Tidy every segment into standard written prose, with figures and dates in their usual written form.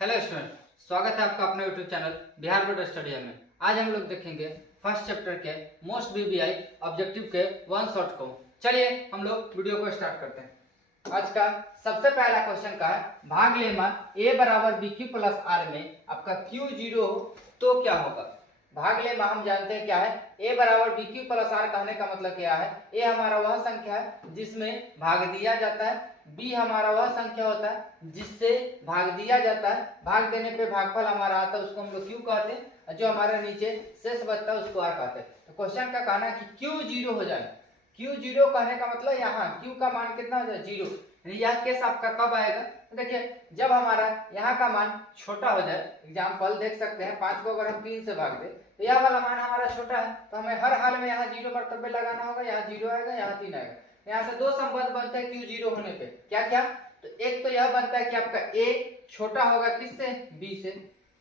Hello student, स्वागत है आपका अपने YouTube channel Bihar board study में। आज हम लोग देखेंगे फर्स्ट चैप्टर के मोस्ट बीबीआई ऑब्जेक्टिव के वन शॉट को। चलिए हम लोग वीडियो को स्टार्ट करते हैं। आज का सबसे पहला क्वेश्चन का है, भाग लेमा a बराबर बी क्यू प्लस आर में आपका क्यू जीरो हो तो क्या होगा। भाग लेमा हम जानते हैं क्या है, a बराबर बी क्यू प्लस आर कहने का मतलब क्या है, a हमारा वह संख्या है जिसमें भाग दिया जाता है, b हमारा वह संख्या होता है जिससे भाग दिया जाता है, भाग देने पे भागफल हमारा आता है उसको हम लोग क्यू कहते हैं, जो हमारे नीचे शेष बचता है उसको आर कहते हैं। तो क्वेश्चन का कहना है कि क्यू जीरो हो जाए। क्यू जीरो कहने का मतलब यहाँ क्यू का मान कितना हो जाए, जीरो। यह केस आपका कब आएगा, तो देखिए जब हमारा यहाँ का मान छोटा हो जाए। एग्जाम्पल देख सकते हैं, 5 को अगर हम 3 से भाग दे तो यह वाला मान हमारा छोटा है, तो हमें हर हाल में यहाँ जीरो कर्तव्य लगाना होगा। यहाँ जीरो आएगा, यहाँ 3 आएगा। यहाँ से दो संबंध बनते हैं क्यू जीरो होने पे। क्या क्या, तो एक तो यह बनता है कि आपका a छोटा होगा किससे, b से।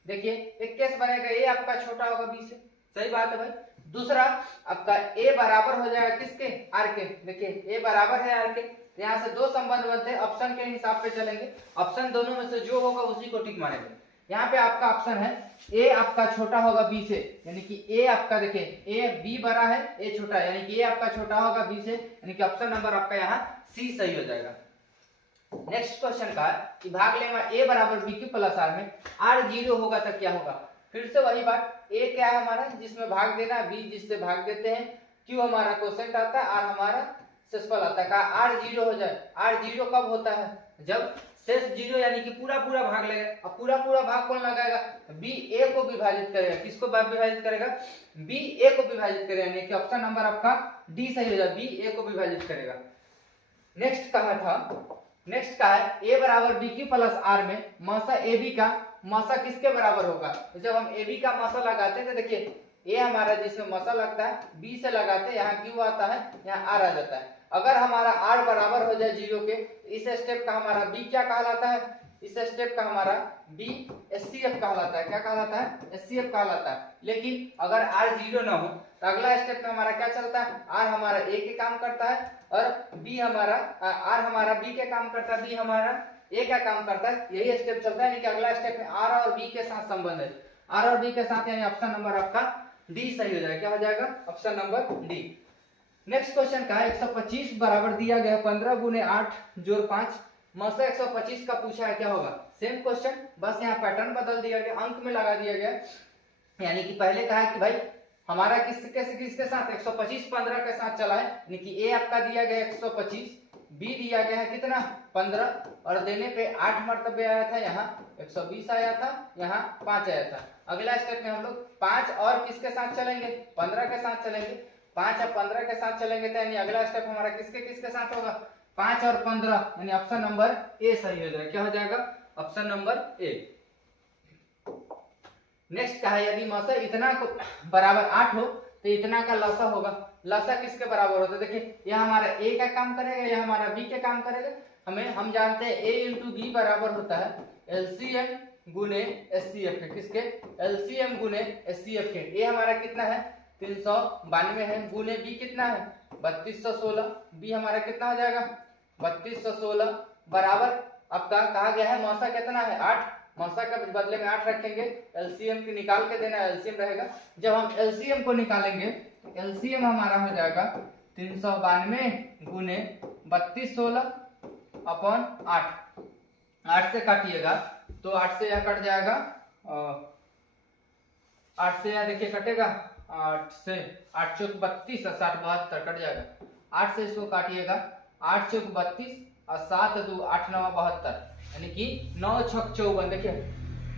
देखिए एक केस बनेगा a आपका छोटा होगा b से, सही बात है भाई। दूसरा आपका a बराबर हो जाएगा किसके, r के। देखिए a बराबर है r के, यहाँ से दो संबंध बनते हैं, ऑप्शन के हिसाब पे चलेंगे। ऑप्शन दोनों में से जो होगा उसी को टिक मारेंगे। यहाँ पे आपका ऑप्शन है a आपका छोटा होगा b से, यानी कि a आपका देखिए a b बड़ा है a छोटा है, यानी कि a आपका छोटा होगा b से, यानी कि ऑप्शन नंबर आपका यहाँ c सही हो जाएगा। नेक्स्ट क्वेश्चन का कि भाग लेमा a बराबर बी क्यू प्लस आर में r जीरो होगा तो क्या होगा। फिर से वही बात, a क्या है हमारा जिसमें भाग देना, b जिससे भाग देते हैं, q हमारा क्वोशेंट आता है, r हमारा शेषफल आता है। कहा r जीरो हो जाए। r जीरो कब होता है, जब शेष जीरो यानी कि पूरा पूरा भाग लगेगा। अब पूरा पूरा भाग कौन लगाएगा, b a को विभाजित करेगा। किसको विभाजित करेगा, b a को विभाजित करेगा, यानी कि ऑप्शन नंबर आपका डी सही हो जाए, b a को विभाजित करेगा। नेक्स्ट कहा था, नेक्स्ट का है a बराबर बी क्यू प्लस आर में मासा ए बी का मासा किसके बराबर होगा। तो जब हम ए बी का मासा लगाते हैं तो देखिए a हमारा जिसमें मासा लगता है b से लगाते हैं, यहाँ q आता है, यहाँ r आ जाता है। अगर हमारा r बराबर हो जाए जीरो के, इस स्टेप का हमारा b क्या कहलाता है, इस स्टेप का हमारा b एचसीएफ कहलाता है। क्या कहलाता है, एचसीएफ कहलाता है। लेकिन अगर r जीरो ना हो तो अगला स्टेप में हमारा क्या चलता है, r हमारा a के काम करता है और b हमारा r हमारा b के काम करता है, b हमारा a का काम करता है। यही स्टेप चलता है, यानी कि अगला स्टेप में r और b के साथ संबंध है, r और b के साथ, यानी ऑप्शन नंबर आपका डी सही हो जाएगा। क्या हो जाएगा, option number D. Next question का 125 बराबर दिया गया 15 गुने 8 जोड़ 5 मासा 125 का पूछा है, क्या होगा। सेम क्वेश्चन, बस यहाँ पैटर्न बदल दिया गया, अंक में लगा दिया गया। यानी कि पहले कहा है कि भाई हमारा किसके साथ 125 15 के साथ चला है, यानी कि a आपका दिया गया 125, b दिया गया है कितना 15, और देने पे 8 मरतबे आया था, यहाँ 120 आया था, यहाँ 5 आया था। अगला स्टेप में हम लोग 5 और किसके साथ चलेंगे, 15 के साथ चलेंगे। 5 और 15 के साथ चलेंगे तो यानी अगला स्टेप हमारा किसके साथ होगा, 5 और 15, यानी ऑप्शन नंबर ए सही हो जाएगा। क्या हो जाएगा, ऑप्शन नंबर ए। नेक्स्ट कहा यदि मासा इतना को बराबर 8 हो तो इतना का लसा होगा। लसा किसके बराबर होता है, देखिए यह हमारा a का काम करेगा, यह हमारा b के काम करेगा। हम जानते हैं a इंटू बी बराबर होता है एलसीएम गुने एचसीएफ के। किसके, एलसीएम गुने एचसीएफ के। a हमारा कितना है 392 है, गुने b कितना है 3216, b हमारा कितना हो जाएगा 3216 बराबर आपका कहा गया है मौसा कितना है 8, मौसा का बदले में 8 रखेंगे, एलसीएम की निकाल के देना, एलसीएम रहेगा। जब हम एलसीएम को निकालेंगे, एलसीएम हमारा हो जाएगा 392 गुने 3216 अपॉन 8। 8 से काटिएगा तो 8 से यह कट जाएगा, 8 से यह देखिए कटेगा, 8 से 8 चौक 32 और 7 72 कट जाएगा। 8 से इसको काटिएगा, 8 चौक 32 और 7 2 8 9 72, यानी कि 9 छक 54। देखिए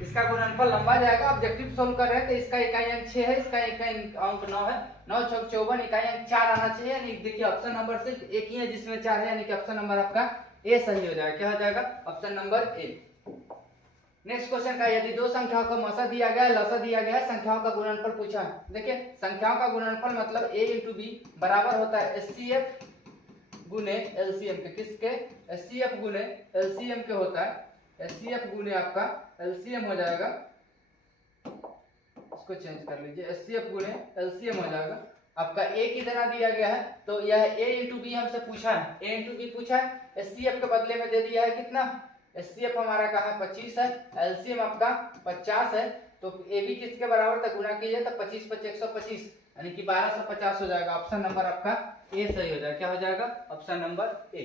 इसका गुणनफल लंबा जाएगा, ऑब्जेक्टिव सोल्व कर रहे हैं तो इसका इकाई अंक 6 है, इसका इकाई अंक 9 है। 9 छक 54, इकाई अंक 4 आना चाहिए, यानी देखिए ऑप्शन नंबर सिर्फ एक ही है जिसमें 4 है, यानी कि ऑप्शन नंबर आपका ए सही हो जाएगा। क्या हो जाएगा, option number A. Next question का यदि दो संख्याओं का मसा दिया गया है, लसा दिया गया है, संख्याओं का गुणनफल पूछा है। देखिए संख्याओं का गुणनफल मतलब a इंटू बी बराबर होता है एचसीएफ गुने एलसीएम के। किसके, एचसीएफ गुने एलसीएम के होता है, एचसीएफ गुने आपका एलसीएम हो जाएगा, इसको चेंज कर लीजिए, एचसीएफ गुने एलसीएम हो जाएगा। आपका a की तरह दिया गया है तो यह a इंटू बी हमसे पूछा है, a इंटू बी पूछा है, एचसीएफ के बदले में दे दिया है कितना एचसीएफ हमारा कहा 25 है, एलसीएम आपका 50 है, तो ए बी किसके बराबर था, गुना कीजिए तो 25 25 125 यानी कि 1250 हो जाएगा। ऑप्शन नंबर आपका ए सही हो जाएगा। क्या हो जाएगा, option number A.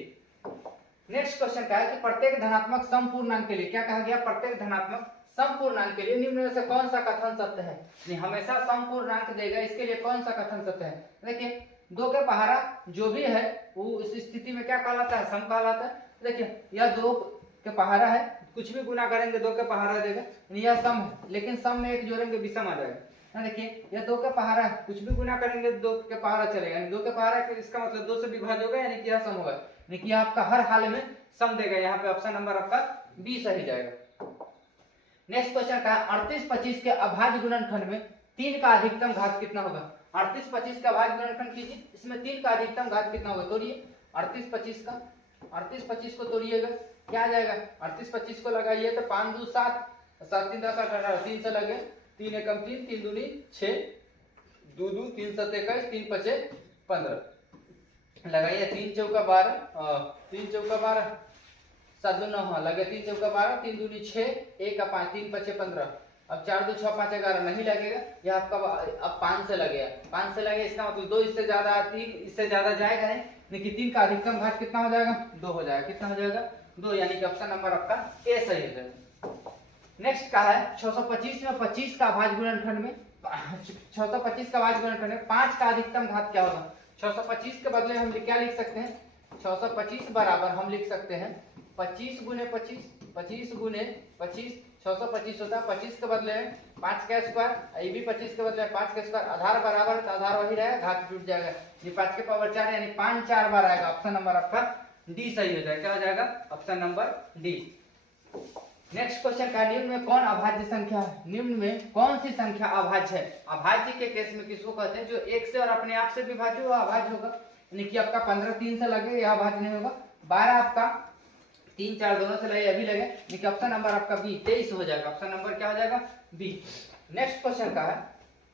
Next question क्या है कि प्रत्येक धनात्मक समपूर्णांक के लिए, क्या कहा गया, प्रत्येक धनात्मक समपूर्णांक के लिए निम्न में से कौन सा कथन सत्य है। नहीं, हमेशा समपूर्णांक देगा, इसके लिए कौन सा कथन सत्य है। देखिए दो के पहाड़ा जो भी है वो इस स्थिति में क्या कहलाता है, सम कहलाता है। देखिए यह दो के पहाड़ा है, कुछ भी गुना करेंगे दो के पहाड़ा देगा, यह सम है, लेकिन सम में एक जोड़ेंगे विषम आ जाएगा। देखिए यह दो के पहाड़ा है, कुछ भी गुना करेंगे दो के पहाड़ा चलेगा, यानी दो के पहाड़ा इसका मतलब दो से विभाज्य होगा, यानी कि यह सम होगा, यानी कि आपका हर हाल में सम देगा। यहाँ पे ऑप्शन नंबर आपका बी सही जाएगा। नेक्स्ट क्वेश्चन का 38 25 के अभाज्य गुणनखंड में 3 का अधिकतम घात कितना होगा। 38 25 का अभाज्य गुणनखंड कीजिए, इसमें 3 का अधिकतम घात कितना होगा, तोड़िए 38 25 को तोड़िएगा, क्या आ जाएगा, 38 25 को लगाइए तो 5 2 7 7 3 10 18 3 से लगे, 3 एकम 3 3 दूनी 6 2 2 3 7 21 3 5 15 लगाइए, 3 चौका 12 3 चौका 12 7 2 9 लगे, 3 चौका 12 3 दूनी 6 1 का 5 3 5 15, अब 4 2 6 5 11 नहीं लगेगा, यह आपका अब 5 से लगेगा, 5 से लगे, इसका मतलब 2 इससे ज्यादा 3 इससे ज्यादा जाएगा नहीं, लेकिन 3 का अधिकतम घात कितना हो जाएगा, 2 हो जाएगा। कितना हो जाएगा, 2, यानी कि ऑप्शन नंबर आपका ए सही हो जाएगा। नेक्स्ट का है 625 में 25 का अभाज्य गुणनखंड में 625 का अभाज्य गुणनखंड में 5 का अधिकतम घात क्या होगा। 625 के बदले हम क्या लिख सकते हैं, 625 बराबर हम लिख सकते हैं 25 गुने 25 25 गुने 25 625 होता है, 25 के बदले 5 का स्क्वायर, ये भी 25 के बदले 5 का स्क्वायर, आधार बराबर तो आधार वही रहेगा, घात टूट जाएगा, ये 5 के पावर 4 यानी 5 4 बार आएगा। ऑप्शन नंबर आपका डी सही हो जाएगा। क्या हो जाएगा, option number D. Next question का निम्न में कौन अभाज्य संख्या है, निम्न में कौन सी संख्या अभाज्य है। अभाज्य के केस में किसको कहते हैं, जो एक से और अपने आप से विभाज्य हो अभाज्य होगा, यानी कि आपका 15 3 से लगे यह अभाज्य नहीं होगा, 12 आपका 3 4 दोनों से लगे अभी लगे, लेकिन ऑप्शन नंबर आपका बी 23 हो जाएगा। ऑप्शन नंबर क्या हो जाएगा, बी। नेक्स्ट क्वेश्चन का है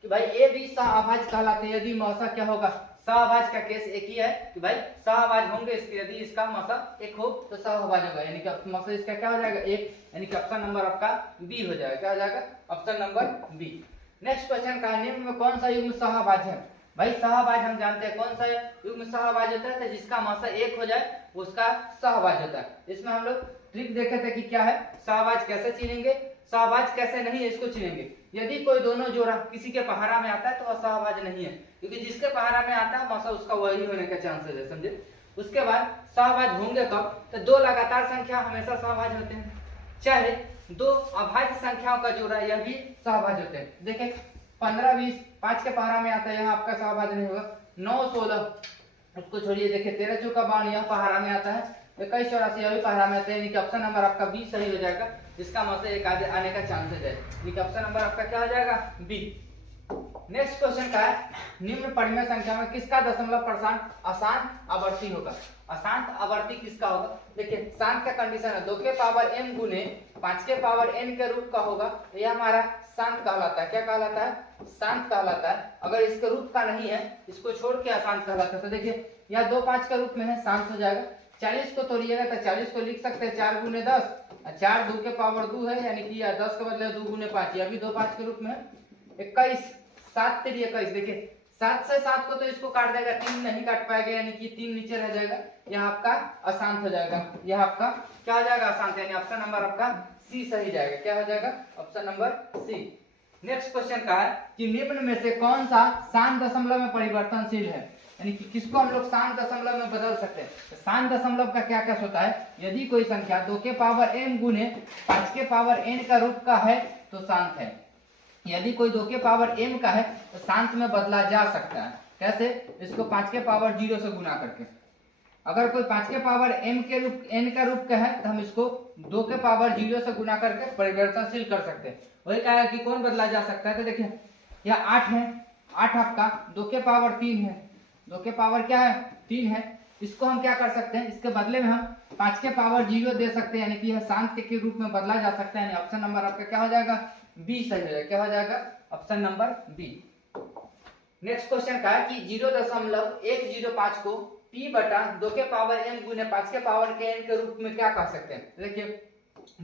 कि भाई ए बी सहअभाज्य कहलाते हैं, यदि मौसा क्या होगा, सहअभाज्य का केस एक ही है कि भाई सहअभाज्य होंगे इसके, यदि इसका मौसा एक हो तो सहअभाज्य होगा, यानी कि मौसा इसका क्या हो जाएगा, एक, यानी कि ऑप्शन नंबर आपका बी हो जाएगा। क्या हो जाएगा, option number B. Next question का निम्न में कौन सा युग्म सहअभाज्य है। भाई सहअभाज्य हम जानते हैं कौन सा युग्म सहअभाज्य होता है, तो जिसका मौसा एक हो जाए उसका सहअभाज्य होता है। इसमें हम लोग ट्रिक देखे थे कि क्या है, सहअभाज्य कैसे चिनेंगे, सहअभाज्य कैसे नहीं है इसको चिनेंगे। यदि कोई दोनों जोड़ा किसी के पहाड़ा में आता है तो वह सहअभाज्य नहीं है, क्योंकि जिसके पहाड़ा में आता है मौसा उसका वही होने का चांसेस है, समझे। उसके बाद सहअभाज्य होंगे कब, तो दो लगातार संख्या हमेशा सहअभाज्य होते हैं, चाहे दो अभाज्य संख्याओं का जोड़ा यह भी सहअभाज्य होते हैं। देखिए 15 20 5 के पहाड़ा में आता है, यहाँ आपका सहअभाज्य नहीं होगा। 9 16 उसको छोड़िए, देखिए 13 चौका 52 यह पहाड़ा में आता है, 21 84 यह भी पहाड़ा में आता है, यानी कि ऑप्शन नंबर आपका बी सही हो जाएगा, जिसका मौसा एक आने का चांसेस है, यानी कि ऑप्शन नंबर आपका क्या हो जाएगा, बी। नेक्स्ट क्वेश्चन का है निम्न परिमेय संख्या में किसका दशमलव प्रशांत अशांत आवर्ती होगा। अशांत आवर्ती किसका होगा, देखिए शांत का कंडीशन है 2 के पावर m गुने 5 के पावर n के रूप का होगा, तो यह हमारा शांत कहलाता है। क्या कहलाता है, शांत कहलाता है। अगर इसके रूप का नहीं है, इसको छोड़ के अशांत कहलाता है। तो देखिए यह 2 5 के रूप में है, शांत हो जाएगा। 40 को तोड़िएगा तो 40 को लिख सकते हैं 4 गुने 10, 4 2 के पावर 2 है, यानी कि 10 के बदले 2 गुने 5, यह भी 2 5 के रूप में है। 21 7 3 21, देखिए 7 से 7 को तो इसको काट देगा, 3 नहीं काट पाएगा, यानी कि 3 नीचे रह जाएगा, यह आपका अशांत हो जाएगा। यह आपका क्या हो जाएगा, अशांत, यानी ऑप्शन नंबर आपका सी सही जाएगा। क्या हो जाएगा, option number C. Next question का है कि निम्न में से कौन सा शांत दशमलव में परिवर्तनशील है, यानी कि किसको हम लोग शांत दशमलव में बदल सकते हैं। तो शांत दशमलव का क्या क्या होता है, यदि कोई संख्या 2 के पावर m गुने 5 के पावर n का रूप का है तो शांत है। यदि कोई 2 के पावर m का है तो शांत में बदला जा सकता है। कैसे, इसको 5 के पावर 0 से गुना करके। अगर कोई 5 के पावर m के रूप n का रूप का है तो हम इसको 2 के पावर 0 से गुना करके परिवर्तनशील कर सकते हैं। वही कहा कि कौन बदला जा सकता है, तो देखिए यह 8 है, 8 आपका 2 के पावर 3 है, 2 के पावर क्या है 3 है, इसको हम क्या कर सकते हैं, इसके बदले में हम 5 के पावर 0 दे सकते हैं, यानी कि यह शांत के रूप में बदला जा सकता है, यानी ऑप्शन नंबर आपका क्या हो जाएगा, बी सही हो जाएगा। क्या हो जाएगा, option number B. Next question का है कि 0.105 को p बटा 2 के पावर n गुने 5 के पावर के n के रूप में क्या कह सकते हैं। देखिए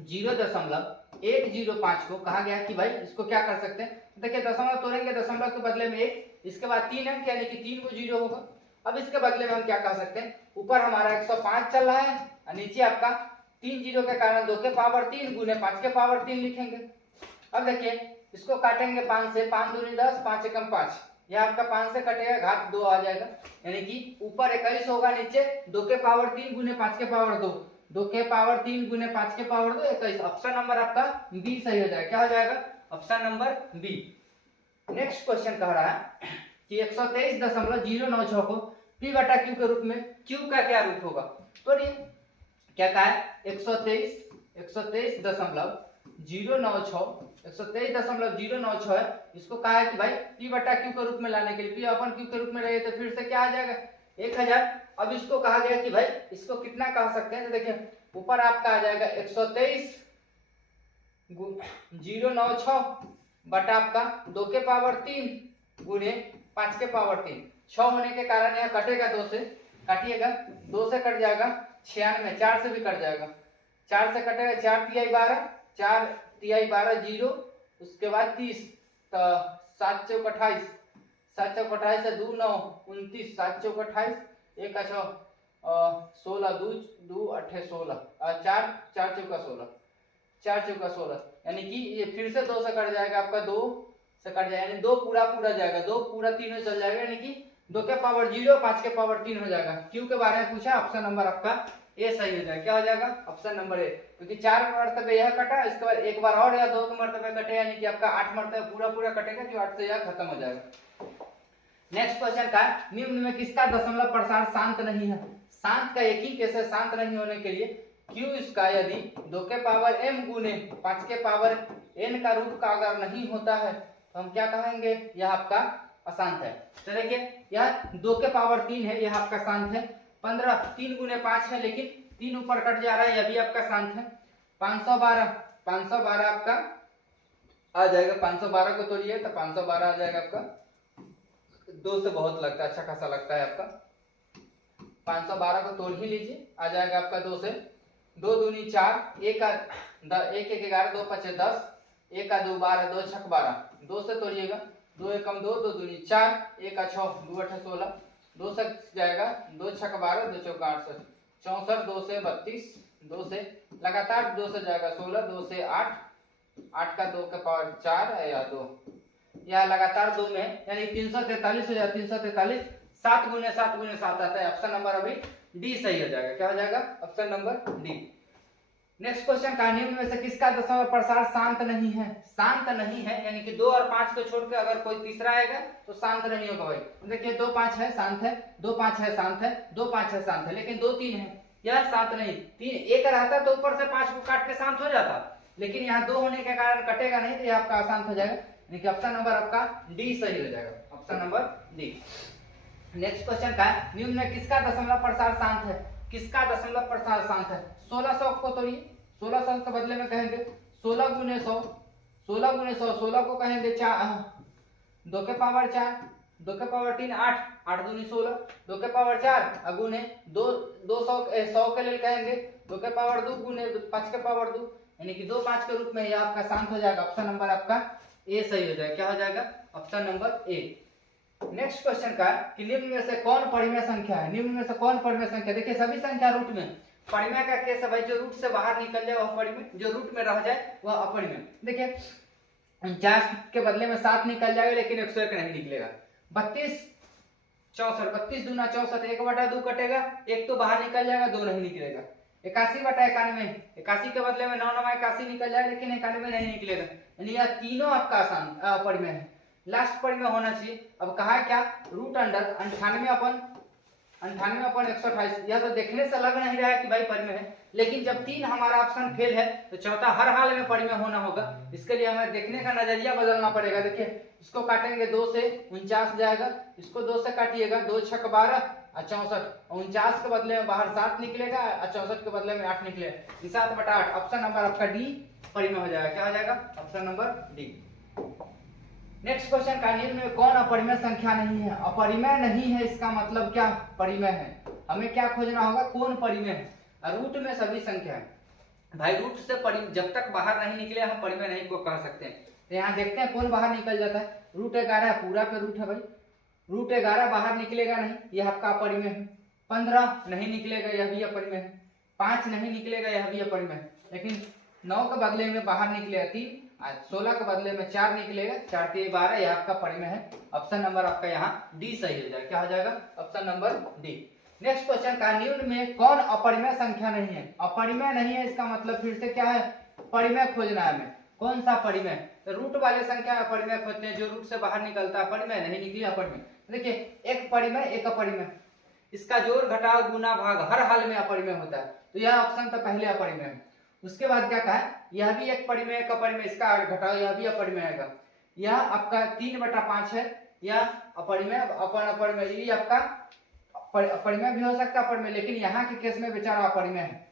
0.105 को कहा गया कि भाई इसको क्या कर सकते हैं, देखिए दशमलव तोड़ेंगे, दशमलव के बदले में 1, इसके बाद 3 अंक यानी कि 3 को 0 होगा। अब इसके बदले में हम क्या कर सकते हैं, ऊपर हमारा 105 चल रहा है और नीचे आपका 3 जीरो के कारण 2 के पावर 3 गुने 5 के पावर 3 लिखेंगे। अब देखिए इसको काटेंगे 5 से, 5 दूनी 10, 5 एकम 5, यह आपका 5 से कटेगा, घात 2 आ जाएगा, यानी कि ऊपर 21 होगा, नीचे 2 के पावर 3 गुने 5 के पावर 2, 2 के पावर 3 गुने 5 के पावर 2 21। ऑप्शन नंबर आपका बी सही हो जाएगा। क्या हो जाएगा, option number B. Next question कह रहा है कि 123.096 को p बटा q के रूप में, q का क्या रूप होगा, तो ये क्या कहा है 123.096 है, इसको कहा है कि भाई p बटा q के रूप में लाने के लिए, p अपन q के रूप में रहे तो फिर से क्या आ जाएगा 1000। अब इसको कहा गया कि भाई इसको कितना कह सकते हैं, तो देखिए ऊपर आपका आ जाएगा 123.096 बटा आपका 2 के पावर 3 गुने 5 के पावर 3, 6 होने के कारण यह कटेगा 2 से, काटिएगा 2 से कट जाएगा 96, 4 से भी कट जाएगा, 4 से कटेगा 4 तिहाई 12, 4 तिहाई 12 0, उसके बाद 30, तो 7 चौक 28, 7 चौक 28 से 2 9 29, 7 चौक 28, 1 6 16 2 2 8 16, 4 चौका 16, 4 चौका 16, यानी कि ये फिर से 2 से कट जाएगा, आपका 2 से कट जाएगा, यानी 2 पूरा जाएगा, 2 पूरा 3 में चल जाएगा, यानी कि 2 के पावर 0 5 के पावर 3 हो जाएगा। क्यू के बारे में पूछा, ऑप्शन नंबर आपका ए सही हो जाएगा। क्या हो जाएगा, ऑप्शन नंबर ए, क्योंकि 4 मरतबे यह कटा, इसके बाद एक बार और या 2 के मरतबे कटे, यानी कि आपका 8 मरतबे पूरा कटेगा, जो 8 से यह खत्म हो जाएगा। नेक्स्ट क्वेश्चन का, निम्न में किसका दशमलव प्रसार शांत नहीं है, शांत का एक ही केस है शांत नहीं होने के लिए, क्यू इसका यदि 2 के पावर m गुने 5 के पावर n का रूट का अगर नहीं होता है तो हम क्या कहेंगे, यह आपका अशांत है। तो देखिए यह 2 के पावर 3 है, यह आपका शांत है। 15 3 गुने 5 है, लेकिन 3 ऊपर कट जा रहा है, यह भी आपका शांत है। 512 आपका आ जाएगा, 512 को तोड़िए तो 512 आ जाएगा आपका, 2 से बहुत लगता है, अच्छा खासा लगता है आपका, 512 को तोड़ ही लीजिए, आ जाएगा आपका 2 से, 2 दूनी 4, 1 1 11 2 5 10, 1 2 12 2 6 12, 2 से तोड़िएगा, 2 एकम 2 2 दूनी 4, 1 6 2 8 16, 2 से जाएगा, 2 6 12 2 चौका 8 64, 2 से 32, 2 से लगातार 2 से जाएगा 16, 2 से 8, 8 का 2 के पावर 4 या 2, यह लगातार 2 में, यानी 343 हो जाएगा, 343, 7 गुने 7 आता है। ऑप्शन नंबर अभी डी सही हो जाएगा। क्या हो जाएगा, option number D. Next question का, निम्न में से किसका दशमलव प्रसार शांत नहीं है, शांत नहीं है, यानी कि 2 और 5 को छोड़ के अगर कोई तीसरा आएगा तो शांत नहीं होगा भाई। देखिए 2 5 है शांत है, 2 5 है शांत है, 2 5 है शांत है, लेकिन 2 3 है, यह शांत नहीं। 3 1 रहता तो ऊपर से 5 को काट के शांत हो जाता, लेकिन यहाँ 2 होने के कारण कटेगा नहीं, तो यह आपका अशांत हो जाएगा, यानी कि ऑप्शन नंबर आपका डी सही हो जाएगा, option number D. Next question का, निम्न में किसका दशमलव प्रसार शांत है, किसका दशमलव प्रसार शांत है। 1600 को तोड़िए, 1600 के बदले में कहेंगे 16 गुने 100, 16 गुने 100, 16 को कहेंगे 2 के पावर 4, 2 के पावर 3 8, 8 दूनी 16, 2 के पावर 4 गुने 200 100 के लिए कहेंगे 2 के पावर 2 गुने 5 के पावर 2, यानी कि 2 5 के रूप में यह आपका शांत हो जाएगा। ऑप्शन नंबर आपका ए सही हो जाएगा। क्या हो जाएगा, option number A. Next question का, कि निम्न में से कौन परिमेय संख्या है, निम्न में से कौन परिमेय संख्या। देखिए सभी संख्या रूट में, परिमेय का केस है भाई, जो रूट से बाहर निकल जाए वह परिमेय, जो रूट में रह जाए वह अपरिमेय। देखिए 49 के बदले में 7 निकल जाएगा, लेकिन 101 नहीं निकलेगा। 32 64, 32 दूना 64, 1/2 कटेगा, 1 तो बाहर निकल जाएगा, 2 नहीं निकलेगा। 81/91, 81 के बदले में 9 9 81 निकल जाएगा, लेकिन 91 नहीं निकलेगा, यानी यह तीनों आपका आसान अपरिमेय है। लास्ट परिमेय होना चाहिए। अब कहा क्या, रूट अंडर 98/128, यह तो देखने से लग नहीं रहा है कि भाई परिमेय है, लेकिन जब 3 हमारा ऑप्शन फेल है तो चौथा हर हाल में परिमेय होना होगा। इसके लिए हमें देखने का नजरिया बदलना पड़ेगा। देखिए इसको काटेंगे, 2 से 49 जाएगा, इसको 2 से काटिएगा, 2 6 12 और 64, 49 के बदले में बाहर 7 निकलेगा और 64 के बदले में 8 निकलेगा, 7/8। ऑप्शन नंबर आपका डी परिमेय हो जाएगा। क्या हो जाएगा, option number D. Next question का, निम्न में कौन अपरिमेय संख्या नहीं है। अपरिमेय नहीं है इसका मतलब क्या, परिमेय है। हमें क्या खोजना होगा, कौन परिमेय है। रूट में सभी संख्या है, भाई रूट से जब तक बाहर नहीं निकले हम परिमेय नहीं को कह सकते हैं। तो यहाँ देखते हैं कौन बाहर निकल जाता है। रूट 11 पूरा पे रूट है भाई, रूट 11 बाहर निकलेगा नहीं, यह आपका अपरिमेय है। 15 नहीं निकलेगा, यह भी अपरिमेय है। 5 नहीं निकलेगा, यह भी अपरिमेय है। लेकिन 9 के बदले में बाहर निकलेगा 3, 16 के बदले में 4 निकलेगा, 4 3 12, यह आपका परिमेय है। ऑप्शन नंबर आपका यहाँ डी सही हो जाएगा। क्या हो जाएगा? Option number D. Next question का निम्न में कौन अपरिमेय संख्या नहीं है? अपरिमेय नहीं है इसका मतलब फिर से क्या है? परिमेय खोजना है हमें। कौन सा परिमेय? तो रूट वाले संख्या में परिमेय खोजते हैं, जो रूट से बाहर निकलता है परिमेय, नहीं निकली अपरिमेय। देखिए एक परिमेय एक अपरिमेय, इसका जोड़ घटाव गुना भाग हर हाल में अपरिमेय होता है, तो यह ऑप्शन तो पहले अपरिमेय है। उसके बाद क्या कहा? यह भी एक परिमेय एक अपरिमेय, इसका घटाव यह भी अपरिमेय आएगा। यह आपका 3/5 है, यह अपरिमेय अपरिमेय, ये आपका अपरिमेय भी हो सकता है अपरिमेय, लेकिन यहाँ के केस में बेचारा अपरिमेय है।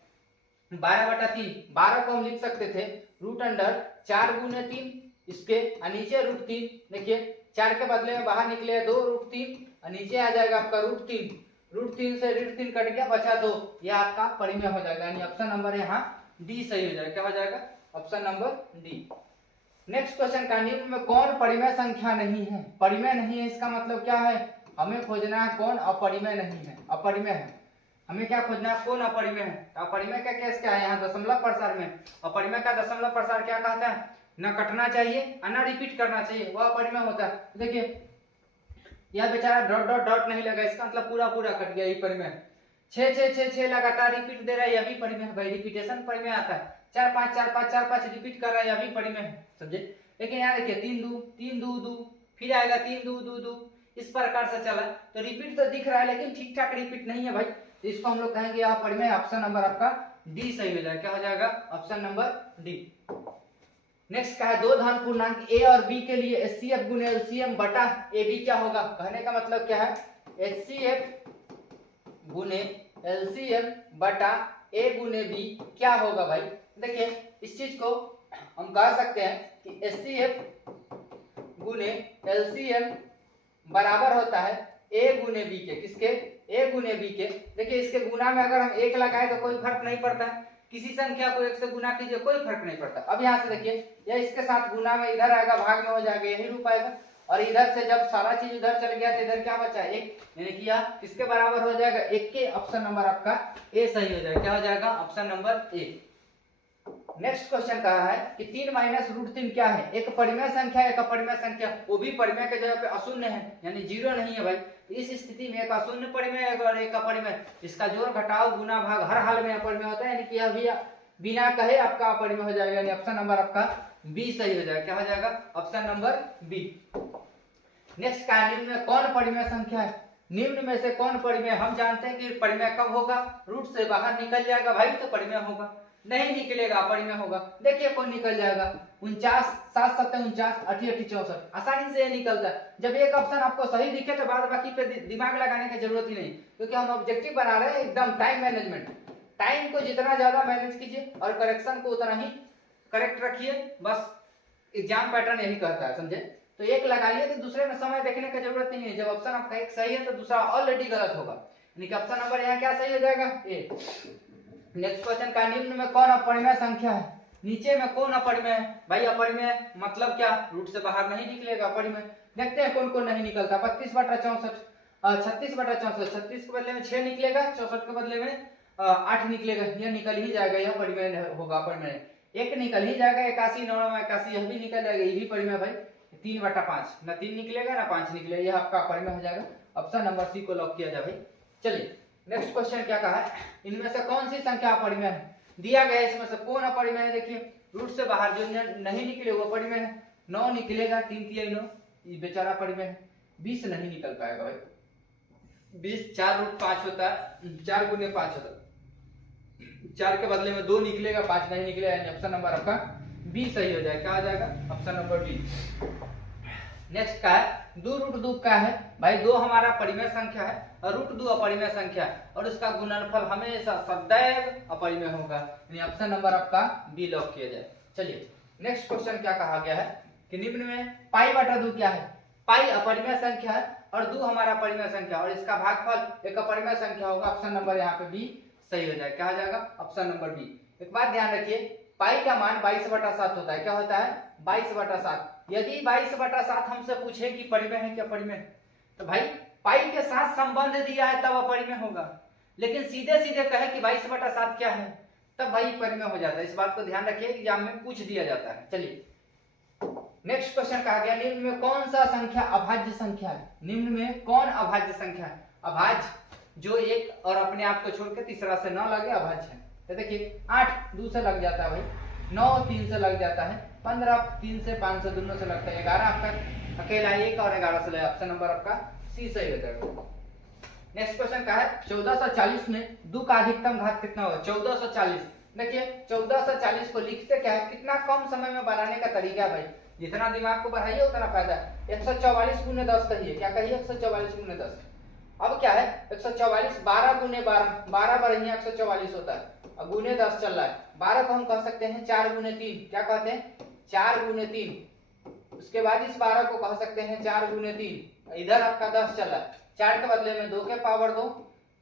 12/3, 12 को हम लिख सकते थे रूट अंडर 4 गुने 3, इसके नीचे रूट 3। देखिए 4 के बदले में बाहर निकले 2 रूट 3, नीचे आ जाएगा आपका रूट 3, रूट 3 से रूट 3 कट गया, बचा 2, यह आपका परिमेय हो जाएगा। यानी ऑप्शन नंबर यहाँ डी सही हो जाएगा। क्या हो जाएगा? Option number D. Next question का निम्न में कौन परिमेय संख्या नहीं है? परिमेय नहीं है इसका मतलब क्या है? हमें खोजना है कौन अपरिमेय नहीं है, अपरिमेय है। हमें क्या खोजना है? कौन अपरिमेय है। अपरिमेय का केस क्या है? यहाँ दशमलव प्रसार में अपरिमेय का दशमलव प्रसार क्या कहता है? न कटना चाहिए और न रिपीट करना चाहिए, वह अपरिमेय होता है। देखिए यह बेचारा डॉट डॉट डॉट नहीं लगा, इसका मतलब पूरा पूरा कट गया, ये परिमेय। 6 6 6 6 लगातार रिपीट दे रहा है, यह भी परिमेय है भाई, रिपीटेशन परिमेय आता है। 4 5 4 5 4 5 रिपीट कर रहा है, यह भी परिमेय है, समझे। लेकिन यहाँ देखिए 3 2 3 2 2, फिर आएगा 3 2 2 2, इस प्रकार से चला, तो रिपीट तो दिख रहा है लेकिन ठीक ठाक रिपीट नहीं है भाई, तो इसको हम लोग कहेंगे यहाँ परिमेय। ऑप्शन नंबर आपका डी सही हो जाएगा। क्या हो जाएगा? Option number D. नेक्स्ट का है दो धन पूर्णांक ए और बी के लिए एचसीएफ गुने एलसीएम बटा ए बी क्या होगा? कहने का मतलब क्या है? एचसीएफ गुने एलसीएम बटा ए गुने बी क्या होगा भाई? देखिए इस चीज को हम कह सकते हैं कि एचसीएफ गुने एलसीएम बराबर होता है ए गुने बी के। किसके? ए गुने बी के। देखिए इसके गुना में अगर हम 1 लगाए तो कोई फर्क नहीं पड़ता है, किसी संख्या को 1 से गुना कीजिए कोई फर्क नहीं पड़ता। अब यहाँ से देखिए यह इसके साथ गुना में इधर आएगा, भाग में हो जाएगा, यही रूप आएगा, और इधर से जब सारा चीज उधर चल गया तो इधर क्या बचा? 1, यानी कि यह किसके बराबर हो जाएगा? 1 के। ऑप्शन नंबर आपका ए सही हो जाएगा। क्या हो जाएगा? Option number A. Next question कहा है कि 3 माइनस रूट 3 क्या है? एक परिमेय संख्या, एक अपरिमेय संख्या, वो भी परिमेय के जगह पे अशून्य है, यानी 0 नहीं है भाई। तो इस स्थिति में एक अशून्य परिमेय और एक अपरिमेय, इसका जोड़ घटाव गुना भाग हर हाल में अपरिमेय होता है, यानी कि यह भी बिना कहे आपका अपरिमेय हो जाएगा, यानी ऑप्शन नंबर आपका बी सही हो जाएगा। क्या हो जाएगा? Option number B. नेक्स्ट का निम्न में कौन परिमेय संख्या है? निम्न में से कौन परिमेय? हम जानते हैं कि परिमेय कब होगा? रूट से बाहर निकल जाएगा भाई तो परिमेय होगा, नहीं निकलेगा अपरिमेय होगा। देखिए कौन निकल जाएगा? 49 7 7 49 8 8 64, आसानी से ये निकलता है। जब एक ऑप्शन आपको सही दिखे तो बाद बाकी पे दिमाग लगाने की जरूरत ही नहीं, क्योंकि हम ऑब्जेक्टिव बना रहे हैं एकदम टाइम मैनेजमेंट। टाइम को जितना ज्यादा मैनेज कीजिए और करेक्शन को उतना ही करेक्ट रखिए, बस एग्जाम पैटर्न यही कहता है, समझे। तो एक लगाइए तो दूसरे में समय देखने की जरूरत नहीं है। जब ऑप्शन आपका एक सही है तो दूसरा ऑलरेडी गलत होगा, यानी कि ऑप्शन नंबर यहाँ क्या सही हो जाएगा? ए। नेक्स्ट क्वेश्चन का निम्न में कौन अपरिमेय संख्या है? नीचे में कौन अपरिमेय है भाई? अपरिमेय मतलब क्या? रूट से बाहर नहीं निकलेगा, अपरिमेय। देखते हैं कौन कौन नहीं निकलता। 32/64, 36/64, 36 के बदले में 6 निकलेगा, 64 के बदले में 8 निकलेगा, यह निकल ही जाएगा, यह परिमेय होगा। अपरिमेय 1 निकल ही जाएगा, 81 9 81, यह भी निकल जाएगा, ये भी परिमेय भाई। 3/5, ना 3 निकलेगा ना 5 निकलेगा, यह आपका अपरिमेय हो जाएगा। ऑप्शन नंबर सी को लॉक किया जाए भाई। चलिए नेक्स्ट क्वेश्चन क्या कहा है? इनमें से कौन सी संख्या अपरिमेय है? दिया गया इसमें से कौन अपरिमेय है? देखिए रूट से बाहर जो नहीं निकले वो अपरिमेय है। 9 निकलेगा, 3 3 9, ये बेचारा अपरिमेय है। 20 नहीं निकल पाएगा भाई, 20 4 रूट 5 होता है, 4 गुने 5 होता है, 4 के बदले में 2 निकलेगा, 5 नहीं निकलेगा, यानी ऑप्शन नंबर आपका बी सही हो जाएगा। क्या हो जाएगा? Option number B. नेक्स्ट का है 2 रूट 2 का है भाई। 2 हमारा परिमेय संख्या है और रूट 2 अपरिमेय संख्या है, और उसका गुणनफल हमेशा सदैव अपरिमेय होगा, यानी ऑप्शन नंबर आपका बी लॉक किया जाए। चलिए नेक्स्ट क्वेश्चन क्या कहा गया है कि निम्न में π/2 क्या है? पाई अपरिमेय संख्या है और 2 हमारा परिमेय संख्या, और इसका भागफल एक अपरिमेय संख्या होगा। ऑप्शन नंबर यहाँ पे बी सही हो जाएगा। क्या हो जाएगा? Option number B. एक बात ध्यान रखिए, पाई का मान 22/7 होता है। क्या होता है? 22/7। यदि 22/7 हमसे पूछे कि परिमेय है क्या परिमेय, तो भाई पाई के साथ संबंध दिया है तब अपरिमेय होगा, लेकिन सीधे सीधे कहे कि 22/7 क्या है तब भाई परिमेय हो जाता है। इस बात को ध्यान रखिए, एग्जाम में पूछ दिया जाता है। चलिए नेक्स्ट क्वेश्चन कहा गया, निम्न में कौन सा संख्या अभाज्य संख्या है? निम्न में कौन अभाज्य संख्या है? अभाज्य जो एक और अपने आप को छोड़ के तीसरा से न लगे अभाज्य है। तो देखिए 8 2 से लग जाता है भाई, 9 3 से लग जाता है, 15 3 से 5 से दोनों से लगता है, 11 आपका अकेला 1 और 11 से लगा। ऑप्शन नंबर आपका सी सही हो जाएगा। नेक्स्ट क्वेश्चन का है 1440 में 2 का अधिकतम घात कितना होगा? 1440। देखिए 1440 को लिखते क्या है, कितना कम समय में बनाने का तरीका भाई, जितना दिमाग को बढ़ाइए उतना फायदा है। 144 गुने 10 कहिए, क्या कहिए? 144 गुने 10। अब क्या है 144 12 गुने 12, 12 बार ही 144 होता है। अब गुने 10 चल रहा है, 12 को हम कह सकते हैं 4 गुने 3। क्या कहते हैं? 4 गुने 3। उसके बाद इस 12 को कह सकते हैं 4 गुने 3। इधर आपका 10 चल रहा है, 4 के बदले में 2 के पावर 2,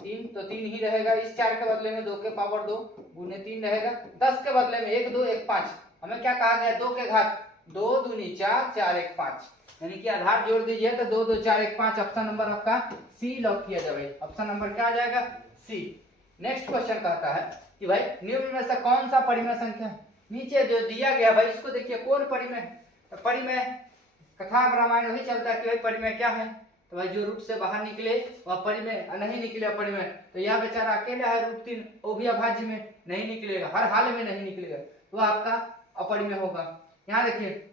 3 तो 3 ही रहेगा। इस 4 के बदले में 2 के पावर 2 गुने 3 रहेगा। 10 के बदले में 1 2 1 5। हमें क्या कहा गया? 2 के घात 2 दूनी 4 4 1 5, यानी कि आधार जोड़ दीजिए तो 2 2 4 1 5। ऑप्शन नंबर आपका सी लॉक किया जाए भाई। ऑप्शन नंबर क्या आ जाएगा? सी। नेक्स्ट क्वेश्चन कहता है कि भाई निम्न में से कौन सा परिमेय संख्या है? नीचे जो दिया गया भाई इसको देखिए, कौन परिमेय? तो परिमेय कथा रामायण वही चलता है कि भाई परिमेय क्या है, तो भाई जो रूट से बाहर निकले वह परिमेय, नहीं निकले अपरिमेय। तो यह बेचारा अकेला है रूट 3, वो भी अभाज्य में नहीं निकलेगा, हर हाल में नहीं निकलेगा, तो आपका अपरिमेय होगा। यहाँ देखिए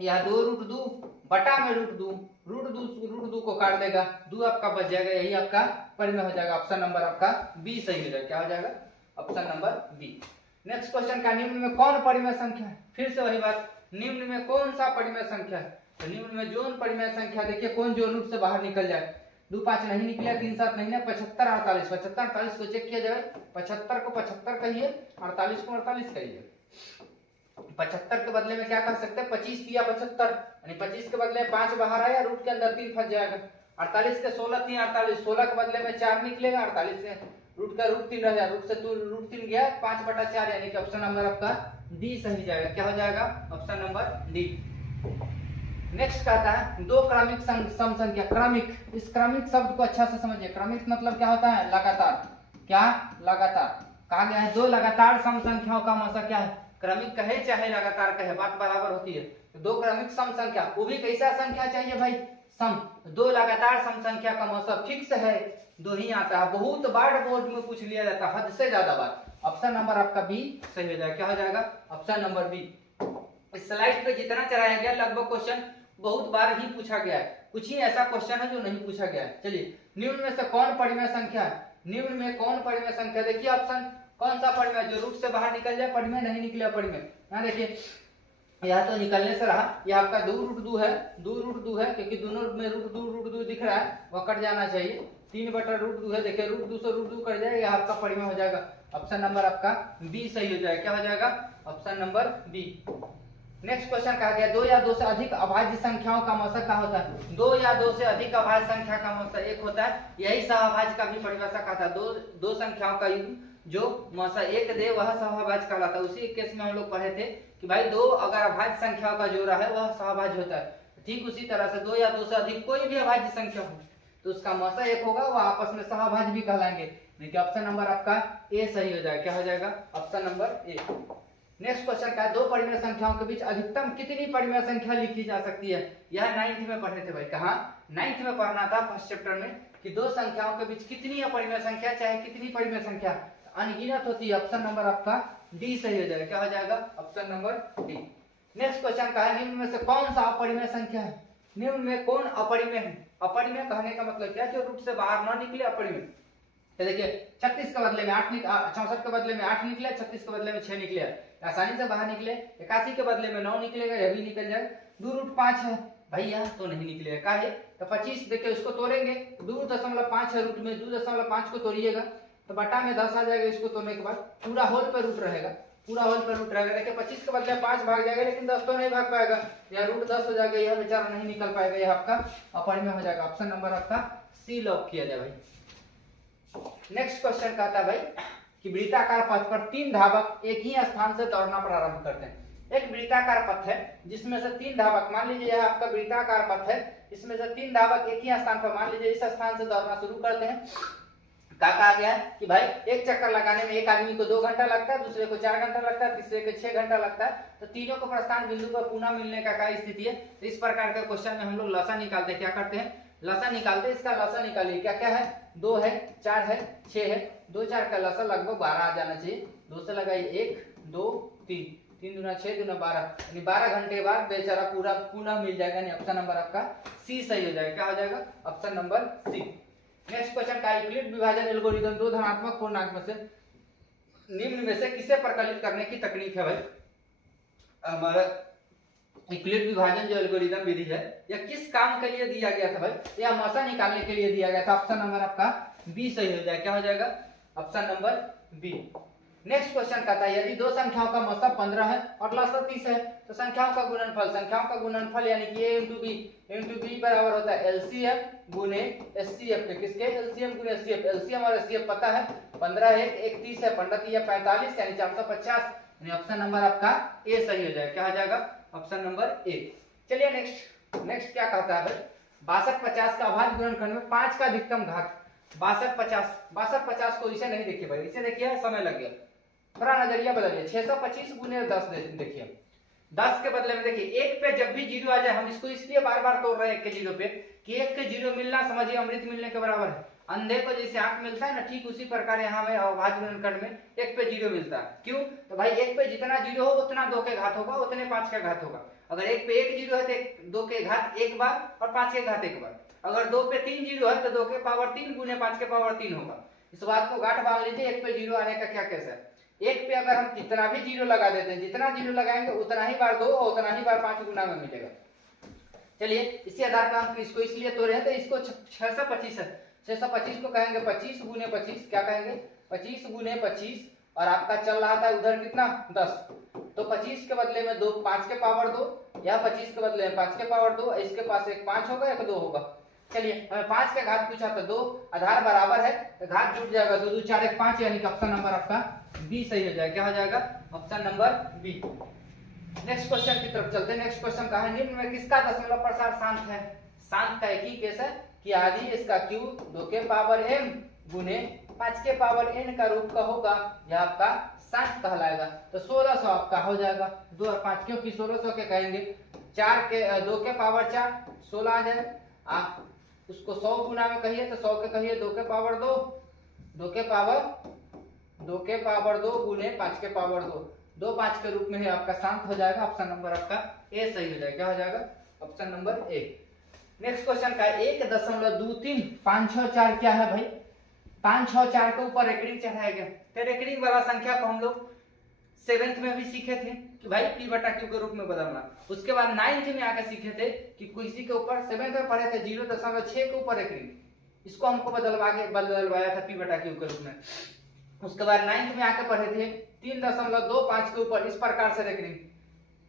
यह 2 रूट 2 बटा में रूट 2, रूट 2 को काट देगा, 2 आपका बच जाएगा, यही आपका परिमेय हो जाएगा। ऑप्शन नंबर आपका बी सही हो जाएगा। क्या हो जाएगा? Option number B. Next question का निम्न में कौन परिमेय संख्या है? फिर से वही बात, निम्न में कौन सा परिमेय संख्या है? तो निम्न में जो परिमेय संख्या देखिए कौन जो रूट से बाहर निकल जाए। 2 5 नहीं निकले, 3 7 नहीं है, 75 48। 75 48 को चेक किया जाए, 75 को 75 कहिए, 48 को 48 कहिए। 75 के बदले में क्या कर सकते हैं? 25 दिया 75, यानी 25 के बदले में 5 बाहर आया, रूट के अंदर 3 फंस जाएगा। 48 के 16 3 48, 16 के बदले में 4 निकलेगा, 48 से रूट का रूट 3 रह जाएगा, रूट से रूट 3 गया 5/4, यानी कि ऑप्शन नंबर आपका डी सही जाएगा। क्या हो जाएगा? Option number D. नेक्स्ट कहता है 2 क्रमिक सम संख्या। क्रमिक, इस क्रमिक शब्द को अच्छा से समझिए। क्रमिक मतलब क्या होता है? लगातार। क्या? लगातार। कहा गया है 2 लगातार सम संख्याओं का मौसा क्या है? क्रमिक कहे चाहे लगातार कहे, बात बराबर होती है। तो 2 क्रमिक सम संख्या, वो भी कैसा संख्या चाहिए भाई? सम। 2 लगातार सम संख्या का मौसा फिक्स है, 2 ही आता है। बहुत बार बोर्ड में पूछ लिया जाता है, हद से ज्यादा बार। ऑप्शन नंबर आपका बी सही हो जाएगा। क्या हो जाएगा? Option number B. इस स्लाइड पे जितना चलाया गया लगभग क्वेश्चन बहुत बार ही पूछा गया है, कुछ ही ऐसा क्वेश्चन है जो नहीं पूछा गया है। चलिए निम्न में से कौन परिमेय संख्या है? निम्न में कौन परिमेय संख्या? देखिए ऑप्शन कौन सा परिमेय जो रूट से बाहर निकल जाए, परिमेय नहीं निकले अपरिमेय। यहाँ देखिए यह तो निकलने से रहा, यह आपका 2 रूट 2 है, 2 रूट 2 है, क्योंकि दोनों में रूट 2 दिख रहा है, वह कट जाना चाहिए। 3/√2 है, देखिए रूट 2 से रूट 2 कट जाएगा, यह आपका परिमेय हो जाएगा। ऑप्शन नंबर आपका बी सही हो जाएगा। क्या हो जाएगा? Option number B. Next question कहा गया 2 या 2 से अधिक अभाज्य संख्याओं का मौसा क्या होता है? 2 या 2 से अधिक अभाज्य संख्या का मौसा 1 होता है, यही सहअभाज्य का भी परिभाषा कहता है। दो संख्याओं का युग्म जो मौसा 1 दे वह सहअभाज्य कहलाता है। उसी केस में हम लोग पढ़े थे कि भाई 2 अगर अभाज्य संख्याओं का जोड़ा है वह सहअभाज्य होता है। ठीक उसी तरह से 2 या 2 से अधिक कोई भी अभाज्य संख्या हो तो उसका मौसा 1 होगा, वह आपस में सहअभाज्य भी कहलाएंगे। देखिए ऑप्शन नंबर आपका ए सही हो जाएगा। क्या हो जाएगा? Option number A. Next question का है 2 परिमेय संख्याओं के बीच अधिकतम कितनी परिमेय संख्या लिखी जा सकती है? यह 9th में पढ़े थे भाई। कहाँ? 9th में पढ़ना था फर्स्ट चैप्टर में कि 2 संख्याओं के बीच कितनी अपरिमेय संख्या, चाहे कितनी परिमेय संख्या अनगिनत होती है। ऑप्शन नंबर आपका डी सही हो जाएगा। क्या हो जाएगा? Option number D. Next question का है निम्न में से कौन सा अपरिमेय संख्या है? निम्न में कौन अपरिमेय है? अपरिमेय कहने का मतलब क्या? जो रूट से बाहर ना निकले अपरिमेय। तो देखिए 36 के बदले में 8 64 के बदले में 8 निकले, 36 के बदले में 6 निकले, आसानी से बाहर निकले। 81 के बदले में 9 निकलेगा, यह भी निकल जाएगा। 2√5 है भैया तो नहीं निकलेगा। का है? तो 25 देखिए उसको तोड़ेंगे, 2.5 है रूट में, 2.5 को तोड़िएगा तो बटा में 10 आ जाएगा। इसको तोड़ने के बाद पूरा होल पे रूट रहेगा, पूरा होल पे रूट रहेगा। देखिए 25 के बदले 5 भाग जाएगा, लेकिन 10 तो नहीं भाग पाएगा, यह रूट 10 हो जाएगा, यह बेचारा नहीं निकल पाएगा, यह आपका अपरिमेय हो जाएगा। ऑप्शन नंबर आपका सी लॉक किया जाए भाई। नेक्स्ट क्वेश्चन कहता है भाई कि वृत्ताकार पथ पर 3 धावक एक ही स्थान से दौड़ना प्रारंभ करते हैं। एक वृत्ताकार पथ है जिसमें से 3 धावक, मान लीजिए यह आपका वृत्ताकार पथ है, इसमें से 3 धावक एक ही स्थान पर, मान लीजिए इस स्थान से दौड़ना शुरू करते हैं। क्या कहा गया है कि भाई एक चक्कर लगाने में एक आदमी को 2 घंटा लगता है, दूसरे को 4 घंटा लगता है, तीसरे को 6 घंटा लगता है, तो तीनों को प्रस्थान बिंदु पर पुनः मिलने का क्या स्थिति है। तो इस प्रकार के क्वेश्चन में हम लोग लसा निकालते हैं। क्या करते हैं, लसा निकालते हैं। इसका लसा निकालिए, क्या क्या है, 2 है, 4 है, 6 है, 2 4 का लसा लगभग 12 आ जाना चाहिए। 2 से लगाइए 1 2 3, 3 दूना 6 दूना 12, यानी 12 घंटे बाद बेचारा पूरा पुनः मिल जाएगा। यानी ऑप्शन नंबर आपका सी सही हो जाएगा। क्या हो जाएगा, option number C. Next question का यूक्लिड विभाजन एल्गोरिथम 2 धनात्मक पूर्णांक में से निम्न में से किसे प्रकलित करने की तकनीक है। भाई हमारा यूक्लिड विभाजन जो एल्गोरिथम विधि है यह किस काम के लिए दिया गया था। भाई यह मसा निकालने के लिए दिया गया था। ऑप्शन नंबर आपका बी सही हो जाएगा। क्या हो जाएगा, option number B. Next question कहता है यदि 2 संख्याओं का मसा 15 है और लसा 30 है तो संख्याओं का गुणनफल यानी कि a इंटू बी बराबर होता है एलसीएम गुने एचसीएफ के। किसके, एलसीएम गुने एचसीएफ। एलसीएम और एचसीएफ पता है, 15 1 30 है, 15 3 45 यानी 450, यानी ऑप्शन नंबर आपका ए सही हो जाएगा। क्या हो जाएगा, ऑप्शन नंबर ए। चलिए नेक्स्ट क्या कहता है भाई, 62 50 का अभाज्य गुणनखंड में 5 का अधिकतम घात। 62 50 को इसे नहीं देखिए भाई, इसे देखिए समय लग गया, थोड़ा नजरिया बदलिए। 625 गुने 10 देखिए, 10 के बदले में देखिए 1 पे जब भी 0 आ जाए, हम इसको इसलिए बार बार तोड़ रहे हैं 1 के 0 पे कि 1 के 0 मिलना समझिए अमृत मिलने के बराबर है। अंधे को जैसे आंख मिलता है ना, ठीक उसी प्रकार यहाँ में अभाज्य गुणनखंड में 1 पे 0 मिलता है। क्यों, तो भाई 1 पे जितना 0 हो उतना 2 के घात होगा, उतने 5 का घात होगा। अगर 1 पे 1 0 है तो 2 के घात 1 बार और 5 के घात 1 बार। अगर 2 पे 3 0 है तो 2 के पावर 3 गुने 5 के पावर 3 होगा। इस बात को गांठ बांध लीजिए, 1 पे 0 आने का क्या केस है। 1 पे अगर हम कितना भी 0 लगा देते हैं, जितना 0 लगाएंगे उतना ही बार 2 और उतना ही बार 5 गुना में मिलेगा। चलिए इसी आधार पर हम इसको इसलिए तोड़े हैं, तो इसको 625 है, 625 को कहेंगे 25 गुने 25, क्या कहेंगे 25 गुने 25, और आपका चल रहा था उधर कितना 10, तो 25 के बदले में 2 5 के पावर 2, या 25 के बदले में 5 के पावर 2, इसके पास एक 5 होगा एक 2 होगा। चलिए हमें 5 का घात पूछा था, 2 आधार बराबर है तो घात जुट जाएगा, 2 2 4 1 5, यानी कि ऑप्शन नंबर आपका बी सही हो जाएगा। क्या हो जाएगा, option number B. Next question की तरफ चलते हैं। नेक्स्ट क्वेश्चन का है निम्न में किसका दशमलव प्रसार शांत है। शांत का एक ही केस है कि आदि इसका क्यू 2 के पावर m गुने 5 के पावर n का रूप का होगा, यह आपका शांत कहलाएगा। तो 1600 आपका हो जाएगा, 2 और 5, क्योंकि 1600 के कहेंगे 4 के 2 के पावर 4 16 आ जाए। आप उसको 100 गुना में कहिए तो 100 के कहिए 2 के पावर 2, 2 के पावर 2 गुने 5 के पावर 2, 2 5 के रूप में ही आपका शांत हो जाएगा। ऑप्शन नंबर आपका ए सही हो जाएगा। क्या हो जाएगा, option number A. Next question का 1.23564 क्या है भाई, 564 के ऊपर रेकरिंग चढ़ाया गया। तो रेकरिंग वाला संख्या को हम लोग 7th में भी सीखे थे कि भाई p बटा q के रूप में बदलना। उसके बाद 9th में आके सीखे थे कि किसी के ऊपर 7th में पढ़े थे 0.6 के ऊपर रेकरिंग, इसको हमको बदलवाया था p बटा q के रूप में। उसके बाद 9th में आके पढ़े थे 3.25 के ऊपर इस प्रकार से रेकरिंग।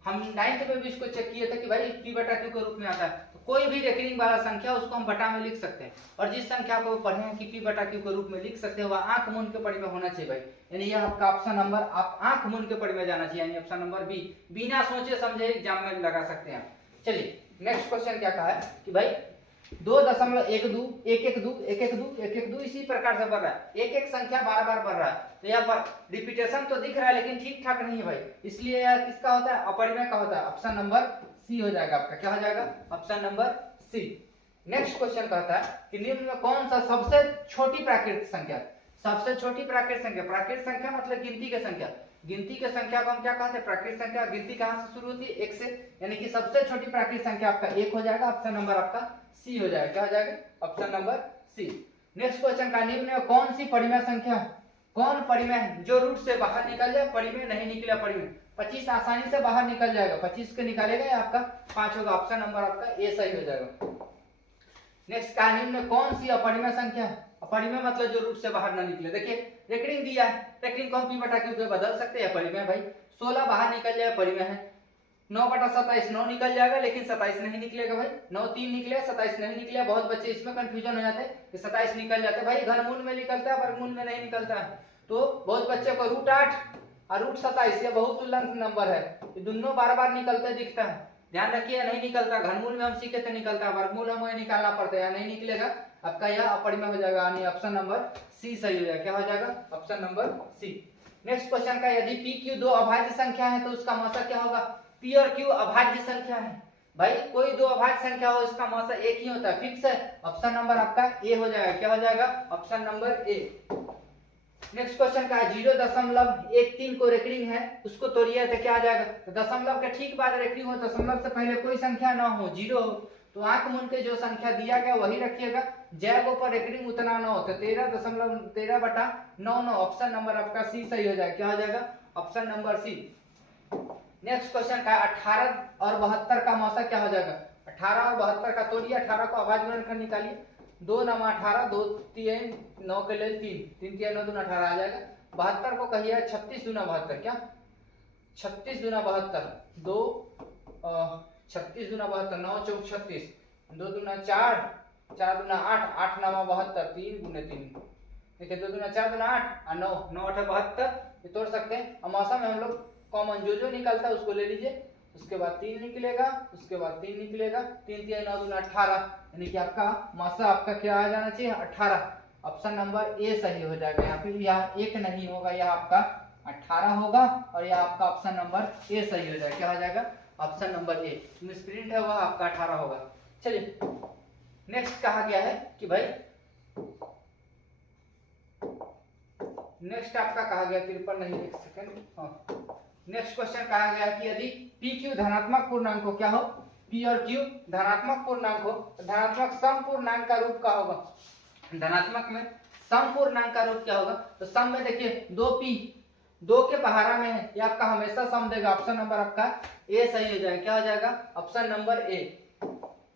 हम 9th में भी इसको चेक किए थे कि भाई p बटा q के रूप में आता है। तो कोई भी रेकरिंग वाला संख्या उसको हम बटा में लिख सकते हैं, और जिस संख्या को पढ़े हैं कि p बटा q के रूप में लिख सकते हैं वह आंख मूंद के पढ़ी में होना चाहिए भाई। यानी यह आपका ऑप्शन नंबर आप आंख मूंद के पढ़ी में जाना चाहिए, यानी ऑप्शन नंबर बी, बिना सोचे समझे एग्जाम में लगा सकते हैं। चलिए नेक्स्ट क्वेश्चन क्या कहा है कि भाई 2.112 इसी प्रकार से बढ़ रहा है, एक संख्या बार बार बढ़ रहा है। तो यहाँ पर रिपीटेशन तो दिख रहा है लेकिन ठीक ठाक नहीं है भाई, इसलिए यह किसका होता है, अपरिमेय का होता है। ऑप्शन नंबर सी हो जाएगा आपका। क्या हो जाएगा, option number C. Next question कहता है कि निम्न में कौन सा सबसे छोटी प्राकृतिक संख्या। सबसे छोटी प्राकृतिक संख्या मतलब गिनती के संख्या। गिनती के संख्या को हम क्या कहते हैं, प्राकृतिक संख्या। गिनती कहां से शुरू होती है, 1 से, यानी कि सबसे छोटी प्राकृतिक संख्या आपका 1 हो जाएगा। ऑप्शन नंबर आपका सी हो जाएगा। क्या हो जाएगा, option number C. Next question का निम्न में कौन सी परिमेय संख्या, कौन परिमेय जो रूट से बाहर निकल जाए, परिमेय नहीं निकला परिमेय। 25 आसानी से बाहर निकल जाएगा, 25 के निकालेगा आपका 5 होगा। ऑप्शन नंबर आपका ए सही हो जाएगा। नेक्स्ट का निम्न में कौन सी अपरिमेय संख्या है। अपरिमेय मतलब जो रूट से बाहर ना निकले। देखिए रेकरिंग दिया है, रेकरिंग को हम p बटा q पे बदल सकते हैं, परिमेय भाई। 16 बाहर निकल जाए परिमेय है। 9/27 9 निकल जाएगा, लेकिन 27 नहीं निकलेगा भाई। 9 3 निकले, 27 नहीं निकले। बहुत बच्चे इसमें कंफ्यूजन हो जाते हैं कि 27 निकल जाते हैं भाई, घनमूल में निकलता है वर्गमूल में नहीं निकलता है। तो बहुत बच्चे को √8 और √27 ये बहुत तुल्यंक नंबर है, ये दोनों बार बार निकलते दिखता है। ध्यान रखिए नहीं निकलता, घनमूल में हम सीखे थे निकलता, वर्गमूल हमें निकालना पड़ता है, नहीं निकलेगा आपका यह अपरिमेय हो जाएगा, यानी ऑप्शन नंबर सी सही हो जाएगा। क्या हो जाएगा? Option number C. Next question का, यदि पी क्यू दो अभाज्य संख्या है तो उसका मौसा क्या होगा? पी और क्यू अभाज्य संख्या है भाई, कोई दो अभाज्य संख्या हो इसका मौसा एक ही होता है, फिक्स है। ऑप्शन नंबर आपका ए हो जाएगा। क्या हो जाएगा? Option number A. Next question का 0.13 को रेकरिंग है, उसको तोड़िए तो क्या आ जाएगा? तो दशमलव के ठीक बाद रेकरिंग हो, दशमलव से पहले कोई संख्या ना हो, 0 हो, तो आंख मूंद के जो संख्या दिया गया वही रखिएगा, जैगो पर रेकरिंग उतना ना हो, तो 13.9। ऑप्शन नंबर आपका सी सही हो जाएगा। क्या हो जाएगा? Option number C. Next question का 18 और 72 का मौसा क्या हो जाएगा? 18 और 72 का तोड़िए, 18 को अभाज्य गुणनखंड निकालिए, 2 9 18, 2 3 9 के लिए 3 3 3 9 2 18 आ जाएगा। 72 को कहिए 36 दूना 72, क्या 36 दूना 72, 2 36 दूना 72, 9 चौक 36, 2 दूना 4, 4 दूना 8, 8 9 72, 3 गुने 3, देखिए 2 दूना 4 दूना 8 और 9 9 8 72, ये तोड़ सकते हैं। और मौसा में हम लोग कॉमन जो निकलता है उसको ले लीजिए, उसके बाद 3 निकलेगा, उसके बाद 3 निकलेगा, 3 3 9 दूना 18, यानी कि आपका मौसा आपका क्या आ जाना चाहिए? 18। ऑप्शन नंबर ए सही हो जाएगा। यहाँ पे यहाँ एक नहीं होगा, यह आपका 18 होगा और यह आपका ऑप्शन नंबर ए सही हो जाएगा। क्या हो जाएगा? Option number A. मिसप्रिंट है वह आपका 18 होगा। चलिए नेक्स्ट कहा गया है कि भाई, नेक्स्ट आपका कहा गया 53 नहीं, एक सेकंड। नेक्स्ट क्वेश्चन कहा गया कि यदि पी क्यू धनात्मक पूर्णांक हो, क्या हो? पी और क्यू धनात्मक पूर्णांक हो, धनात्मक सम पूर्णांक का रूप क्या होगा? धनात्मक में सम पूर्णांक का रूप क्या होगा? तो सम में देखिए 2p 2 के पहाड़ा में है, ये आपका हमेशा सम देगा। ऑप्शन नंबर आपका ए सही हो जाएगा। क्या हो जाएगा? Option number A.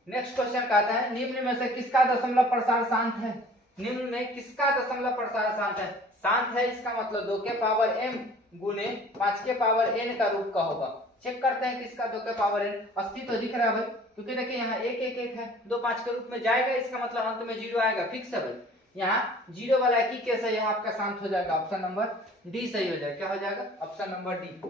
Next question कहता है निम्न में से किसका दशमलव प्रसार शांत है? निम्न में किसका दशमलव प्रसार शांत है? शांत है इसका मतलब 2 के पावर m गुने 5 के पावर n का रूप का होगा। चेक करते हैं किसका 2 के पावर n, 80 तो दिख रहा है भाई, क्योंकि देखिए यहाँ 1 1 1 है, 2 5 के रूप में जाएगा, इसका मतलब अंत में 0 आएगा, फिक्स है भाई। यहाँ 0 वाला एक ही केस है, यहाँ आपका शांत हो जाएगा। ऑप्शन नंबर डी सही हो जाएगा। क्या हो जाएगा? Option number D.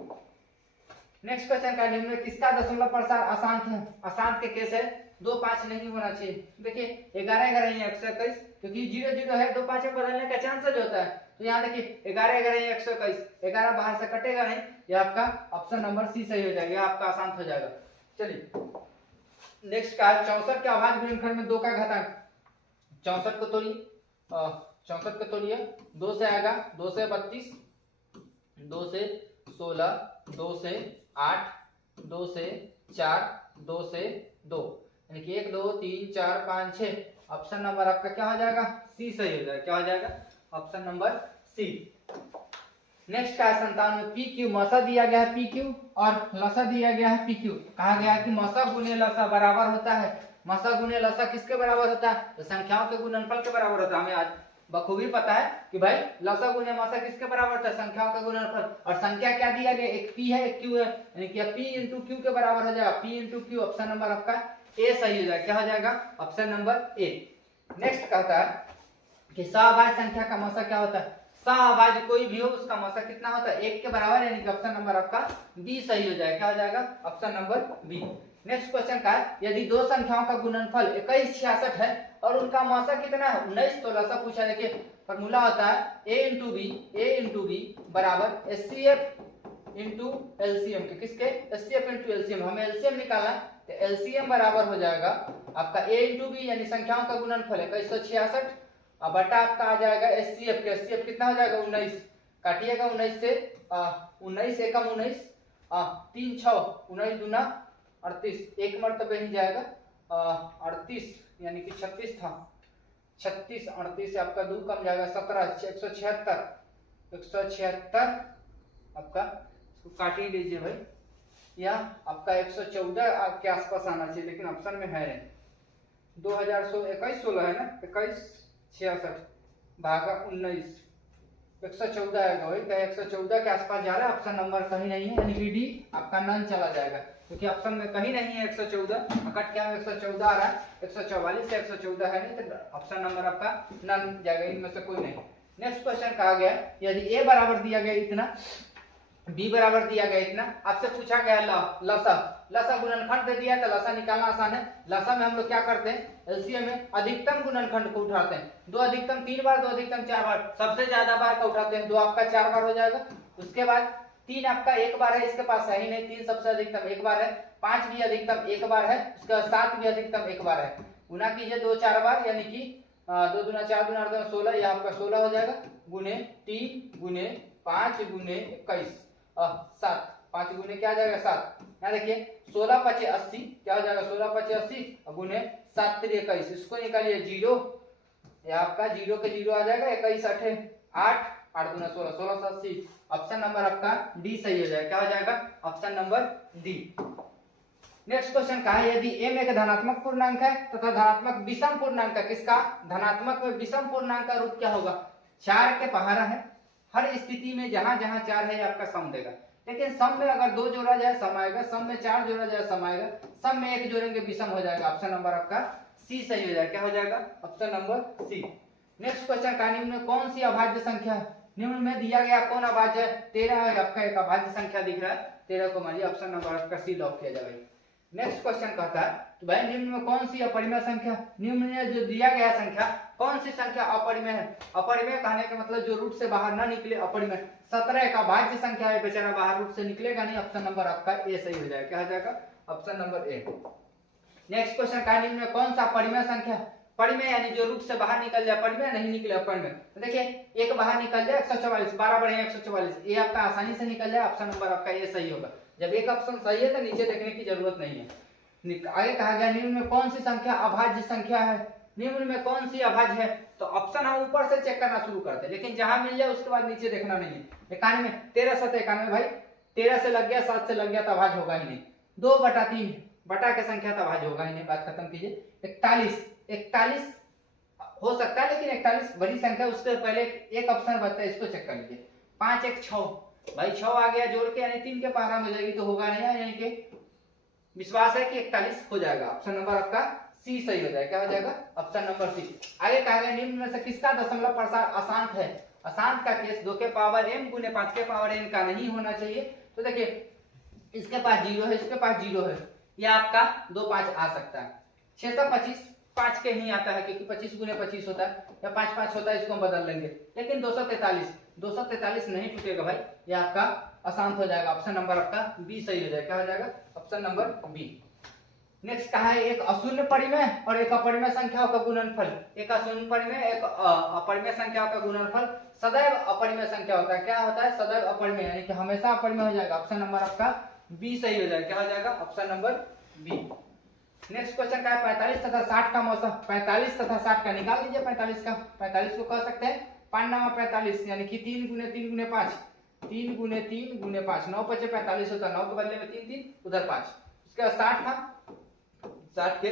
Next question का निम्न में किसका दशमलव प्रसार अशांत है? अशांत के केस है 2 5 नहीं होना चाहिए। देखिए 11 11 121, क्योंकि 0 0 है, 2 5 बदलने का चांसेस होता है, तो यहाँ देखिए 11 11 121, 11 बाहर से कटेगा नहीं, ये आपका ऑप्शन नंबर सी सही हो जाएगा, आपका आसान हो जाएगा। चलिए नेक्स्ट का 64 के अभाज्य गुणनखंड में 2 का घातांक, 64 को तोड़िए, 64 को तोड़िए, 2 से आएगा 2 से 32, 2 से 16, 2 से 8, 2 से 4, 2 से 2, यानी कि 1 2 3 4 5 6। ऑप्शन नंबर आपका क्या हो जाएगा? सी सही हो जाएगा। क्या हो जाएगा? Option number C. नेक्स्ट का 97 पी क्यू, मौसा दिया गया है पी क्यू और लसा दिया गया है पी क्यू, कहा गया है कि मौसा गुने लसा बराबर होता है। मौसा गुने लसा किसके बराबर होता है? तो संख्याओं के गुणनफल के बराबर होता है। हमें आज बखूबी पता है कि भाई लसा गुने मौसा किसके बराबर होता है? संख्याओं का गुणनफल। और संख्या क्या दिया गया? एक पी है एक क्यू है, यानी कि पी इंटू क्यू के बराबर हो जाएगा, P into Q. Option number आपका ए सही हो जाएगा। क्या हो जाएगा? Option number A. नेक्स्ट कहता है कि सहअभाज्य संख्या का मौसा क्या होता है? सहअभाज्य कोई भी हो उसका मौसा कितना होता है? 1 के बराबर, यानी कि ऑप्शन नंबर आपका बी सही हो जाएगा। क्या हो जाएगा? Option number B. Next question का है यदि दो संख्याओं का गुणनफल 21 66 है और उनका मौसा कितना है? 19, तो लसा पूछा। देखिए फॉर्मूला होता है a इंटू बी बराबर एचसीएफ इंटू एलसीएम के। किसके? HCF into LCM. हमें एलसीएम निकालना है, तो एलसीएम बराबर हो जाएगा आपका a इंटू बी, यानी संख्याओं का गुणनफल है 2166, और बटा आपका आ जाएगा एचसीएफ के। एचसीएफ कितना हो जाएगा? 19। काटिएगा 19 से 19 एकम 19, 3 6 19 दूना 38, एक मरतबे ही जाएगा 38, यानी कि 36 था, 36 38 से आपका 2 कम जाएगा 17, 176 आपका, इसको काट ही लीजिए भाई। यह आपका 114 के आसपास आना चाहिए, लेकिन ऑप्शन में है नहीं। 2021 16 है ना, 21 66 भागा 19, 114 आएगा वही, 114 के आसपास जा रहा है। ऑप्शन नंबर कहीं नहीं है, यानी कि डी आपका नन चला जाएगा, क्योंकि ऑप्शन में कहीं नहीं है 114। कट क्या 114 आ रहा है, 144 से 114 है नहीं, तो ऑप्शन नंबर आपका नन जाएगा, इनमें से कोई नहीं। नेक्स्ट क्वेश्चन कहा गया यदि a बराबर दिया गया इतना, b बराबर दिया गया इतना, आपसे पूछा गया लसा, लसा गुणनखंड दे दिया तो लसा निकालना आसान है। लसा में हम लोग क्या करते हैं, एलसीएम में अधिकतम गुणनखंड को उठाते हैं, दो अधिकतम 3 बार, दो अधिकतम 4 बार, सबसे ज्यादा बार का उठाते हैं, दो आपका 4 बार हो जाएगा। उसके बाद 3 आपका 1 बार है, इसके पास है ही नहीं, 3 सबसे अधिकतम 1 बार है, 5 भी अधिकतम 1 बार है, उसके बाद 7 भी अधिकतम 1 बार है। गुना कीजिए 2 4 बार, यानी कि 2 दूना 4 दूना 8 16, यह आपका 16 हो जाएगा, गुने 3 गुने 5 गुने 21 7, 5 गुने क्या आ जाएगा 7, यहाँ देखिए 16 5 80, क्या हो जाएगा 16 5 80 गुने 7 3 21, इसको निकालिए 0, ये आपका 0 के 0 आ जाएगा, 21 8 8 दूना 16 16 80, ऑप्शन नंबर आपका डी सही हो जाएगा। क्या हो जाएगा, option number D. Next question का है यदि m एक धनात्मक पूर्णांक है तथा धनात्मक विषम पूर्णांक है, किसका धनात्मक में विषम पूर्णांक का रूप क्या होगा, 4 के पहाड़ा है, हर स्थिति में जहां जहां 4 है आपका सम देगा, लेकिन सम में अगर 2 जोड़ा जाए सम आएगा, सम में 4 जोड़ा जाए सम आएगा, सम में 1 जोड़ेंगे विषम हो जाएगा, ऑप्शन नंबर आपका सी सही हो जाएगा। क्या हो जाएगा, option number C. Next question का निम्न में कौन सी अभाज्य संख्या है, निम्न में दिया गया कौन अभाज्य है, 13 है, आपका एक अभाज्य संख्या दिख रहा है, 13 को मानिए ऑप्शन नंबर आपका सी लॉक किया जाएगा। नेक्स्ट क्वेश्चन कहता है तो भाई निम्न में कौन सी अपरिमेय संख्या, निम्न में जो दिया गया संख्या कौन सी संख्या अपरिमेय है, अपरिमेय कहने का मतलब जो रूट से बाहर ना निकले, अपरिमेय 17 का भाज्य संख्या है, बेचारा बाहर रूट से निकलेगा नहीं, ऑप्शन नंबर आपका ए सही हो जाएगा। क्या हो जाएगा, option number A. Next question का निम्न में कौन सा परिमेय संख्या, परिमेय यानी जो रूट से बाहर निकल जाए, परिमेय नहीं निकले अपरिमेय, तो देखिए एक बाहर निकल जाए 144, 12 बढ़े 144, ये आपका आसानी से निकल जाए, ऑप्शन नंबर आपका ए सही होगा। जब एक ऑप्शन सही है तो नीचे देखने की जरूरत नहीं है। आगे कहा गया निम्न में कौन सी संख्या अभाज्य संख्या है, निम्न में कौन सी अभाज्य है, तो ऑप्शन हम ऊपर से चेक करना शुरू करते हैं, लेकिन जहां मिल जाए उसके बाद नीचे देखना नहीं है। 91 13 7 91 भाई 13 से लग गया 7 से लग गया तो अभाज्य होगा ही नहीं, 2/3 बटा के संख्या तो अभाज्य होगा ही नहीं, बात खत्म कीजिए। 41 हो सकता है लेकिन 41 बड़ी संख्या, उससे पहले एक ऑप्शन बचता है, इसको चेक कर लीजिए। 5 1 6 भाई 6 आ गया जोड़ के, यानी 3 के पहाड़ा में जाएगी तो होगा नहीं, यानी कि विश्वास है कि 41 हो जाएगा, ऑप्शन नंबर आपका सी सही हो जाएगा। क्या हो जाएगा, ऑप्शन नंबर सी। आगे कहा गया निम्न में से किसका दशमलव प्रसार अशांत है, अशांत का केस 2 के पावर m गुने 5 के पावर n का नहीं होना चाहिए, तो देखिए इसके पास 0 है, इसके पास 0 है, यह आपका 2 5 आ सकता है। 625 5 के नहीं आता है क्योंकि 25 गुने 25 होता है, या 5 5 होता है, इसको हम बदल लेंगे, लेकिन 243 नहीं टूटेगा भाई, ये आपका अशांत हो जाएगा, ऑप्शन नंबर आपका बी सही हो जाएगा। क्या हो जाएगा, ऑप्शन नंबर बी। नेक्स्ट कहा है एक अशून्य परिमेय और एक अपरिमेय संख्याओं का गुणनफल, एक अशून्य परिमेय एक अपरिमेय संख्याओं का गुणनफल सदैव अपरिमेय संख्या होता है, क्या होता है सदैव अपरिमेय, यानी कि हमेशा अपरिमेय हो जाएगा, ऑप्शन नंबर आपका बी सही हो जाएगा। क्या हो जाएगा, option number B. Next question का है 45 तथा 60 का मौसा, 45 तथा 60 का निकाल लीजिए, 45 का 45 को कह सकते हैं 5 9 45, यानी कि 3 गुने 3 गुने 5, 3 गुने 3 गुने 5, 9 5 45 होता है, 9 के बदले में 3 3 उधर 5, उसके बाद 60 था, 60 के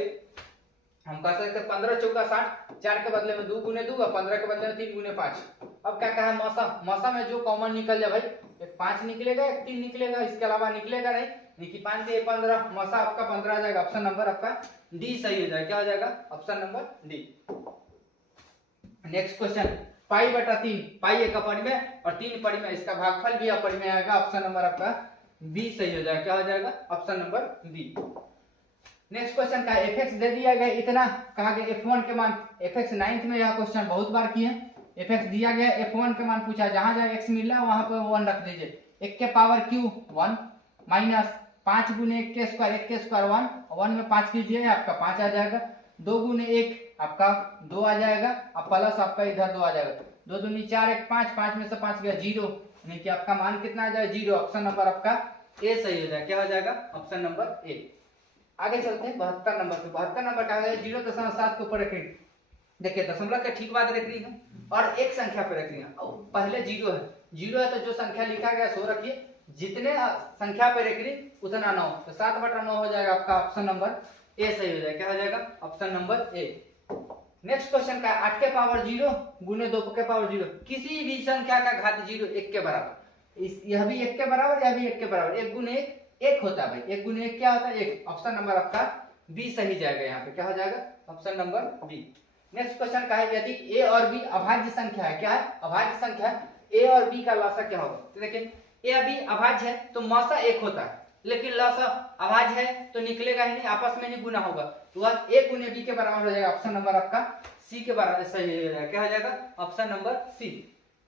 हम कह सकते हैं 15 चौका 60, 4 के बदले में 2 गुने 2 और 15 के बदले में 3 गुने 5। अब क्या कहा है मौसा, मौसा में जो कॉमन निकल जाए भाई, एक 5 निकलेगा एक 3 निकलेगा, इसके अलावा निकलेगा नहीं, यानी कि 5 से 15, मौसा आपका 15 आ जाएगा, ऑप्शन नंबर आपका डी सही हो जाएगा। क्या हो जाएगा, option number D. Next question π/3, pi एक अपरिमेय और 3 परिमेय, इसका भागफल भी अपरिमेय आएगा, ऑप्शन नंबर आपका बी सही हो जाएगा। क्या हो जाएगा, option number B. Next question का fx दे दिया गया इतना, कहा गया f1 के मान, fx 9th में यह क्वेश्चन बहुत बार किए, fx दिया गया f1 के मान पूछा, जहां जहां x मिल रहा है वहां पर 1 रख दीजिए, 1 के पावर q 1 माइनस 5 गुने 1 के स्क्वायर 1, 1 में 5 कीजिए आपका 5 आ जाएगा, 2 गुने 1 आपका 2 आ जाएगा, अब प्लस आपका इधर 2 आ जाएगा, 2 दूनी 4 1 5, 5 में से 5 गया 0, यानी कि आपका मान कितना आ जाएगा 0, ऑप्शन नंबर आपका ए सही हो जाएगा। क्या हो जाएगा, ऑप्शन नंबर ए। आगे चलते हैं 72 नंबर पे। 72 नंबर का है 0.7 के ऊपर रख रही, देखिए दशमलव के ठीक बाद रख रही है और एक संख्या पे रख रही है, पहले 0 है, 0 है तो जो संख्या लिखा गया सो रखिए, जितने संख्या पे रख रही उतना 9, तो 7/9 हो जाएगा आपका, ऑप्शन नंबर ए सही हो जाएगा। क्या हो जाएगा, option number A. Next question का 8 के पावर 0 गुने 2 के पावर 0, किसी भी संख्या का घात 0 1 के बराबर, यह भी 1 के बराबर, यह भी 1 के बराबर, 1 गुने 1 1 होता है भाई, 1 गुने 1 क्या होता है 1, ऑप्शन नंबर आपका बी सही जाएगा यहाँ पे। क्या हो जाएगा, option number B. Next question का है यदि ए और बी अभाज्य संख्या है, क्या है अभाज्य संख्या है, ए और बी का लसा क्या होगा। तो देखिए ए और बी अभाज्य है तो मौसा एक होता है, लेकिन लसा अभाज्य है तो निकलेगा ही नहीं, आपस में ही गुना होगा, तो वह ए गुने बी के बराबर हो जाएगा। ऑप्शन नंबर आपका सी के बराबर सही हो जाएगा, क्या हो जाएगा option number C.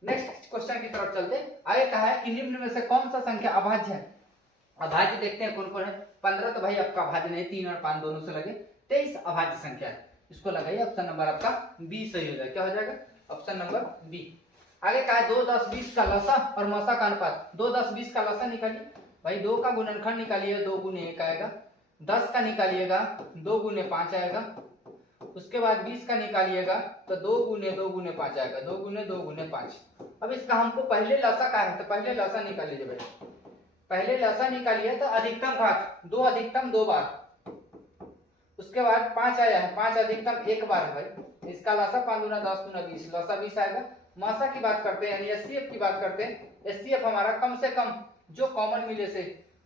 Next question की तरफ चलते हैं। आगे कहा है कि निम्न में से कौन सा संख्या अभाज्य है। अभाज्य देखते हैं कौन कौन है। 15 तो भाई आपका अभाज्य नहीं, 3 और 5 दोनों से लगे। 23 अभाज्य संख्या है, इसको लगाइए, ऑप्शन नंबर आपका बी सही हो जाएगा, क्या हो जाएगा ऑप्शन नंबर बी। आगे कहा है 2, 10, 20 का लसा और मौसा का अनुपात। 2, 10, 20 का लसा निकालिए भाई, 2 का गुणनखंड निकालिए, 2 गुने 1 आएगा। 10 का निकालिएगा 2 गुने 5 आएगा। उसके बाद 20 का निकालिएगा तो 2 गुने 2 गुने 5 आएगा, 2 गुने 2 गुने 5। अब इसका हमको पहले लसा का है तो पहले लसा निकाल लीजिए भाई, पहले लसा निकालिए तो अधिकतम घात 2 अधिकतम 2 बार, उसके बाद 5 आया है, 5 अधिकतम 1 बार है भाई, इसका लसा 5 गुना 10 गुना 20, लसा 20 आएगा। मौसा की बात करते हैं यानी एचसीएफ की बात करते हैं। एचसीएफ हमारा कम से कम जो कॉमन मिले से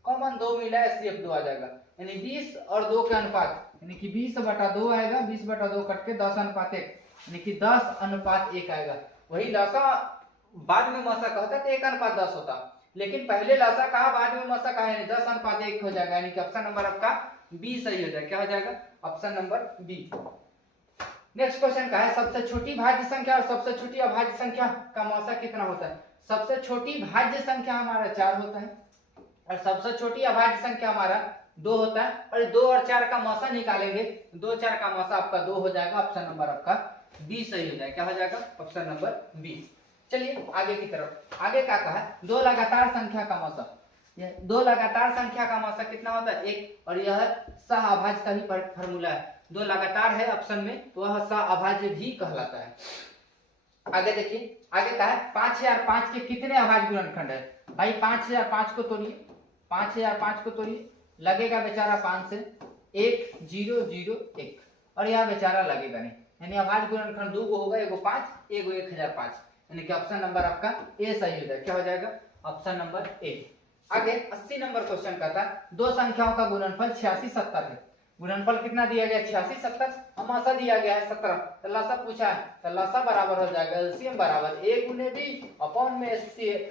कॉमन 2 मिला, एचसीएफ 2 आ जाएगा, यानी 20 और 2 के अनुपात, यानी कि 20/2 आएगा, 20/2 कट के 10:1, यानी कि 10:1 आएगा। वही लसा बाद में मौसा का होता तो 1:10 होता, लेकिन पहले लसा कहा बाद में मौसा कहा, यानी 10:1 हो जाएगा, यानी कि ऑप्शन नंबर आपका बी सही हो जाएगा, क्या हो जाएगा option number B. Next question का है सबसे छोटी भाज्य संख्या और सबसे छोटी अभाज्य संख्या का मौसा कितना होता है। सबसे छोटी भाज्य संख्या हमारा 4 होता है और सबसे छोटी अभाज्य संख्या हमारा 2 होता है, और 2 और 4 का मौसा निकालेंगे, 2, 4 का मौसा आपका 2 हो जाएगा, ऑप्शन नंबर आपका बी सही हो जाएगा, क्या हो जाएगा ऑप्शन नंबर बी। चलिए आगे की तरफ। आगे क्या कहा है 2 लगातार संख्या का मौसा। 2 लगातार संख्या का मौसा कितना होता है 1, और यह सह अभाज्य का ही फॉर्मूला है। 2 लगातार है ऑप्शन में तो वह सह अभाज्य भी कहलाता है। आगे देखिए, आगे कहा है 5005 के कितने अभाज्य गुणनखंड है। भाई 5005 को तोड़िए, 5005 को तोड़िए, लगेगा बेचारा 5 से 1 0 0 1, और यह बेचारा लगेगा नहीं, यानी अभाज्य गुणनखंड 2 को होगा, एगो 5 एगो 1005, यानी कि ऑप्शन नंबर आपका ए सही हो जाएगा, क्या हो जाएगा ऑप्शन नंबर ए। आगे 80 नंबर क्वेश्चन का था 2 संख्याओं का गुणनफल 86 70 है। गुणनफल कितना दिया गया 86 70, हमाशा दिया गया है 17, तो लसा पूछा है तो लसा बराबर हो जाएगा एलसीएम बराबर a गुने b अपॉन में एचसीएफ।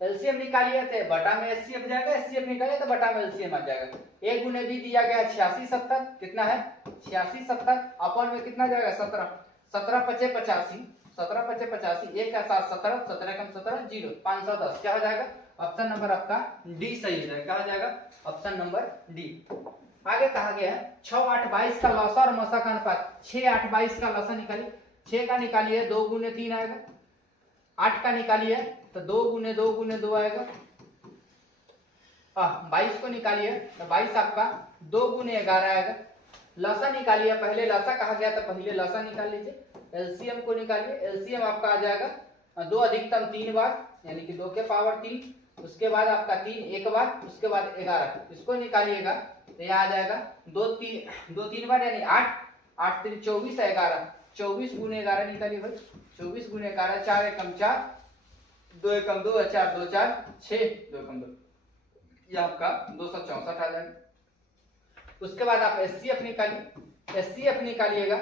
एलसीएम निकालिए तो बटा में एचसीएफ जाएगा, एचसीएफ निकालिए तो बटा में एलसीएम आ जाएगा। a गुने b दिया गया है 86 70, कितना है 86 70 अपॉन में कितना जाएगा 17, 17 5 85, 17 5 85, 1 का 7 17, 17 कम 17 0, 510, क्या हो जाएगा ऑप्शन नंबर आपका डी सही हो जाएगा, क्या हो जाएगा ऑप्शन नंबर डी। आगे कहा गया है 6 8 22 का लसा और मौसा का अनुपात। 6 8 22 का लसा निकालिए, 6 का निकालिए 2 गुने 3 आएगा, 8 का निकालिए तो 2 गुने 2 गुने 2 आएगा, 22 को निकालिए तो 22 आपका 2 गुने 11 आएगा। लसा निकालिए, पहले लसा कहा गया तो पहले लसा निकाल लीजिए। एलसीएम को निकालिए, एलसीएम आपका आ जाएगा 2 अधिकतम 3 बार, यानी कि 2 के पावर 3, उसके बाद आपका 3 एक बार, उसके बाद 11, इसको निकालिएगा तो यहाँ आ जाएगा 2 3 बार, यानी 8 8 3 24 है 11, 24 गुने 11 निकालिए भाई, 24 गुने 11, 4 एकम 4, 2 एकम 2, 4 2 4 6, 2 एकम 2, ये आपका 264 आ जाएगा। उसके बाद आप एचसीएफ निकालिए, एचसीएफ निकालिएगा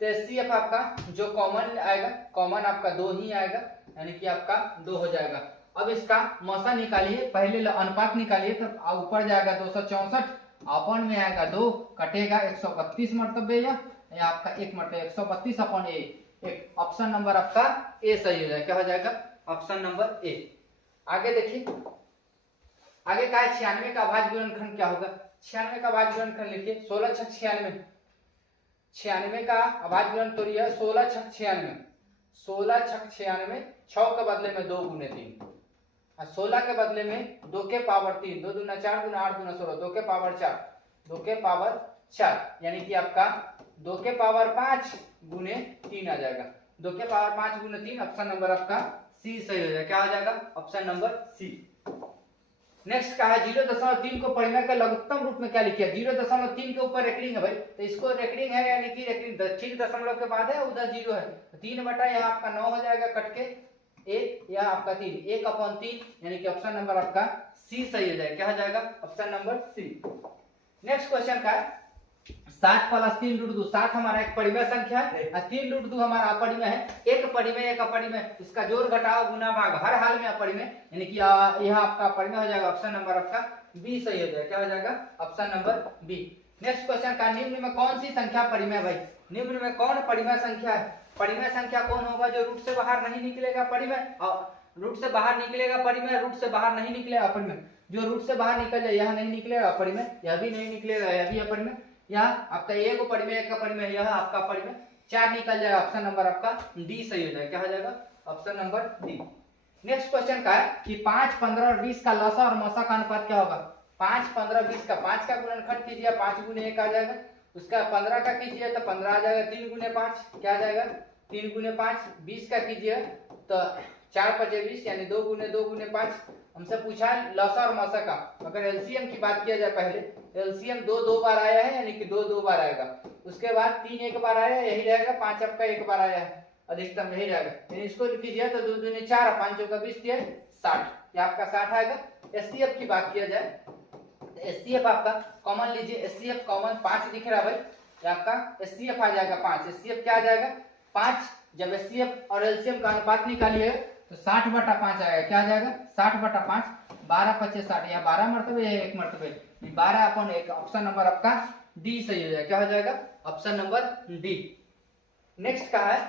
तो एचसीएफ आपका जो कॉमन आएगा, कॉमन आपका 2 ही आएगा, यानी कि आपका 2 हो जाएगा। अब इसका मौसा निकालिए, पहले अनुपात निकालिए तो ऊपर जाएगा 264, अपॉन में आएगा 2, कटेगा 132 मरतबे, या आपका 1 मरतबे 132 अपॉन ए, एक ऑप्शन नंबर आपका ए सही हो जाएगा, क्या हो जाएगा ऑप्शन नंबर ए। आगे देखिए, आगे का है 96 का अभाज्य गुणनखंड क्या होगा। 96 का अभाज्य गुणनखंड लिखिए 16 छक 96, 96 का अभाज्य गुणन तो यह 16 छक 96, 16 छक 96, 6 के बदले में 2 गुने 3, 16 के बदले में 2 के पावर 3, 2 दूना 4 दूना 8 दूना 16, 2 के पावर 4, 2 के पावर 4, यानी कि आपका 2 के पावर 5 गुने 3 आ जाएगा, 2 के पावर 5 गुने 3, ऑप्शन नंबर आपका सी सही हो जाएगा, क्या हो जाएगा ऑप्शन नंबर सी। नेक्स्ट का है 0.3 को परिमेय के लघुत्तम रूप में क्या लिखिए। 0.3 के ऊपर रेकरिंग है भाई, तो इसको रेकरिंग है, यानी कि रेकरिंग ठीक दशमलव के बाद है, उधर 0 है, 3 बटा यहाँ आपका 9 हो जाएगा, कट के 1, यह आपका 3, 1/3, यानी कि ऑप्शन नंबर आपका सी सही हो जाएगा, क्या हो जाएगा option number C. Next question का 7 प्लस 3 रूट 2, 7 हमारा एक परिमेय संख्या है और 3 रूट 2 हमारा अपरिमेय है। एक परिमेय एक अपरिमेय, इसका जोड़ घटाव गुना भाग हर हाल में अपरिमेय, यानी कि यह आपका अपरिमेय हो जाएगा। ऑप्शन नंबर आपका बी सही हो जाएगा। क्या हो जाएगा? Option number B. Next question का निम्न में कौन सी संख्या परिमेय भाई? निम्न में कौन परिमेय संख्या है? परिमेय संख्या कौन होगा? जो रूट से बाहर नहीं निकलेगा परिमेय, और रूट से बाहर निकलेगा परिमेय, रूट से बाहर नहीं निकलेगा अपरिमेय। जो रूट से बाहर निकल जाए यह नहीं निकलेगा अपरिमेय, यह भी नहीं निकलेगा, यह भी अपरिमेय। यहाँ आपका एक को परिमेय, एक का परिमेय, यह आपका परिमेय, 4 निकल जाएगा। ऑप्शन नंबर आपका डी सही हो जाएगा। क्या हो जाएगा? Option number D. Next question का है कि 5, 15 और 20 का लसा और मसा का अनुपात क्या होगा? 5, 15, 20 का 5 का गुणनखंड कीजिए, 5 गुने 1 आ जाएगा। उसका 15 का कीजिए तो 15 आ जाएगा, 3 गुने 5 क्या आ जाएगा? 3 गुने 5। 20 का कीजिए तो 4 5 20, यानी 2 गुने 5। हमसे पूछा है लसा और मसा का। अगर एलसीएम की बात किया जाए, पहले एलसीएम 2 बार आया है, यानी कि 2 बार आएगा। उसके बाद 3 एक बार आया, यही रहेगा। 5 आपका एक बार आया है, अधिकतम यही रहेगा। यानी इसको कीजिए तो 2 दूनी 4, 5 चौका 20 दिया 60, ये आपका 60 आएगा। एचसीएफ की बात किया जाए, एचसीएफ आपका कॉमन लीजिए, एचसीएफ कॉमन 5 दिख रहा है भाई, ये आपका एचसीएफ आ जाएगा 5। एचसीएफ क्या आ जाएगा? 5। जब एचसीएफ और एलसीएम का अनुपात निकालिए तो 60/5 आएगा। क्या आ जाएगा? 60/5, 12 25 60, या 12 मरतबे या 1 मरतबे, 12/1। ऑप्शन नंबर आपका डी सही हो जाएगा। क्या हो जाएगा? Option number D. नेक्स्ट का है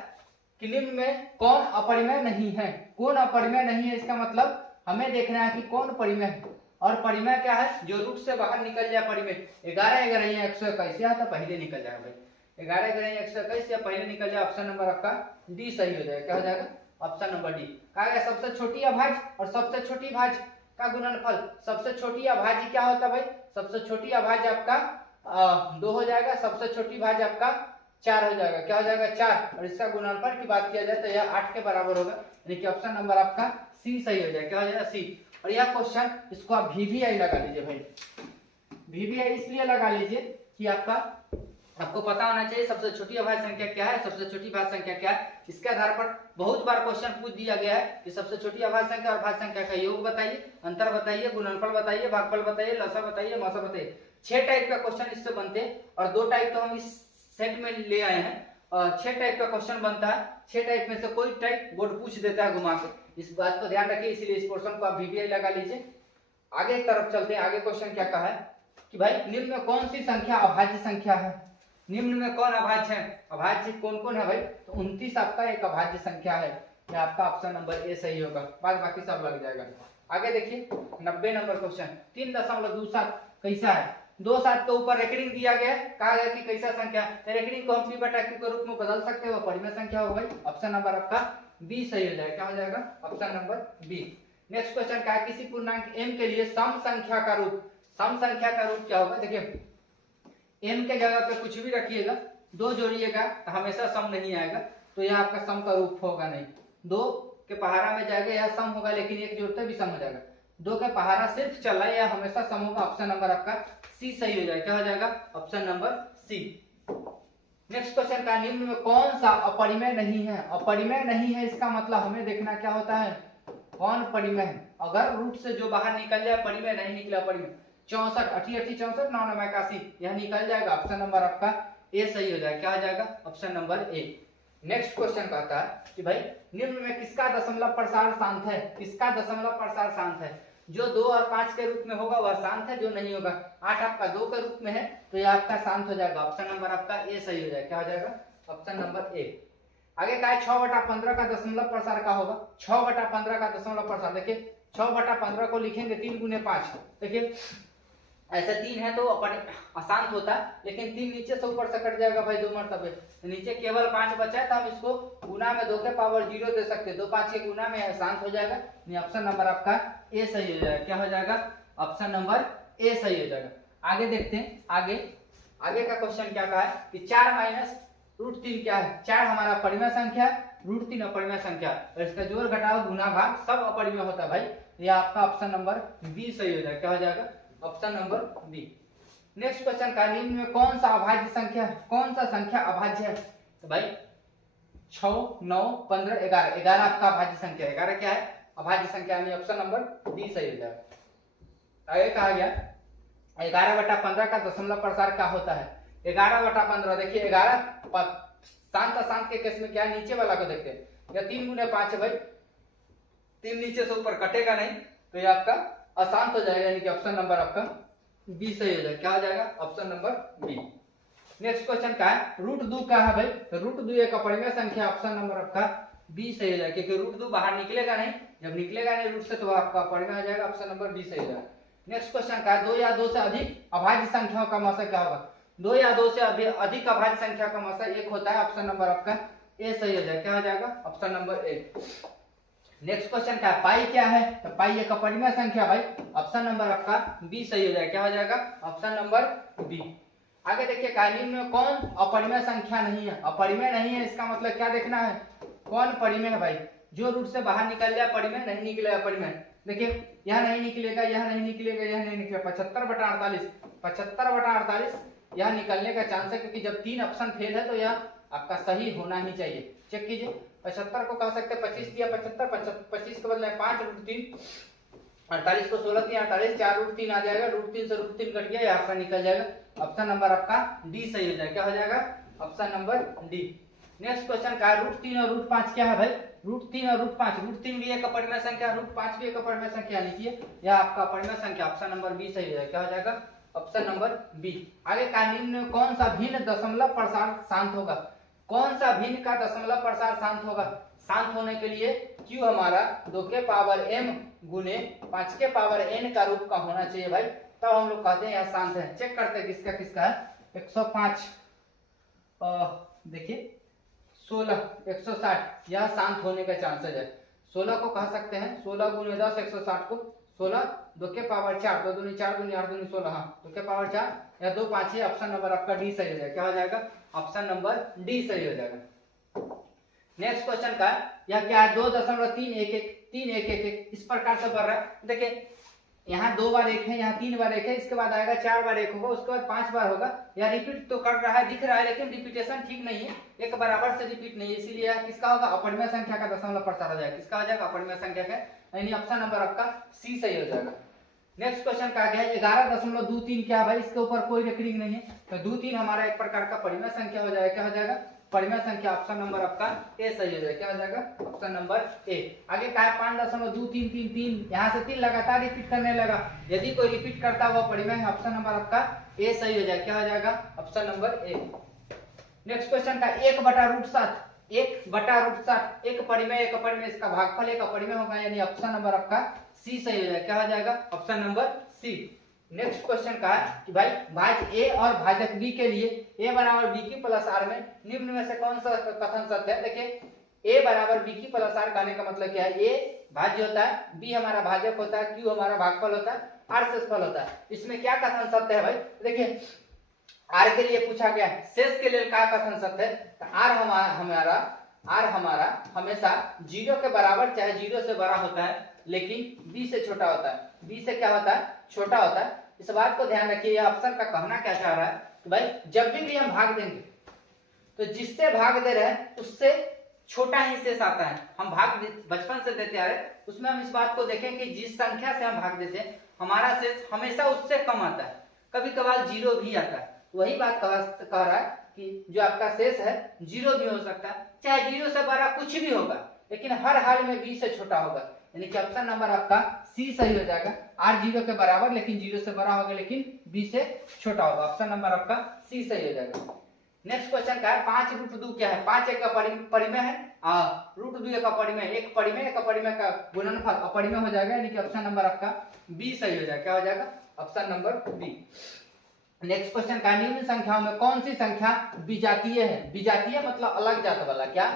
कि निम्न में कौन अपरिमेय नहीं है? कौन अपरिमेय नहीं है, इसका मतलब हमें देखना है कि कौन परिमेय है। और परिमेय क्या है? जो रूट से बाहर निकल जाए परिमेय। 11 11 121 या तो पहले निकल जाएगा भाई, 11 11 121 या पहले निकल जाए। ऑप्शन नंबर आपका डी सही हो जाएगा। क्या हो जाएगा? Option number D. कहा गया सबसे छोटी अभाज्य और सबसे छोटी भाज्य का गुणनफल। सबसे छोटी अभाज्य क्या होता है भाई? सबसे छोटी अभाज्य आपका 2 हो जाएगा, सबसे छोटी भाज्य आपका 4 हो जाएगा। क्या हो जाएगा? 4। और इसका गुणनफल की बात किया जाए तो यह 8 के बराबर होगा, यानी कि ऑप्शन नंबर आपका सी सही हो जाएगा। क्या हो जाएगा? सी। और यह क्वेश्चन इसको आप वीवीआई लगा लीजिए भाई। वीवीआई इसलिए लगा लीजिए कि आपको पता होना चाहिए सबसे छोटी अभाज्य संख्या क्या है, सबसे छोटी भाज्य संख्या क्या है। इसके आधार पर बहुत बार क्वेश्चन पूछ दिया गया है कि सबसे छोटी अभाज्य संख्या और भाज्य संख्या का योग बताइए, अंतर बताइए, गुणनफल बताइए, भागफल बताइए, लसा बताइए, मसा बताइए। 6 टाइप का क्वेश्चन इससे बनते हैं, और 2 टाइप तो हम इस सेट में ले आए हैं। 6 टाइप का क्वेश्चन बनता है। 6 टाइप में से कोई टाइप बोर्ड पूछ देता है घुमा के, इस बात को ध्यान रखिए। इसीलिए इस पोर्शन को आप वीवीआई लगा लीजिए। आगे की तरफ चलते हैं। आगे क्वेश्चन क्या कहा है कि भाई निम्न में कौन सी संख्या अभाज्य संख्या है? निम्न में कौन अभाज्य है? अभाज्य कौन कौन है भाई? तो 29 आपका एक अभाज्य संख्या है। ये आपका ऑप्शन नंबर ए सही होगा, बाद बाकी सब लग जाएगा। आगे देखिए 90 नंबर क्वेश्चन। 3.27 कैसा है? 2 7 के ऊपर रेकरिंग दिया गया है, कहा गया कि कैसा संख्या है। रेकरिंग को हम p/q के रूप में बदल सकते हो, परिमेय संख्या होगा भाई। ऑप्शन नंबर आपका बी सही हो जाएगा। क्या हो जाएगा? Option number B. Next question क्या है? किसी पूर्णांक m के लिए सम संख्या का रूप। सम संख्या का रूप क्या होगा? देखिए m के जगह पे कुछ भी रखिएगा, 2 जोड़िएगा तो हमेशा सम नहीं आएगा, तो यह आपका सम का रूप होगा नहीं। 2 के पहाड़ा में जाएगा यह सम होगा, लेकिन एक जोड़ते भी सम हो जाएगा। 2 का पहाड़ा सिर्फ चला है, यह हमेशा सम होगा। ऑप्शन नंबर आपका सी सही हो जाएगा। क्या हो जाएगा? Option number C. Next question का निम्न में कौन सा अपरिमेय नहीं है? अपरिमेय नहीं है, इसका मतलब हमें देखना क्या होता है, कौन परिमेय है। अगर रूट से जो बाहर निकल जाए परिमेय, नहीं निकला परिमेय। 64 80 80 64 9 9 81, यह निकल जाएगा। ऑप्शन नंबर आपका ए सही हो जाएगा। क्या हो जाएगा? Option number A. Next question कहता है कि भाई निम्न में किसका दशमलव प्रसार शांत है? किसका दशमलव प्रसार शांत है? जो 2 और 5 के रूप में होगा वह शांत है, जो नहीं होगा। 8 आपका 2 के रूप में है तो यह आपका शांत हो जाएगा। ऑप्शन नंबर आपका ए सही हो जाएगा। क्या हो जाएगा? Option number A. आगे का है 6/15 का दशमलव प्रसार का होगा। 6/15 का दशमलव प्रसार, देखिए 6/15 को लिखेंगे 3 गुने 5। देखिए ऐसे 3 है तो अपन अशांत होता है, लेकिन 3 नीचे से ऊपर से कट जाएगा भाई 2 मरतबे, तो नीचे केवल 5 बचा है, तो हम इसको गुना में 2 के पावर 0 दे सकते हैं। 2 5 के गुना में अशांत हो जाएगा। ऑप्शन नंबर आपका ए सही हो जाएगा। क्या हो जाएगा? ऑप्शन नंबर ए सही हो जाएगा। आगे देखते हैं। आगे का क्वेश्चन क्या कहा है कि 4 - √3 क्या है? 4 हमारा परिमेय संख्या, √3 अपरिमेय संख्या, और इसका जोड़ घटाव गुना भाग सब अपरिमेय होता है भाई। ये आपका ऑप्शन नंबर बी सही हो जाएगा। क्या हो जाएगा? Option number B. Next question का निम्न में कौन सा अभाज्य संख्या है? कौन सा संख्या अभाज्य है? तो भाई 6 9 15 11, 11 आपका अभाज्य संख्या है। 11 क्या है? अभाज्य संख्या, यानी ऑप्शन नंबर डी सही हो जाएगा। आगे कहा गया 11/15 का दशमलव प्रसार क्या होता है? 11/15। देखिए 11 शांत अशांत के केस में क्या नीचे वाला को देखते हैं, या 3 गुने 5 है भाई, 3 नीचे से ऊपर कटेगा नहीं, तो ये आपका अशांत हो जाएगा, यानी कि ऑप्शन नंबर आपका बी सही हो जाएगा। क्या हो जाएगा? Option number B. Next question का है रूट 2 का है भाई, तो रूट 2 एक अपरिमेय संख्या, ऑप्शन नंबर आपका बी सही हो जाएगा, क्योंकि रूट 2 बाहर निकलेगा नहीं, जब निकलेगा नहीं रूट से तो आपका अपरिमेय हो जाएगा, ऑप्शन नंबर बी सही हो जाएगा। नेक्स्ट क्वेश्चन का है 2 या 2 से अधिक अभाज्य संख्याओं का मौसा क्या होगा? 2 या 2 से अधिक अभाज्य संख्या का मौसा 1 होता है, ऑप्शन नंबर आपका ए सही हो जाएगा। क्या हो जाएगा? Option number A. Next question क्या है, पाई क्या है? तो पाई एक अपरिमेय संख्या भाई, ऑप्शन नंबर आपका बी सही हो जाएगा। क्या हो जाएगा? Option number B. आगे देखिए निम्न में कौन अपरिमेय संख्या नहीं है? अपरिमेय नहीं है इसका मतलब क्या देखना है, कौन परिमेय है भाई? जो रूट से बाहर निकल जाए परिमेय, नहीं निकले अपरिमेय। देखिए यह नहीं निकलेगा, यह नहीं निकलेगा, यह नहीं निकलेगा। 75/48, 75/48 यह निकलने का चांस है, क्योंकि जब 3 ऑप्शन फेल है तो यह आपका सही होना ही चाहिए। चेक कीजिए, 75 को कह सकते हैं 25 दिया 75, 25 के बदले 5 रूट 3, 48 को 16 3 48, 4 रूट 3 आ जाएगा, रूट 3 से रूट 3 कट गया, यहाँ से निकल जाएगा। ऑप्शन नंबर आपका डी सही हो जाएगा। क्या हो जाएगा? Option number D. Next question का रूट 3 और रूट 5 क्या है भाई? रूट 3 और रूट 5, रूट 3 भी एक अपरिमेय संख्या, रूट 5 भी एक अपरिमेय संख्या, लिखिए यह आपका अपरिमेय संख्या, ऑप्शन नंबर बी सही हो जाएगा। क्या हो जाएगा? Option number B. आगे का निम्न में कौन सा भिन्न दशमलव प्रसार शांत होगा? कौन सा भिन्न का दशमलव प्रसार शांत होगा? शांत होने के लिए q हमारा 2 के पावर m गुने 5 के पावर n का रूप का होना चाहिए भाई, तब हम लोग कहते हैं यह शांत है। चेक करते हैं किसका किसका है। 105 देखिए 16 160 यह शांत होने का चांसेस है। 16 को कह सकते हैं 16 गुने 10 160 को 16 2 के पावर 4, 2 दूनी 4 दूनी 8 दूनी 16, हाँ 2 के पावर 4 या 2 5 है। ऑप्शन नंबर आपका डी सही हो जाएगा। क्या हो जाएगा? ऑप्शन नंबर डी सही हो जाएगा। नेक्स्ट क्वेश्चन का यह क्या है, 2.311 3 इस प्रकार से बढ़ रहा है। देखिए यहाँ 2 बार 1 है, यहाँ 3 बार 1 है, इसके बाद आएगा 4 बार 1 होगा, उसके बाद 5 बार होगा। यह रिपीट तो कर रहा है, दिख रहा है, लेकिन रिपीटेशन ठीक नहीं है, एक बराबर से रिपीट नहीं है, इसीलिए यह किसका होगा? अपरिमेय संख्या का दशमलव प्रसार हो जाएगा। किसका हो जाएगा? अपरिमेय संख्या का, यानी ऑप्शन नंबर आपका सी सही हो जाएगा। नेक्स्ट क्वेश्चन का गया 11.23 क्या है भाई? इसके ऊपर कोई रेकरिंग नहीं है, तो 23 हमारा एक प्रकार का परिमेय संख्या हो जाएगा। क्या हो जाएगा? परिमेय संख्या, ऑप्शन नंबर आपका ए सही हो जाएगा। क्या हो जाएगा? Option number A. आगे का है 5.2333, यहाँ से 3 लगातार रिपीट करने लगा, यदि कोई रिपीट करता हुआ परिमेय है, ऑप्शन नंबर आपका ए सही हो जाएगा। क्या हो जाएगा? Option number A. Next question का 1/√7, 1/√7 एक परिमेय, एक अपरिमेय, इसका भागफल एक अपरिमेय होगा, यानी ऑप्शन नंबर आपका सी सही हो जाएगा। क्या हो जाएगा? Option number C. Next question का है कि भाई भाज्य ए और भाजक बी के लिए a बराबर बी की प्लस आर में निम्न में से कौन सा कथन सत्य है? देखिए a बराबर बी की प्लस आर कहने का मतलब क्या है, a भाज्य होता है, b हमारा भाजक होता है, q हमारा भागफल होता है, r शेषफल होता है। इसमें क्या कथन सत्य है भाई? देखिए r के लिए पूछा गया है, शेष के लिए क्या कथन सत्य है? तो r हमारा हमेशा 0 के बराबर चाहे 0 से बड़ा होता है, लेकिन b से छोटा होता है। b से क्या होता है? छोटा होता है। इस बात को ध्यान रखिए। यह ऑप्शन का कहना क्या चाह रहा है कि भाई जब भी हम भाग देंगे तो जिससे भाग दे रहे हैं उससे छोटा ही शेष आता है। हम भाग बचपन से देते आ रहे, उसमें हम इस बात को देखें कि जिस संख्या से हम भाग देते हैं हमारा शेष हमेशा उससे कम आता है, कभी कभार 0 भी आता है। वही बात कह रहा है कि जो आपका शेष है 0 भी हो सकता है, चाहे 0 से बड़ा कुछ भी होगा, लेकिन हर हाल में b से छोटा होगा, यानी कि ऑप्शन नंबर आपका सी सही हो जाएगा। r 0 के बराबर लेकिन 0 से बड़ा होगा, लेकिन b से छोटा होगा, ऑप्शन नंबर आपका सी सही हो जाएगा। नेक्स्ट क्वेश्चन का है 5√2 क्या है? 5 एक परिमेय है, √2 एक अपरिमेय, एक परिमेय एक अपरिमेय का गुणनफल अपरिमेय हो जाएगा, यानी कि ऑप्शन नंबर आपका बी सही हो जाएगा। क्या हो जाएगा? Option number B. Next question का निम्न संख्याओं में कौन सी संख्या विजातीय है? विजातीय मतलब अलग जात वाला। क्या?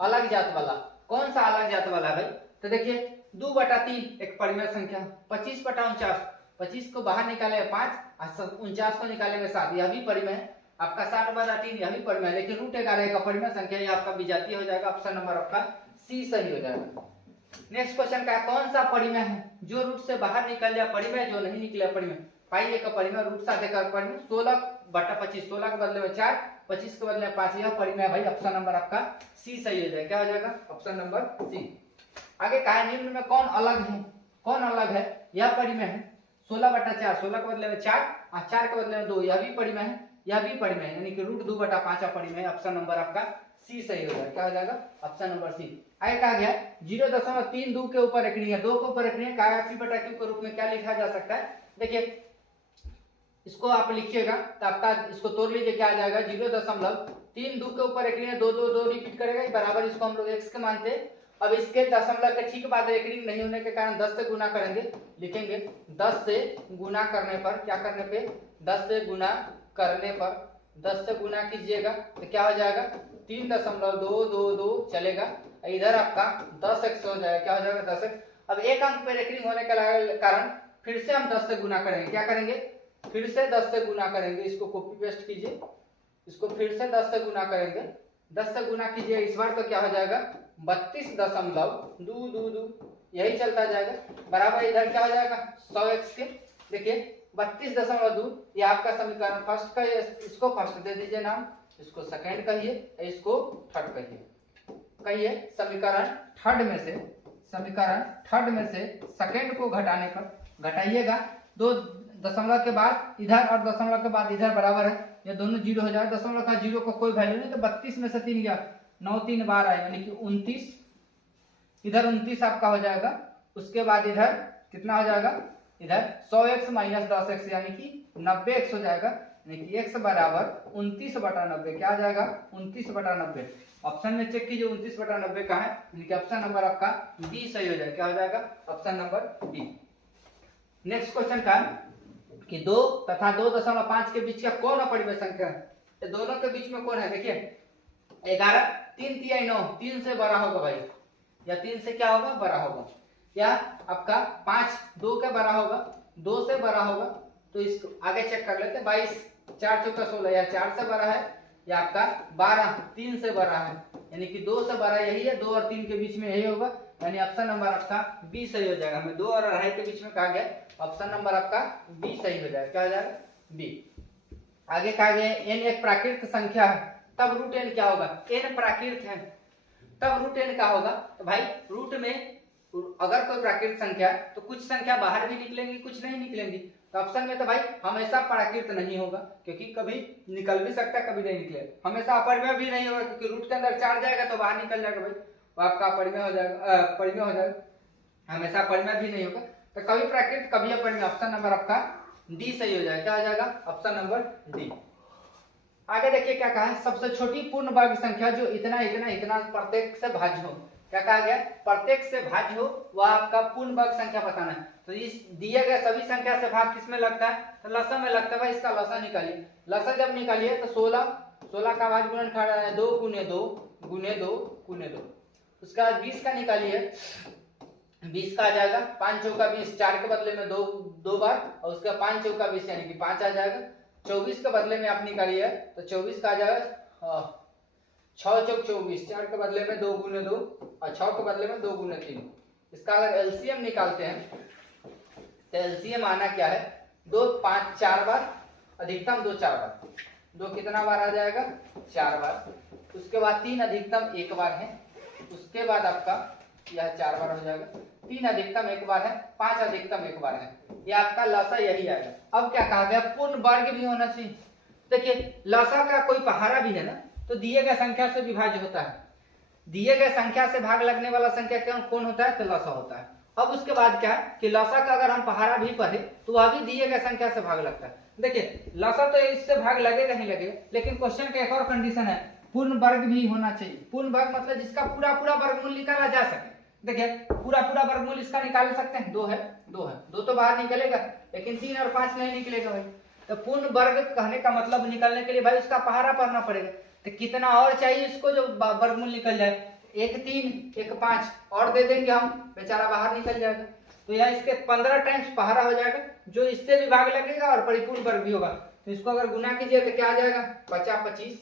अलग जात वाला। कौन सा अलग जात वाला है भाई? तो देखिए 2/3 एक परिमेय संख्या, 25/49, 25 को बाहर निकालेंगे 5, 49 को निकालेंगे 7, यह भी परिमेय है। आपका 60/3 यह भी परिमेय है, लेकिन √11 एक अपरिमेय संख्या, यह आपका विजातीय हो जाएगा। ऑप्शन नंबर आपका सी सही हो जाएगा। नेक्स्ट क्वेश्चन का कौन सा परिमेय है जो रूट से बाहर निकल जाए परिमेय, जो नहीं निकले परिमेय? पाई एक परिमेय, रूट 7 एक परिमेय, 16/25, 16 के बदले में 4, 25 के बदले में 5, यह परिमेय भाई। ऑप्शन नंबर आपका सी सही हो जाएगा। क्या हो जाएगा? Option number C. आगे कहा निम्न में कौन अलग है? कौन अलग है? यह परिमेय है 16/4, 16 के बदले में 4 और 4 के बदले में 2, यह भी परिमेय है। यह भी परिमेय है, यानी कि √2/5 परिमेय। ऑप्शन नंबर आपका सी सही हो जाएगा। क्या हो जाएगा? Option number C. आगे कहा गया 0.32 के ऊपर एक ऋण है, 2 के ऊपर एक ऋण है, P/Q के रूप में क्या लिखा जा सकता है? देखिए इसको आप लिखिएगा तो आपका इसको तोड़ लीजिए, क्या आ जाएगा? 0.32 के ऊपर एक ऋण है, 2 2 2 रिपीट करेगा बराबर, इसको हम लोग x के मानते हैं। अब इसके दशमलव के ठीक बाद एक ऋण नहीं होने के कारण 10 से गुना करेंगे, लिखेंगे 10 से गुना करने पर, क्या करने पे? 10 से गुना करने पर, 10 से गुना कीजिएगा तो क्या हो जाएगा? 3.222 चलेगा, इधर आपका 10x हो जाएगा। क्या हो जाएगा? 10x। अब एक अंक पे रेकरिंग होने के कारण फिर से हम 10 से गुना करेंगे। क्या करेंगे? फिर से 10 से गुना करेंगे। इसको कॉपी पेस्ट कीजिए, इसको फिर से 10 से गुना करेंगे, 10 से गुना कीजिए इस बार तो क्या हो जाएगा? 32.222 यही चलता जाएगा बराबर, इधर क्या हो जाएगा? 100x के। देखिए 32.2 ये आपका समीकरण फर्स्ट का, इसको फर्स्ट दे दीजिए नाम, इसको सेकंड कहिए, इसको थर्ड कहिए। समीकरण थर्ड में से सेकंड को घटाने पर, घटाइएगा 2 दशमलव के बाद इधर और दशमलव के बाद इधर बराबर है, ये दोनों 0 हो जाएगा। दशमलव का 0 को कोई वैल्यू नहीं, तो 32 में से 3 गया, 9 3 12 है, यानी कि 29, इधर 29 आपका हो जाएगा। उसके बाद इधर कितना हो जाएगा? इधर 100x माइनस 10x यानी कि 90x हो जाएगा, यानी कि x बराबर 29/90। क्या आ जाएगा? 29/90। ऑप्शन में चेक कीजिए 29/90 कहाँ है, यानी कि ऑप्शन नंबर आपका बी सही हो जाएगा। क्या हो जाएगा? Option number B. Next question का कि 2 तथा 2.5 के बीच का कौन अपरिमेय संख्या है? ये दोनों के बीच में कौन है? देखिए 11 3 3 9 3 से बड़ा होगा भाई, या 3 से क्या होगा? बड़ा होगा, या आपका 5 2 के बड़ा होगा, 2 से बड़ा होगा। तो इसको आगे चेक कर लेते हैं। 22 4 चौका 16 या 4 से बड़ा है, या आपका 12 3 से बड़ा है, यानी कि 2 से बड़ा यही है, 2 और 3 के बीच में यही होगा, यानी ऑप्शन नंबर आपका बी सही हो जाएगा। हमें 2 और 2.5 के बीच में कहा गया, ऑप्शन नंबर आपका बी सही हो जाएगा। क्या हो जाएगा? बी। आगे कहा गया n एक प्राकृत संख्या है, तब रूट n क्या होगा? n प्राकृत है तब रूट n क्या होगा? तो भाई रूट में अगर कोई प्राकृत संख्या है तो कुछ संख्या बाहर भी निकलेंगी, कुछ नहीं निकलेंगी। तो ऑप्शन में तो भाई हमेशा प्राकृत नहीं होगा, क्योंकि कभी निकल भी सकता है, कभी नहीं निकलेगा। हमेशा अपरिमेय भी नहीं होगा, क्योंकि रूट के अंदर 4 जाएगा तो बाहर निकल जाएगा भाई, वो आपका अपरिमेय हो जाएगा, परिमेय हो जाएगा। हमेशा अपरिमेय भी नहीं होगा, तो कभी प्राकृत कभी अपरिमेय। ऑप्शन नंबर आपका डी सही हो जाएगा। क्या हो जाएगा? Option number D. आगे देखिए क्या कहा है? सबसे छोटी पूर्ण वर्ग संख्या जो इतना इतना इतना प्रत्येक से भाज्य हो। क्या कहा गया? प्रत्येक से भाज्य हो वह आपका पूर्ण वर्ग संख्या बताना है। तो इस दिए गए सभी संख्या से भाग किसमें लगता है? तो लसा में लगता है भाई। इसका लसा निकालिए। लसा जब निकालिए तो 16 का भाज्य गुणन खा रहा है 2 गुने 2 गुने 2 गुने 2। उसके बाद 20 का निकालिए, 20 का आ जाएगा 5 चौका 20, 4 के बदले में 2 बार, और उसका 5 चौका 20 यानी कि 5 आ जाएगा। 24 के बदले में आप निकालिए तो 24 का आ जाएगा 6 चौक 24, 4 के बदले में 2 गुने 2 और 6 के बदले में 2 गुने 3। इसका अगर एलसीएम निकालते हैं तो एलसीएम आना क्या है? 2 5 4 बार, अधिकतम 2 4 बार। 2 कितना बार आ जाएगा? 4 बार। उसके बाद 3 अधिकतम 1 बार है। उसके बाद आपका यह 4 बार हो जाएगा। 3 अधिकतम 1 बार है, 5 अधिकतम 1 बार है। ये आपका लसा यही आएगा। अब क्या कहा गया? पूर्ण वर्ग भी होना चाहिए। देखिए लसा का कोई पहाड़ा भी है ना, तो दिए गए संख्या से विभाज्य होता है। दिए गए संख्या से भाग लगने वाला संख्या कौन होता है? तो लसा होता है। अब उसके बाद क्या है कि लसा का अगर हम पहाड़ा भी पढ़े तो वह भी दिए गए संख्या से भाग लगता है। देखिए लसा तो इससे भाग लगेगा ही लगेगा, लेकिन क्वेश्चन का एक और कंडीशन है, पूर्ण वर्ग भी होना चाहिए। पूर्ण वर्ग मतलब जिसका पूरा पूरा वर्गमूल निकाला जा सके। देखिए पूरा पूरा वर्गमूल इसका निकाल सकते हैं, 2 है 2 तो बाहर निकलेगा, लेकिन 3 और 5 नहीं निकलेगा भाई। तो पूर्ण वर्ग कहने का मतलब निकालने के लिए भाई उसका पहाड़ा पढ़ना पड़ेगा। तो कितना और चाहिए इसको जो वर्गमूल निकल जाए? 1 3 1 5 और दे देंगे हम, बेचारा बाहर निकल जाएगा। तो यह इसके 15 टाइम्स पहाड़ा हो जाएगा, जो इससे भी भाग लगेगा और परिपूर्ण वर्ग भी होगा। तो इसको अगर गुना कीजिए तो क्या आ जाएगा? 50 25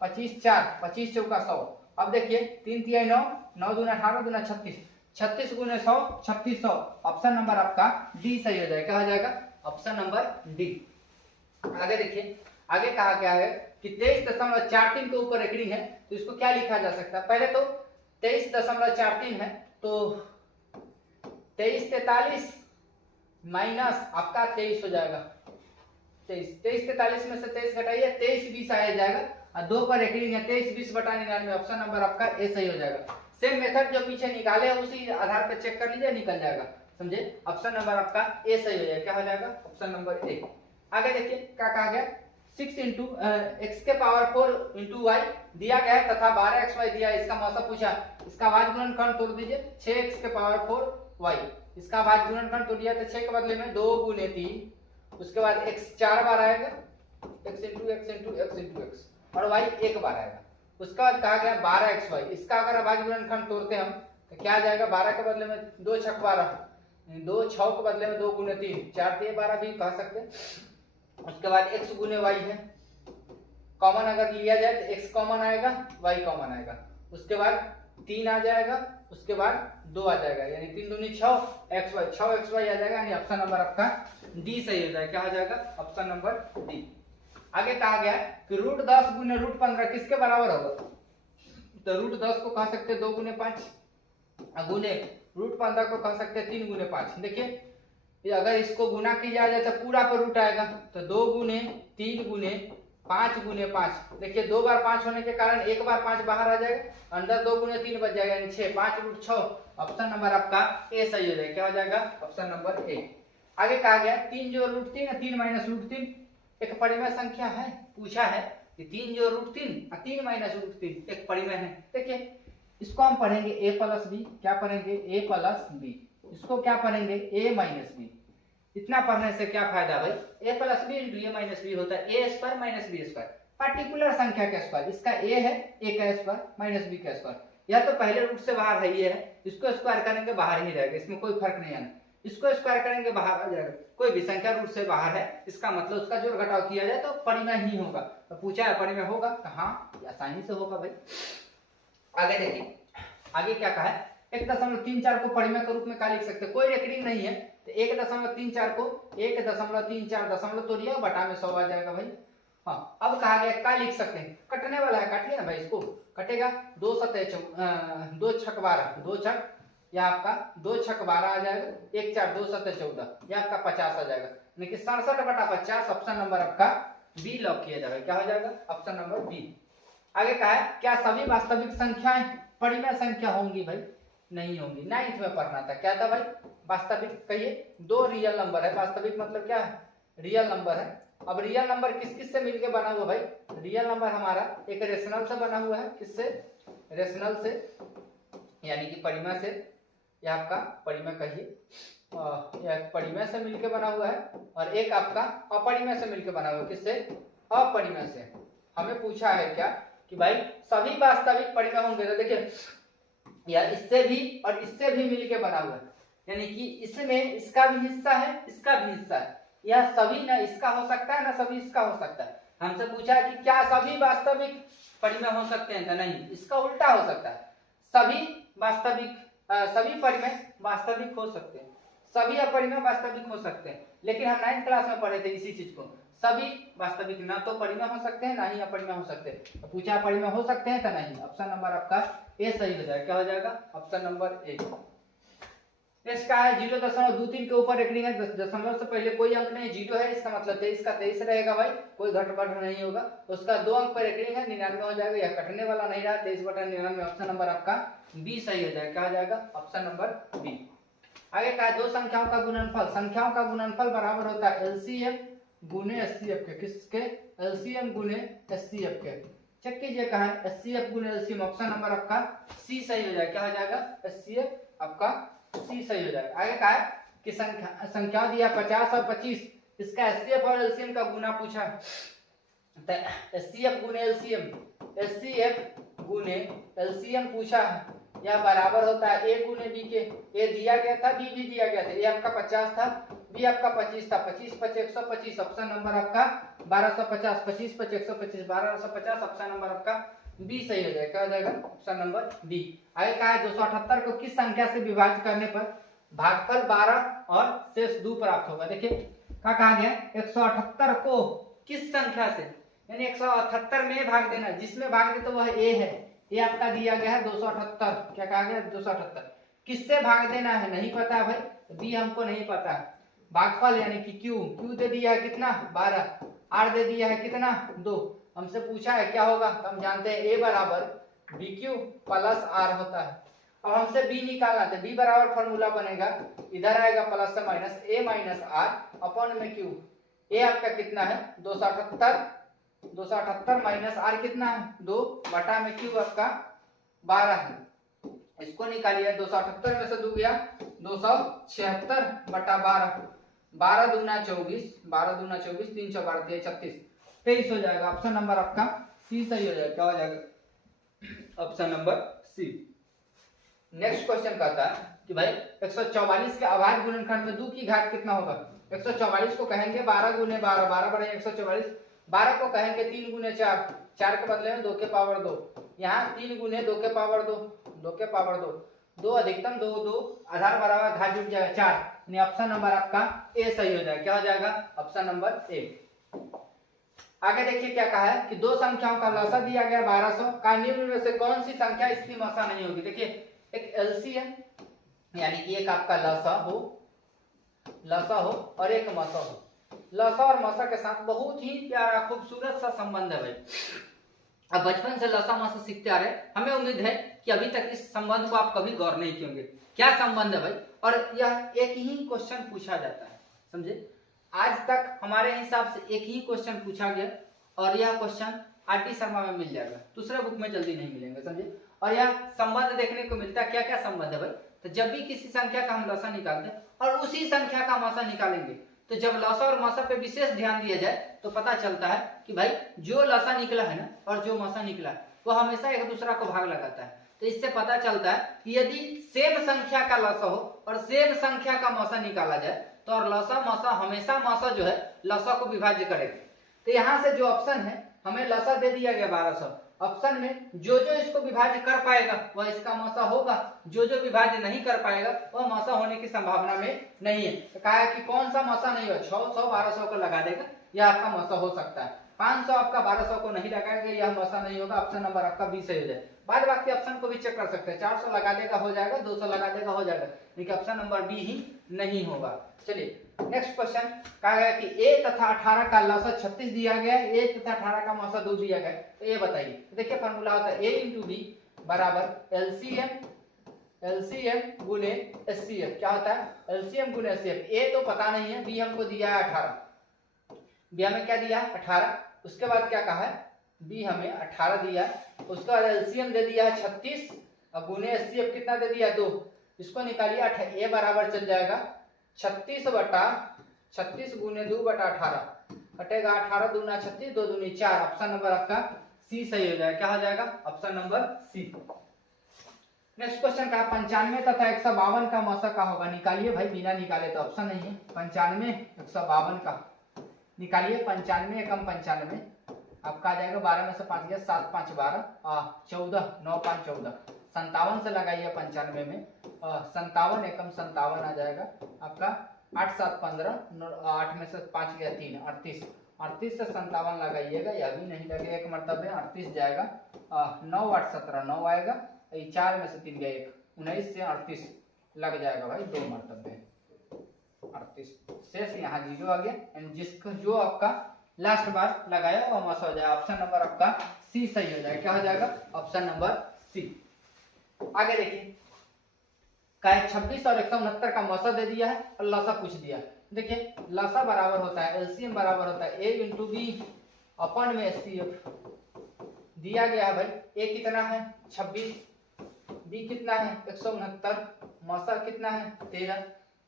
25 4 25 चौका 100। अब देखिए 3 3 9 9 दूना 18 दूना 36, 36 गुने 100 3600। ऑप्शन नंबर आपका डी सही हो जाएगा। क्या हो जाएगा? Option number D. आगे देखिए, आगे कहा गया है कि 23.43 के ऊपर एक ऋण है, तो इसको क्या लिखा जा सकता है? पहले तो 23.43 है, तो 23 43 माइनस आपका 23 हो जाएगा। 23 43 में से 23 घटाइए 23 20 आया जाएगा और 2 पर रेकरिंग है 23 20 बटा 99 ऑप्शन नंबर आपका ए सही हो जाएगा। सेम मेथड जो पीछे निकाले हैं उसी आधार पर चेक कर लीजिए निकल जाएगा, समझे। ऑप्शन नंबर आपका ए सही हो जाएगा। क्या हो जाएगा ऑप्शन नंबर ए। आगे देखिए क्या कहा गया 6 इंटू एक्स के पावर 4 इंटू वाई दिया गया है तथा 12xy दिया है। इसका मौसा पूछा, इसका भाज्य गुणनखंड तोड़ दीजिए 6x के पावर 4 वाई। इसका भाज्य गुणनखंड तोड़ दिया तो 6 के बदले में 2 गुने 3, उसके बाद x 4 बार आएगा x into x into x into x और y 1 बार आएगा। उसका बाद कहा गया 12xy। इसका अगर भाज्य गुणनखंड तोड़ते हम तो क्या आ जाएगा 12 के बदले में 2 छक 12, 2 6 के बदले में 2 गुने 3 4 3 12 भी कह सकते हैं। उसके बाद x गुने y है, कॉमन अगर लिया जाए तो x कॉमन आएगा y कॉमन आएगा। उसके बाद 3 आ जाएगा, उसके बाद 2 आ जाएगा यानी 3 दूनी 6 xy 6 xy आ जाएगा यानी ऑप्शन नंबर आपका डी सही हो जाएगा। क्या हो जाएगा ऑप्शन नंबर डी। आगे कहा गया कि रूट 10 गुने रूट 15 किसके बराबर होगा, तो रूट 10 को कह सकते 2 गुने 5 गुने रूट 15 को कह सकते 3 गुने 5। देखिए अगर इसको गुना किया जाए तो पूरा पर रूट आएगा तो 2 गुने 3 गुने 5 गुने 5। देखिए 2 बार 5 होने के कारण 1 बार 5 बाहर आ जाएगा, अंदर 2 गुने 3 बच जाएगा यानी 6 5 रूट 6 ऑप्शन नंबर आपका ए सही हो जाएगा। क्या हो जाएगा ऑप्शन नंबर ए। आगे कहा गया 3 जो रूट 3 है 3 माइनस रूट 3 एक परिमेय संख्या है। पूछा है कि 3 जो रूट 3 और 3 माइनस रूट 3 एक परिमेय है। देखिए इसको हम पढ़ेंगे a प्लस बी, क्या पढ़ेंगे a प्लस बी, इसको क्या पढ़ेंगे a माइनस बी। इतना पढ़ने से क्या फायदा भाई, a plus B into A minus B होता है a square minus B square, particular संख्या का स्क्वायर। इसका a है a का स्क्वायर माइनस b का स्क्वायर। यह तो पहले रूट से बाहर है, ये है, इसको स्क्वायर करेंगे बाहर ही रहेगा, इसमें कोई फर्क नहीं आना। इसको स्क्वायर करेंगे बाहर आ जाएगा, कोई भी संख्या रूट से बाहर है इसका मतलब उसका जोड़ घटाव किया जाए तो परिमेय ही होगा। तो पूछा है परिमेय होगा तो हाँ आसानी से होगा भाई। आगे देखिए आगे क्या कहा है 1.34 को परिमेय के रूप में क्या लिख सकते हैं, कोई रेकरिंग नहीं है तो 1.34 को 1.34 दशमलव तोड़िए बटा में 100 आ जाएगा भाई। हाँ अब कहा गया क्या लिख सकते हैं, कटने वाला है काटिए ना भाई, इसको कटेगा 2 2 छक 12 2 छक या आपका 2 छक 12 आ जाएगा, 1 4 2 7 14 या आपका 50 आ जाएगा यानी कि 67 बटा 50 ऑप्शन नंबर आपका बी लॉक किया जाएगा। क्या हो जाएगा ऑप्शन नंबर बी। आगे कहा है क्या सभी वास्तविक संख्याएं परिमेय संख्या होंगी, भाई नहीं होंगी। 9th में पढ़ना था, क्या था भाई वास्तविक कहिए 2 रियल नंबर है, वास्तविक मतलब क्या है रियल नंबर है। अब रियल नंबर किस किस से मिलके बना हुआ भाई, रियल नंबर हमारा एक रेशनल से बना हुआ है, किससे रेशनल से यानी कि परिमेय से, या आपका परिमेय कहिए या परिमेय से मिलके बना हुआ है, और एक आपका अपरिमेय से मिलके बना हुआ है, किससे अपरिमेय से। हमें पूछा है क्या कि भाई सभी वास्तविक परिमेय होंगे, तो देखिए या इससे भी और इससे भी मिलके बना हुआ है यानी कि इसमें इसका भी हिस्सा है इसका भी हिस्सा है, यह सभी ना इसका हो सकता है ना सभी इसका हो सकता है। हमसे पूछा है कि क्या सभी वास्तविक परिमेय हो सकते हैं, तो नहीं, इसका उल्टा हो सकता है, सभी वास्तविक सभी परिमेय वास्तविक हो सकते हैं, सभी अपरिमेय वास्तविक हो सकते हैं। लेकिन हम 9th क्लास में पढ़े थे इसी चीज को, सभी वास्तविक ना तो परिमेय हो सकते हैं ना ही अपरिमेय हो सकते हैं। तो पूछा परिमेय हो सकते हैं तो नहीं, ऑप्शन नंबर आपका ए सही हो जाएगा। क्या हो जाएगा ऑप्शन नंबर ए। नेक्स्ट का है 0.23 के ऊपर रेकरिंग है, दशमलव से पहले कोई अंक नहीं, 0 है इसका मतलब 23 का 23 रहेगा भाई, कोई घट बढ़ नहीं होगा। उसका 2 अंक पर रेकरिंग है 99 हो जाएगा, यह कटने वाला नहीं रहा 23/99 ऑप्शन नंबर आपका बी सही हो जाएगा। क्या हो जाएगा ऑप्शन नंबर बी। आगे का है 2 संख्याओं का गुणनफल, संख्याओं का गुणनफल बराबर होता है एलसीएम गुने एचसीएफ के, किसके एलसीएम गुने एचसीएफ के। चेक कीजिए कहा है एचसीएफ गुने एलसीएम, ऑप्शन नंबर आपका सी सही हो जाएगा। क्या हो जाएगा एचसीएफ आपका सी सही हो जाएगा। आगे कहा है कि संख्या दिया 50 और 25, इसका एचसीएफ और एलसीएम का गुना पूछा, तो एचसीएफ गुने एलसीएम, एचसीएफ गुने एलसीएम पूछा है, यह बराबर होता है ए गुने बी के। ए दिया गया था बी भी दिया गया था, ए आपका 50 था बी आपका 25 था, 25 5 125 ऑप्शन नंबर आपका 1250, 25 5 125 1250 ऑप्शन नंबर आपका बी सही हो जाएगा। क्या हो जाएगा ऑप्शन नंबर बी। आगे कहा है 278 को किस संख्या से विभाजित करने पर भागफल 12 और शेष 2 प्राप्त होगा। देखिए क्या कहा गया 178 को किस संख्या से, यानी 178 में भाग देना, जिसमें भाग दे तो वह ए है, ये आपका दिया गया है 278, क्या कहा गया 278, किससे भाग देना है नहीं पता है भाई, बी हमको नहीं पता है, भागफल यानी कि क्यू दे दिया है कितना 12, आर दे दिया है कितना 2। हमसे पूछा है क्या होगा, तो हम जानते हैं ए बराबर बी क्यू प्लस आर होता है। अब हमसे बी निकालना है, बी बराबर फॉर्मूला बनेगा, इधर आएगा प्लस से minus A minus R upon में क्यू। ए आपका कितना है 278 माइनस आर कितना है 2 बटा में क्यू आपका 12 है। इसको निकालिए, 278 में से 2 गया 276 बटा 12, 12 दूना 24, 12 दूना 24, 3 4 12 36, 23 हो जाएगा। ऑप्शन नंबर आपका सी सही हो जाएगा। क्या हो जाएगा option number C. Next question कहता है कि भाई 144 के अभाज्य गुणनखंड में 2 की घात कितना होगा। 144 को कहेंगे 12 गुने 12, 12 बड़े 144, 12 को कहेंगे 3 गुने 4, 4 के बदले में 2 के पावर 2, यहाँ 3 गुने 2 के पावर 2, 2 के पावर 2, 2 अधिकतम 2, 2 आधार बराबर घात जुट जाएगा 4, यानी ऑप्शन नंबर आपका ए सही हो जाएगा। क्या हो जाएगा ऑप्शन नंबर ए। आगे देखिए क्या कहा है कि दो संख्याओं का लसा दिया गया 1200 का निम्न में से कौन सी संख्या इसकी मसा नहीं होगी। देखिए एक एलसीएम यानी कि एक आपका लसा हो और एक मसा हो। लसा और मसा के साथ बहुत ही प्यारा खूबसूरत सा संबंध है भाई। अब बचपन से लसा मसा सीखते आ रहे, हमें उम्मीद है कि अभी तक इस संबंध को आप कभी गौर नहीं किए होंगे। क्या संबंध है भाई, और यह एक ही क्वेश्चन पूछा जाता है, समझे। आज तक हमारे हिसाब से एक ही क्वेश्चन पूछा गया और यह क्वेश्चन आरटी शर्मा में मिल जाएगा, दूसरे बुक में जल्दी नहीं मिलेंगे, समझे। और यह संबंध देखने को मिलता है। क्या क्या संबंध है भाई, तो जब भी किसी संख्या का हम लसा निकालते हैं और उसी संख्या का मसा निकालेंगे, तो जब लसा और मसा पे विशेष ध्यान दिया जाए तो पता चलता है कि भाई जो लसा निकला है ना और जो मसा निकला है वो हमेशा एक दूसरा को भाग लगाता है। तो इससे पता चलता है कि यदि सेम संख्या का लसा हो और सेम संख्या का मसा निकाला जाए तो और लसा मसा हमेशा मसा जो है लसा को विभाज्य करेगा। तो यहाँ से जो ऑप्शन है हमें लसा दे दिया गया 1200, ऑप्शन में जो जो इसको विभाज्य कर पाएगा वह इसका मसा होगा, जो जो विभाज्य नहीं कर पाएगा वह मसा होने की संभावना में नहीं है। तो कहा है कि कौन सा मसा नहीं होगा, 600 1200 को लगा देगा यह आपका मसा हो सकता है। 500 आपका 1200 को नहीं लगाएगा, यह मसा नहीं होगा। ऑप्शन नंबर आपका बी सही हो जाए। बाद बाकी ऑप्शन को भी चेक कर सकते हैं, 400 लगा देगा हो जाएगा, 200 लगा देगा हो जाएगा, लेकिन ऑप्शन नंबर बी ही नहीं होगा। चलिए नेक्स्ट क्वेश्चन कहा गया कि a तथा 18 का लसा 36 दिया गया है, a तथा 18 का मसा 2 दिया गया है, तो ये बताइए। तो देखिए फॉर्मूला होता है a इंटू बी बराबर एलसीएम गुने एचसीएफ। क्या होता है एलसीएम गुने एचसीएफ। a तो पता नहीं है, b हमको दिया है 18, b हमें क्या दिया है 18, उसके बाद क्या कहा है b हमें 18 दिया, उसका एलसीएम दे दिया है 36 और गुने एचसीएफ कितना दे दिया है 2। इसको निकालिए, a बराबर चल जाएगा 36 गुने 2 बटा 18 कटेगा, 18 दूना 36, 2 दूनी 4। ऑप्शन नंबर आपका सी सही हो जाएगा। क्या हो जाएगा option number C. Next question का 95 तथा 152 का मसा का होगा। निकालिए भाई, बिना निकाले तो ऑप्शन नहीं है। 95 152 का निकालिए, 95 एकम 95 आपका आ जाएगा 12 में से 5 गया 7 5 12 14 9 5 14, 57 से लगाइए 95 में 57 एकम 57 आ जाएगा आपका 8 7 15, 8 में से 5 गया 3 38, 38 से 57 लगाइएगा, यह भी नहीं लगेगा एक मरतबे 38 जाएगा 9 8 17 9 आएगा, 4 में से 3 गया 1 19 से 38 लग जाएगा भाई 2 मरतबे 38, शेष यहाँ 0 आ गया। एंड जिसको जो आपका लास्ट बार लगाया वो मसा हो जाएगा। ऑप्शन नंबर आपका सी सही हो जाएगा। क्या हो जाएगा ऑप्शन नंबर सी। आगे देखिए का 26 और 169 का मसा दे दिया है और लसा पूछ दिया। देखिए लसा बराबर होता है एलसीएम बराबर होता है a इंटू बी अपन में एचसीएफ दिया गया है भाई। a कितना है 26, b कितना है 169, मसा कितना है 13,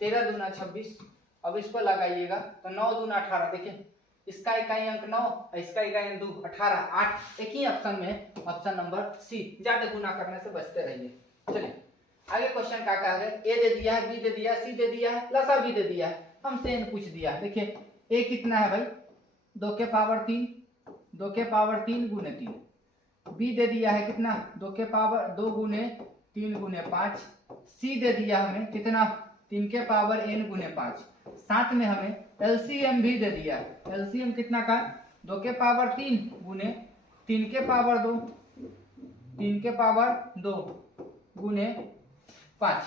13 दूना 26। अब इसको लगाइएगा तो 9 दूना 18, देखिए इसका इकाई अंक 9, इसका इकाई अंक 2 18 8, एक ही ऑप्शन में है ऑप्शन नंबर सी। ज्यादा गुना करने से बचते रहिए। चलिए आगे क्वेश्चन क्या कहा है, ए दे दिया है, बी दे दिया है, सी दे दिया है, लसा भी दे दिया है, हमसे एन पूछ दिया है। देखिए ए कितना है भाई 2 के पावर 3, 2 के पावर 3 गुने 3, बी दे दिया है कितना 2 के पावर 2 गुने 3 गुने 5, सी दे दिया हमें कितना 3 के पावर n गुने 5, साथ में हमें एलसीएम भी दे दिया है। एलसीएम कितना का 2 के पावर 3 गुने 3 के पावर 2, 3 के पावर 2 गुने 5।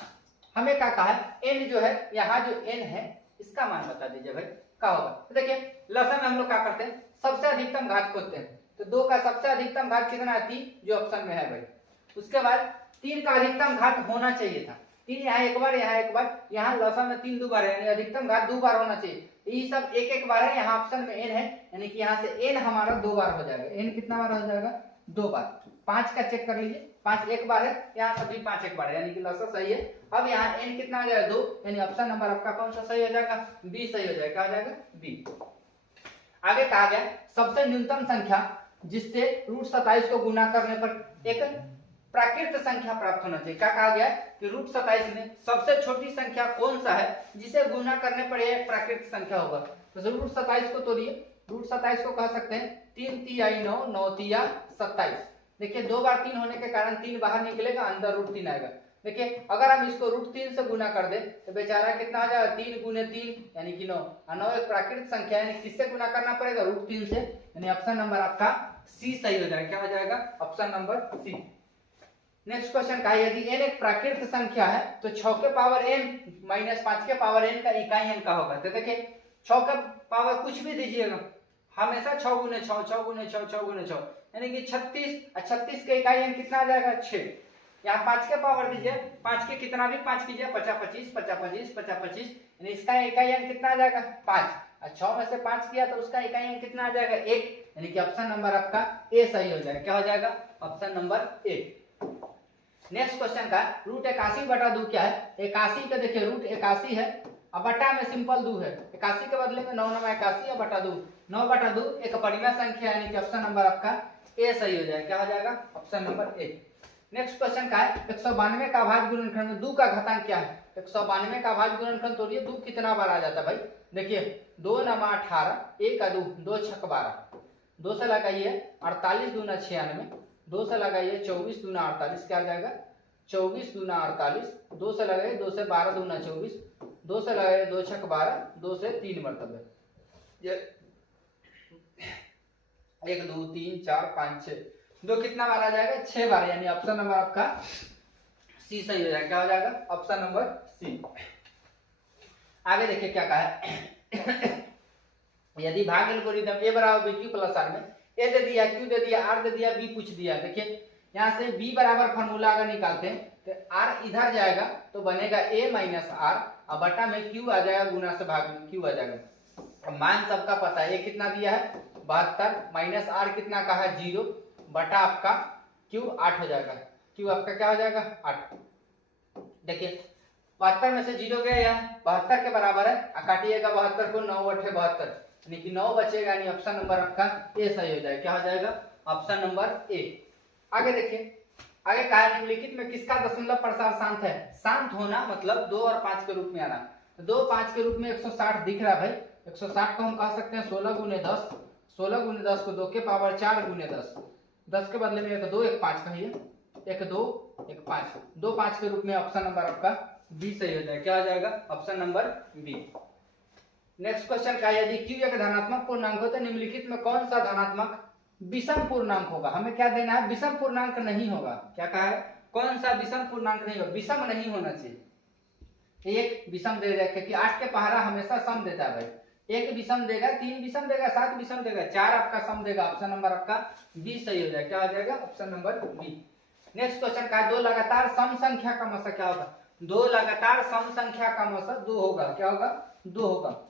हमें क्या कहा है n जो है, यहाँ जो n है इसका मान बता दीजिए भाई क्या होगा। तो देखिए लसन में हम लोग क्या करते हैं, सबसे अधिकतम घात खोजते हैं। तो 2 का सबसे अधिकतम घात कितना है 3, जो ऑप्शन में है भाई। उसके बाद 3 का अधिकतम घात होना चाहिए था, 3 यहाँ एक बार, यहाँ एक बार, यहाँ लसन में 3 2 बार है, यानी अधिकतम घात 2 बार होना चाहिए। ये सब एक एक बार है, यहाँ ऑप्शन में n है, यानी कि यहाँ से n हमारा 2 बार हो जाएगा। n कितना बार हो जाएगा, 2 बार। 5 का चेक कर लीजिए, 5 एक बार है, यहाँ सभी 5 एक बार है, यानी कि लसन सही है। अब यहाँ n कितना आ जाएगा 2, यानी ऑप्शन नंबर आपका कौन सा सही हो जाएगा, बी सही हो जाएगा। क्या हो जाएगा, बी। आगे कहा गया सबसे न्यूनतम संख्या जिससे √27 को गुना करने पर एक प्राकृत संख्या प्राप्त होना चाहिए। क्या कहा गया कि √27 में सबसे छोटी संख्या कौन सा है जिसे गुना करने पर यह प्राकृत संख्या होगा। तो √27 को तोड़िए, √27 को कह सकते हैं 3 तिहाई 9, 9 तिया 27। देखिए 2 बार 3 होने के कारण 3 बाहर निकलेगा, अंदर √3 आएगा। देखिए अगर हम इसको √3 से गुना कर दे तो बेचारा कितना आ जाएगा, 3 गुने 3 यानी कि 9, और 9 एक प्राकृत संख्या है, किससे गुना करना पड़ेगा, √3 से, यानी ऑप्शन नंबर आपका सी सही हो जाएगा। क्या हो जाएगा, option number C. Next question का यदि n एक प्राकृत संख्या है तो 6 के पावर n माइनस 5 के पावर n का इकाई n का होगा। तो देखिए 6 का पावर कुछ भी दीजिएगा, हमेशा 6 गुने 6, 6 गुने 6, 6 गुने 6, यानी कि 36, और 36 के इकाई n कितना आ जाएगा, 6। यहाँ 5 के पावर दीजिए, 5 के कितना भी 5 कीजिए, 50 25, 50 25, 50 25, यानी इसका इकाई n कितना आ जाएगा, 5। और 6 में से 5 किया तो उसका इकाई n कितना आ जाएगा, 1, यानी कि ऑप्शन नंबर आपका ए सही हो जाएगा। क्या हो जाएगा, option number A. Next question का √81 बटा 2 क्या है। 81 का देखिए √81 है, अब बटा में सिंपल 2 है, 81 के बदले में 9 9 81 और बटा 2, 9 बटा 2 एक परिमेय संख्या, यानी कि ऑप्शन नंबर आपका ए सही हो जाएगा। क्या हो जाएगा, option number A. Next question का है 192 का अभाज्य गुणनखंड में 2 का घातांक क्या है। 192 का अभाज्य गुणनखंड तोड़िए, 2 कितना बार आ जाता है भाई। देखिए 2 9 18, 1 का 2, 2 6 12, 2 से लगाइए 48 दूना 96, 2 से लगाइए 24 दूना 48, क्या आ जाएगा 24 दूना 48, 2 से लगाइए 2 से 12 दूना 24, 2 से लगाइए 2 6 12, 2 से 3 मरतबे, 1 2 3 4 5 6, 2 कितना बार आ जाएगा, 6 बार, यानी ऑप्शन नंबर आपका सी सही हो जाएगा। क्या हो जाएगा, ऑप्शन नंबर सी। आगे देखिए क्या कहा है यदि भाग एल्गोरिथम ए बराबर बी क्यू प्लस आर में ए दे दिया, क्यू दे दिया, आर दे दिया, बी पूछ दिया। देखिए यहाँ से b बराबर फॉर्मूला अगर निकालते हैं तो r इधर जाएगा तो बनेगा a माइनस आर, और बटा में q आ जाएगा, गुना से भाग में q आ जाएगा। मान सबका पता है, a कितना दिया है 72, माइनस r कितना कहा है 0, बटा आपका q 8 हो जाएगा, q आपका क्या हो जाएगा 8। देखिए 72 में से 0 गया, यहाँ 72 के बराबर है, काटिएगा 72 को, 9 8 72, यानी कि 9 बचेगा, यानी ऑप्शन नंबर आपका ए सही हो जाएगा। क्या हो जाएगा, ऑप्शन नंबर ए। आगे देखिए, आगे कहा है निम्नलिखित में किसका दशमलव प्रसार शांत है। शांत होना मतलब 2 और 5 के रूप में आना। तो 2 5 के रूप में 160 दिख रहा है भाई, 160 को हम कह सकते हैं 16 गुने 10, 16 गुने 10 को 2 के पावर 4 गुने 10, 10 के बदले में 1 2 1 5 कहिए, 1 2 1 5, 2 5 के रूप में ऑप्शन नंबर आपका बी सही हो जाएगा। क्या हो जाएगा, option number B. Next question का यदि q एक धनात्मक पूर्णांक हो तो निम्नलिखित में कौन सा धनात्मक विषम पूर्णांक होगा। हमें क्या देना है, विषम पूर्णांक नहीं होगा। क्या कहा है, कौन सा विषम पूर्णांक नहीं होगा, विषम नहीं होना चाहिए। एक विषम दे रखे कि 8 के पहाड़ा हमेशा सम देता है भाई, 1 विषम देगा, 3 विषम देगा, 7 विषम देगा, 4 आपका सम देगा। ऑप्शन नंबर आपका बी सही हो जाएगा। क्या हो जाएगा, option number B. Next question का 2 लगातार सम संख्या का मौसा क्या होगा। 2 लगातार सम संख्या का मौसा 2 होगा। क्या होगा, 2 होगा।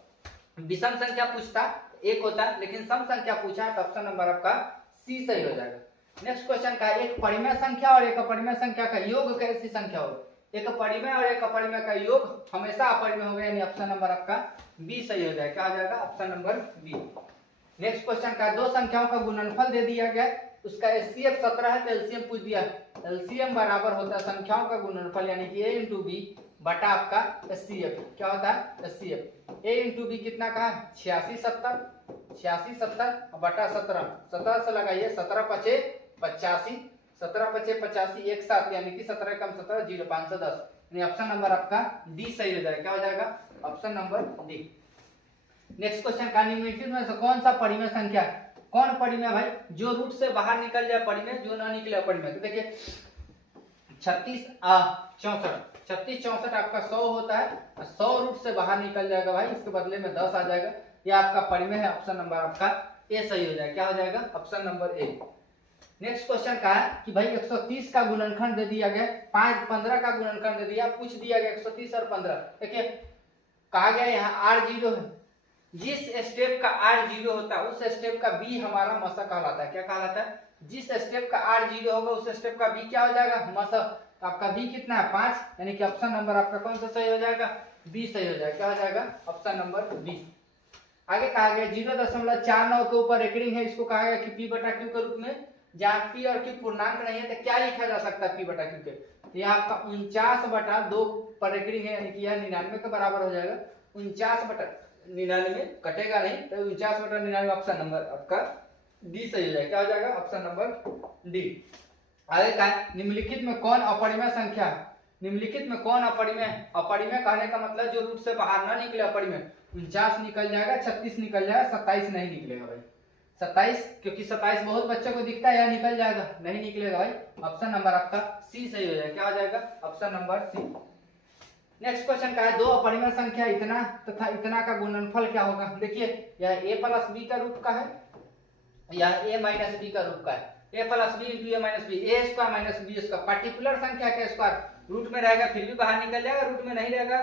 विषम संख्या पूछता 1 होता है, लेकिन सम संख्या पूछा है तो ऑप्शन नंबर आपका सी सही हो जाएगा। नेक्स्ट क्वेश्चन का एक परिमेय संख्या और एक अपरिमेय संख्या का योग कैसी संख्या हो। एक परिमेय और एक अपरिमेय का योग हमेशा अपरिमेय होगा, यानी ऑप्शन नंबर आपका बी सही हो जाएगा। क्या हो जाएगा, option number B. Next question का 2 संख्याओं का गुणनफल दे दिया गया, उसका एचसीएफ 17 है तो एलसीएम पूछ दिया। एलसीएम बराबर होता है संख्याओं का गुणनफल, यानी कि a इंटू बी बटा आपका एचसीएफ। क्या होता है, एचसीएफ। a इंटू बी कितना कहा, 86 70, 86 70 बटा 17, 17 से लगाइए 17 पचे 85, 17 पचे 85 एक साथ, यानी कि 17 कम 17 0 510, यानी ऑप्शन नंबर आपका डी सही हो जाएगा। क्या हो जाएगा, option number D. Next question का निम्नलिखित में से कौन सा परिमेय संख्या, कौन परिमेय भाई, जो रूट से बाहर निकल जाए परिमेय, जो ना निकले अपरिमेय। तो देखिए 36 64 36 64 आपका 100 होता है, 100 रूट से बाहर निकल जाएगा भाई, इसके बदले में 10 आ जाएगा। ये आपका परिमेय है, ऑप्शन नंबर आपका ए सही हो जाएगा। क्या हो जाएगा? Option number A. Next question का है कि भाई 130 का गुणनखंड दे दिया गया, 15 का गुणनखंड दे दिया, पूछ दिया गया 130 और 15। देखिए कहा गया यहाँ r0 है, जिस स्टेप का r0 होता है उस स्टेप का b हमारा मसा कहलाता है। क्या कहलाता है? जिस स्टेप का r0 होगा उस स्टेप का b क्या हो जाएगा? मसा। तो आपका b कितना है? 5, यानी कि ऑप्शन नंबर आपका कौन सा सही हो जाएगा? b सही हो जाएगा। क्या हो जाएगा? Option number b। आगे कहा गया 0.49 के ऊपर एक रिंग है, इसको कहा गया कि p बटा q के रूप में, जहाँ p और q पूर्णांक नहीं है तो क्या लिखा जा सकता है p बटा q के? तो यह आपका 49/2 पर एक रिंग है, यानी कि यह 99 के बराबर हो जाएगा। 49/99 कटेगा नहीं, तो 49/99 ऑप्शन नंबर आपका डी सही हो जाएगा। क्या हो जाएगा? Option number D. आगे का निम्नलिखित में कौन अपरिमेय संख्या है? निम्नलिखित में कौन अपरिमेय? अपरिमेय कहने का मतलब जो रूट से बाहर ना निकले अपरिमेय। 49 निकल जाएगा, 36 निकल जाएगा, 27 नहीं निकलेगा भाई। 27 क्योंकि 27 बहुत बच्चों को दिखता है, या निकल जाएगा? नहीं निकलेगा भाई। ऑप्शन नंबर आपका सी सही हो जाएगा। क्या हो जाएगा? Option number C. Next question का है दो अपरिमेय संख्या इतना तथा इतना का गुणनफल क्या होगा? देखिए यह a प्लस b का रूप का है, यह a माइनस b का रूप का है। a plus b into a minus b, a square minus b square. Particular संख्या का स्क्वायर रूट में रहेगा फिर भी बाहर निकल जाएगा, रूट में नहीं रहेगा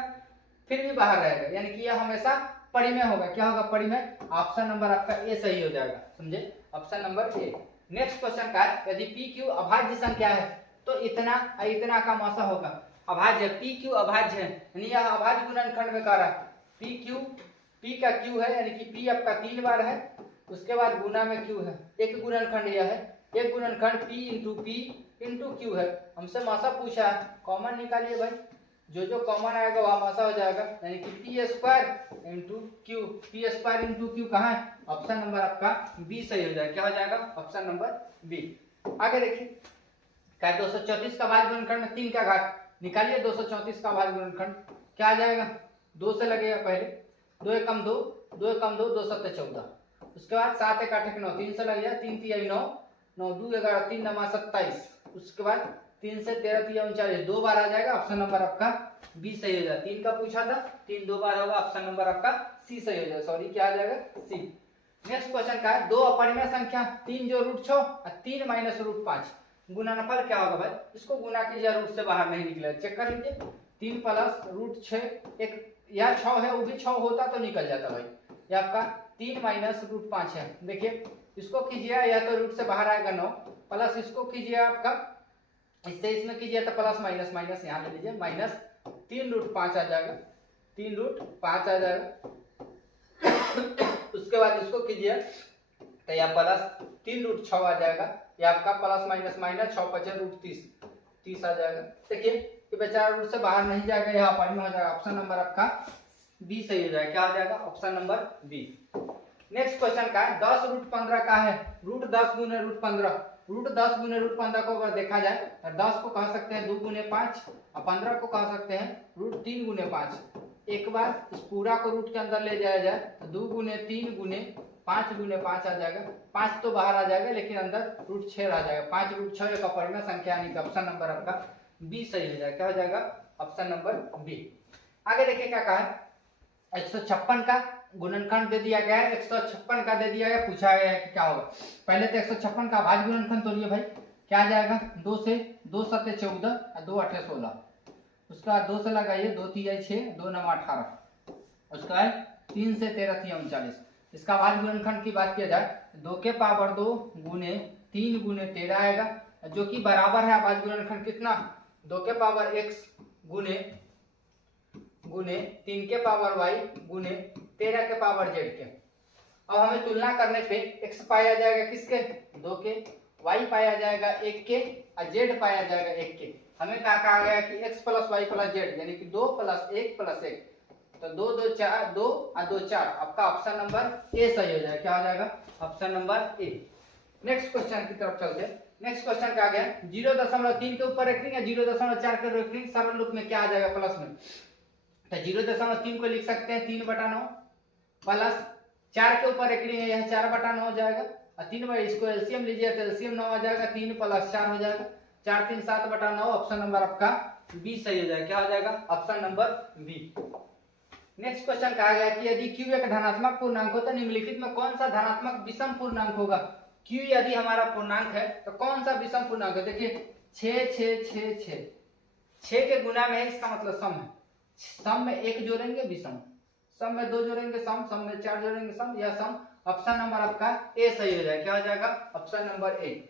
फिर भी बाहर रहेगा, यानी कि यह हमेशा परिमेय होगा। क्या होगा? परिमेय। ऑप्शन नंबर आपका ए सही हो जाएगा, समझे? Option number A. Next question का है यदि पी क्यू अभाज्य संख्या है तो इतना इतना का मौसा होगा। अभाज्य, पी क्यू अभाज्य है, यानी यह अभाज्य गुणनखंड में कर रहा है। पी क्यू, पी का क्यू है, यानी कि पी आपका 3 बार है, उसके बाद गुना में क्यू है। एक गुणनखंड यह है, एक गुणनखंड पी इंटू क्यू है। हमसे मौसा पूछा है, कॉमन निकालिए भाई, जो कॉमन आएगा वह मौसा हो जाएगा, यानी कि P square into Q. P square into Q कहाँ है? ऑप्शन नंबर आपका बी सही हो जाएगा। क्या हो जाएगा? Option number B. आगे देखिए क्या 234 का भाज्य गुणनखंड में 3 का घात निकालिए। 234 का भाज्य गुणनखंड क्या आ जाएगा? 2 से लगेगा पहले, 2 एकम 2, 2 एकम 2, 2 7 14। उसके बाद 7 1 8 9, 3 से लग जाए, 3 3 9, 9 2 11, 3 9 27। उसके बाद 3 से 13 3 39, 2 बार आ जाएगा। ऑप्शन नंबर आपका बी सही हो जाएगा। 3 का पूछा था, 3 2 बार होगा, ऑप्शन नंबर आपका सी सही हो जाएगा। सॉरी क्या आ जाएगा? सी। नेक्स्ट क्वेश्चन का है दो अपरिमेय संख्या 3 जो रूट 6 और 3 माइनस रूट 5, गुणनफल क्या होगा भाई? इसको गुना कीजिए, रूट से बाहर नहीं निकले, चेक कर लीजिए। 3 प्लस रूट 6, एक यह 6 है, वो भी 6 होता तो निकल जाता भाई। यह आपका 3 माइनस रूट 5 है। देखिए इसको कीजिए, या तो रूट से बाहर आएगा 9, प्लस इसको कीजिए आपका, इससे इसमें कीजिए तो प्लस माइनस माइनस यहाँ ले लीजिए, माइनस 3 रूट 5 आ जाएगा, 3 रूट 5 आ जाएगा। उसके बाद इसको कीजिए तो यह प्लस 3 रूट 6 आ जाएगा, यह आपका प्लस माइनस माइनस 6 5 रूट 30 आ जाएगा। देखिए कि बेचारा रूट से बाहर नहीं जाएगा, यहाँ परिमेय हो जाएगा। ऑप्शन नंबर आपका बी सही हो जाएगा। क्या हो जाएगा? Option number B. Next question का है 10 रूट 15 का है रूट 10 गुने रूट 15। रूट 10 गुने रूट 15 को अगर देखा जाए तो 10 को कह सकते हैं 2 गुने 5 और 15 को कह सकते हैं रूट 3 गुने 5। एक बार इस पूरा को रूट के अंदर ले जाया जाए तो 2 गुने 3 गुने 5 गुने 5 आ जाएगा। 5 तो बाहर आ जाएगा लेकिन अंदर रूट 6 आ जाएगा। 5 रूट 6 एक अपरिमेय संख्या, यानी कि ऑप्शन नंबर आपका बी सही हो जाएगा। क्या हो जाएगा? Option number B. आगे देखिए क्या कहा है 156 का गुणनखंड दे दिया गया है, 156 का दे दिया गया, पूछा गया है कि क्या होगा। पहले तो 156 का भाज्य गुणनखंड तोड़िए भाई, क्या आ जाएगा? 2 से 2 7 14 और 2 8 16। उसके बाद 2 से लगाइए, 2 3 6, 2 9 18। उसके बाद 3 से 13 3 39। इसका भाज्य गुणनखंड की बात किया जाए 2 के पावर 2 गुने 3 गुने 13 आएगा, जो कि बराबर है भाज्य गुणनखंड कितना? 2 के पावर x गुने 3 के पावर y गुने 13 के पावर z के। अब हमें तुलना करने पे x पाया जाएगा किसके? 2 के, y पाया जाएगा 1 के और z पाया जाएगा 1 के। हमें क्या कहा गया कि x plus y plus z, यानी कि 2 प्लस 1 प्लस 1, तो 2 2 4, 2 और 2 4। आपका ऑप्शन नंबर ए सही हो जाएगा। क्या हो जाएगा? Option number A. Next question की तरफ चलते हैं। नेक्स्ट क्वेश्चन क्या गया 0.3 के ऊपर रखनी है, 0.4 के रखनी, सरल रूप में क्या आ जाएगा? प्लस में, तो 0.3 को लिख सकते हैं 3/9 प्लस 4 के ऊपर एक है, यह 4/9 हो जाएगा। और 3 बार इसको एलसीएम लीजिए तो एलसीएम 9 आ जाएगा, 3 प्लस 4 हो जाएगा, 4 3 7/9। ऑप्शन नंबर आपका बी सही हो जाएगा। क्या हो जाएगा? Option number B. Next question कहा गया कि यदि q एक धनात्मक पूर्णांक हो तो निम्नलिखित में कौन सा धनात्मक विषम पूर्णांक होगा। q यदि हमारा पूर्णांक है तो कौन सा विषम पूर्णांक है? देखिए 6 6 6 6 6 के गुना में है, इसका मतलब सम है। सम में 1 जोड़ेंगे विषम, सम में 2 जोड़ेंगे सम, सम में 4 जोड़ेंगे सम, या सम। ऑप्शन नंबर आपका ए सही हो जाएगा। क्या हो जाएगा? Option number A.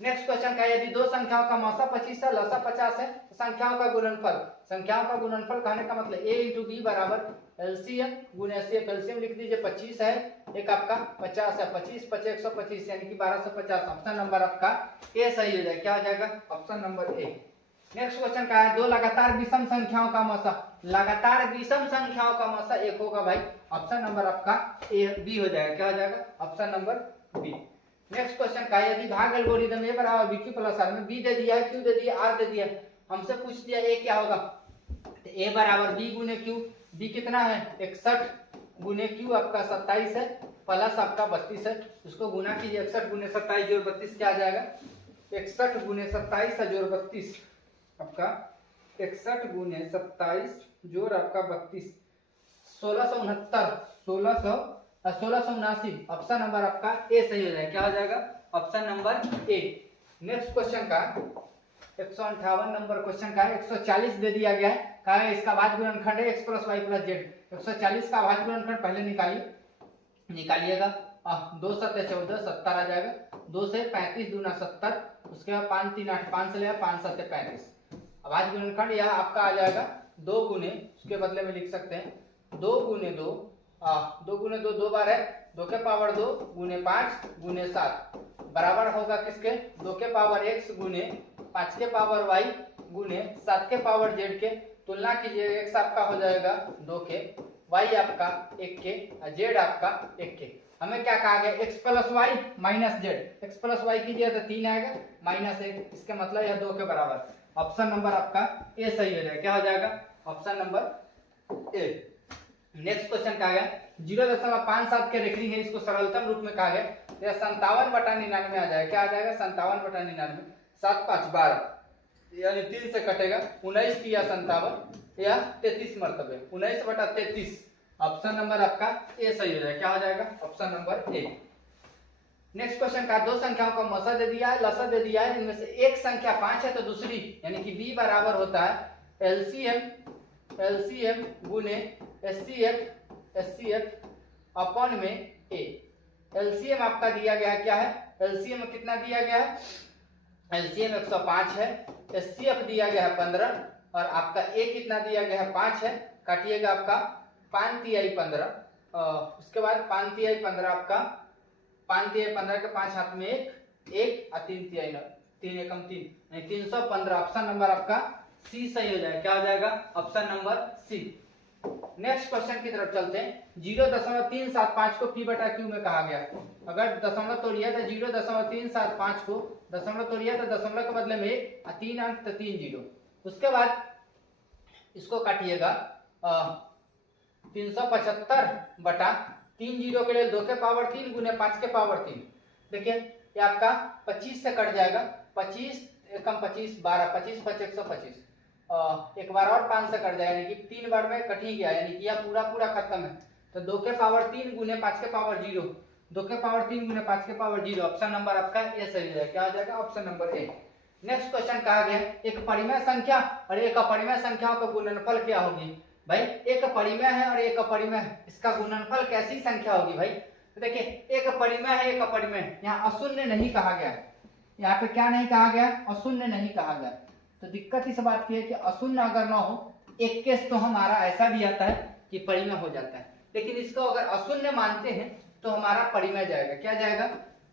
Next question का यदि दो संख्याओं का मौसा 25 है, लसा 50 है तो संख्याओं का गुणनफल, संख्याओं का गुणनफल कहने का मतलब a इंटू बी बराबर एलसीएम गुणे एचसीएफ। एलसीएम लिख दीजिए 25 है, एक आपका 50 है, 25 5 125 यानी कि 1250। ऑप्शन नंबर आपका ए सही हो जाएगा। क्या हो जाएगा? Option number A. Next question का है दो लगातार विषम संख्याओं का मौसा, लगातार विषम संख्याओं का मौसा 1 होगा भाई। ऑप्शन नंबर आपका ए बी हो जाएगा। क्या हो जाएगा? Option number B. Next question का यदि भाग एल्गोरिथम ए बराबर बी क्यू प्लस आर में बी दे दिया है, क्यू दे दिया, आर दे दिया, हमसे पूछ दिया ए क्या होगा, तो ए बराबर बी गुने क्यू। बी कितना है? 61 गुने क्यू आपका 27 है, प्लस आपका 32 है, उसको गुना कीजिए। 61 गुने 27 जोड़ 32 क्या आ जाएगा? 61 गुने 27 जोड़ 32 आपका 61 गुने 27 जोड़ आपका 32 1669 1679। ऑप्शन नंबर आपका ए सही हो जाएगा। क्या हो जाएगा? Option number A. Next question का 158 नंबर क्वेश्चन का 140 दे दिया गया है, कहा है इसका भाज्य गुणनखंड है x plus Y plus Z. 140 का भाज्य गुणनखंड पहले निकालिएगा। 2 7 14 70 आ जाएगा, 2 से 35 दूना 70, उसके बाद 5 3 8 5 से लेगा 5 7 35। भाज्य गुणनखंड यह आपका आ जाएगा 2 गुने, उसके बदले में लिख सकते हैं 2 गुने 2, 2 गुने 2 2 बार है, 2 के पावर 2 गुने 5 गुने 7 बराबर होगा किसके? 2 के पावर x गुने 5 के पावर y गुने 7 के पावर z के। तुलना कीजिए, x आपका हो जाएगा 2 के, y आपका 1 के, z आपका 1 के। हमें क्या कहा गया? x plus Y minus Z. X plus Y कीजिए तो 3 आएगा माइनस 1, इसका मतलब यह 2 के बराबर। ऑप्शन नंबर आपका ए सही हो जाएगा। क्या हो जाएगा? Option number A. Next question कहा गया 0.57 के रेखनी है, इसको सरलतम रूप में कहा गया, यह 57/99 आ जाएगा। क्या आ जाएगा? 57/99, 7 5 12 यानी 3 से कटेगा, 19 की या 57 या 33 मरतबे 19/33। ऑप्शन नंबर आपका ए सही हो जाएगा। क्या हो जाएगा? Option number A. Next question का दो संख्याओं का मौसा दे दिया है, लसा दे दिया है, इनमें से एक संख्या 5 है तो दूसरी यानी कि b बराबर होता है एलसीएम गुने एचसीएफ अपॉन में a। एलसीएम आपका दिया गया है, क्या है? एलसीएम कितना दिया गया है? एलसीएम 105 है, एचसीएफ दिया गया है 15 और आपका a कितना दिया गया है? 5 है। काटिएगा आपका 5 तिहाई 15, उसके बाद 5 तिहाई 15 आपका 5 तिहाई 15 के 5 हाथ में 1 और 3 तिहाई 9, 3 एकम 3 यानी 315। ऑप्शन नंबर आपका सी सही हो जाएगा। क्या हो जाएगा? Option number C. Next question की तरफ चलते हैं। 0.375 को p बटा q में कहा गया, अगर दशमलव तोड़िए तो 0.375 को दशमलव तोड़िए तो दशमलव के बदले में 1 और 3 अंक तो 3 जीरो, उसके बाद इसको काटिएगा 375 बटा 3 जीरो के लिए 2 के पावर 3 गुने 5 के पावर 3। देखिए ये आपका 25 से कट जाएगा, 25 एकम 25 12, 25 5 125, एक बार और 5 से कट जाएगा यानी कि 3 बार में कट ही गया, यानी कि यह पूरा खत्म है। तो 2 के पावर 3 गुने 5 के पावर 0, 2 के पावर 3 गुने 5 के पावर 0। ऑप्शन नंबर आपका ए सही हो जाएगा। क्या हो जाएगा? Option number A. Next question कहा गया एक परिमेय संख्या और एक अपरिमेय संख्याओं का गुणनफल क्या होगी। भाई एक परिमेय है और एक अपरिमेय है, इसका गुणनफल कैसी संख्या होगी भाई? तो देखिए एक परिमेय है एक अपरिमेय, यहाँ अशून्य नहीं कहा गया, यहाँ पे क्या नहीं कहा गया? अशून्य नहीं कहा गया। तो दिक्कत इस बात की है कि अशून्य अगर ना हो, एक केस तो हमारा ऐसा भी आता है कि परिमेय हो जाता है, लेकिन इसको अगर अशून्य मानते हैं तो हमारा परिमेय जाएगा। क्या जाएगा?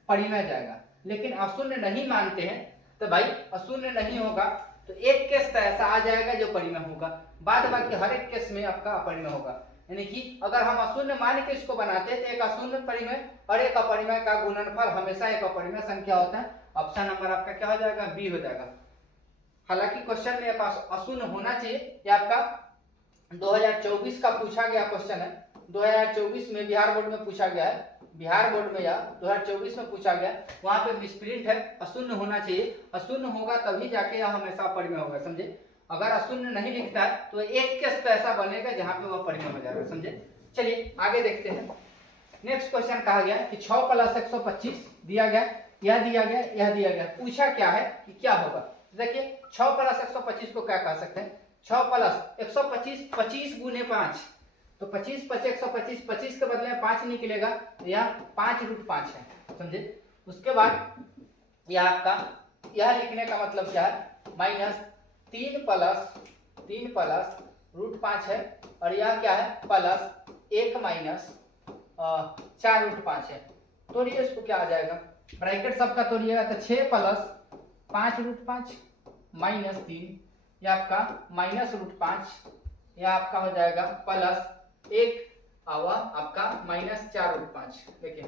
परिमेय जाएगा। लेकिन अशून्य नहीं मानते हैं तो भाई अशून्य नहीं होगा, तो एक केस तो ऐसा आ जाएगा जो परिमेय होगा, बाद बाकी हर एक केस में आपका अपरिमेय होगा। यानी कि अगर हम अशून्य मान के इसको बनाते हैं तो एक अशून्य परिमेय और एक अपरिमेय का गुणनफल हमेशा एक अपरिमेय संख्या होता है। ऑप्शन नंबर आपका क्या हो जाएगा? बी हो जाएगा। हालांकि क्वेश्चन मेरे पास अशून्य होना चाहिए, ये आपका 2024 का पूछा गया क्वेश्चन है, 2024 में बिहार बोर्ड में पूछा गया है, बिहार बोर्ड में या 2024 में पूछा गया, वहां पे मिसप्रिंट है, अशून्य होना चाहिए। अशून्य होगा तभी जाके यह हमेशा परिमेय होगा, समझे? अगर अशून्य नहीं लिखता है तो एक केस तो ऐसा बनेगा जहां पे वह परिमेय हो जाएगा, समझे। चलिए आगे देखते हैं। नेक्स्ट क्वेश्चन कहा गया कि 6 + 125 दिया गया, यह दिया गया, यह दिया गया। पूछा क्या है कि क्या होगा। देखिए 6 + 125 को क्या कह सकते हैं, 6 + 125 25 × 5, तो 25 × 125, 25 के बदले में 5 निकलेगा, यह 5√5 है, समझे। उसके बाद यह आपका यह लिखने का मतलब क्या है, -3 + √5 है, और यह क्या है +1 - 4√5 है। तोड़िए इसको, क्या आ जाएगा, ब्रैकेट सबका तोड़िएगा तो 6 + 5√5 -3, यह आपका -√5, यह आपका हो जाएगा +1 और आपका -4√5। देखिए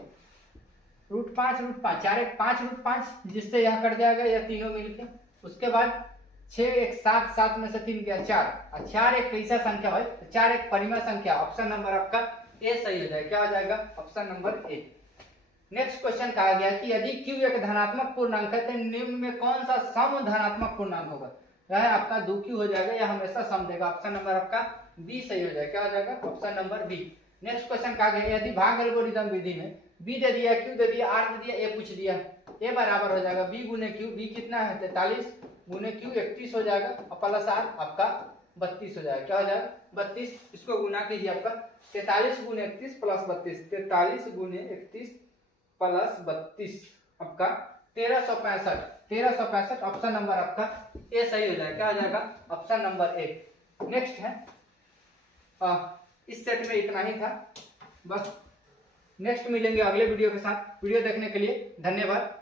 √5 4 1 5√5, जिससे यह कट जाएगा, यह तीनों मिलके। उसके बाद 6 1 7, 7 में से 3 गया 4, और 4 एक कैसा संख्या है, 4 एक परिमेय संख्या। ऑप्शन नंबर आपका ए सही हो जाएगा, क्या हो जाएगा, option number A. Next question कहा गया कि यदि q एक धनात्मक पूर्णांक है तो निम्न में कौन सा सम धनात्मक पूर्णांक होगा। यह आपका 2q हो जाएगा, यह हमेशा सम देगा। ऑप्शन नंबर आपका बी सही हो जाएगा, क्या हो जाएगा, option number B. Next question कहा गया यदि भाग एल्गोरिथम विधि में b दे दिया, q दे दिया, r दे दिया, a पूछ दिया, a बराबर हो जाएगा b × q, b कितना है 43 × q 31 हो जाएगा, और प्लस r आपका 32 हो जाएगा, क्या हो जाएगा 32। इसको गुना कीजिए, आपका 43 × 31 + 32, 43 × 31 + 32 आपका 1365, ऑप्शन नंबर आपका ए सही हो जाएगा, क्या हो जाएगा, ऑप्शन नंबर ए। नेक्स्ट है इस सेट में इतना ही था बस। नेक्स्ट मिलेंगे अगले वीडियो के साथ। वीडियो देखने के लिए धन्यवाद।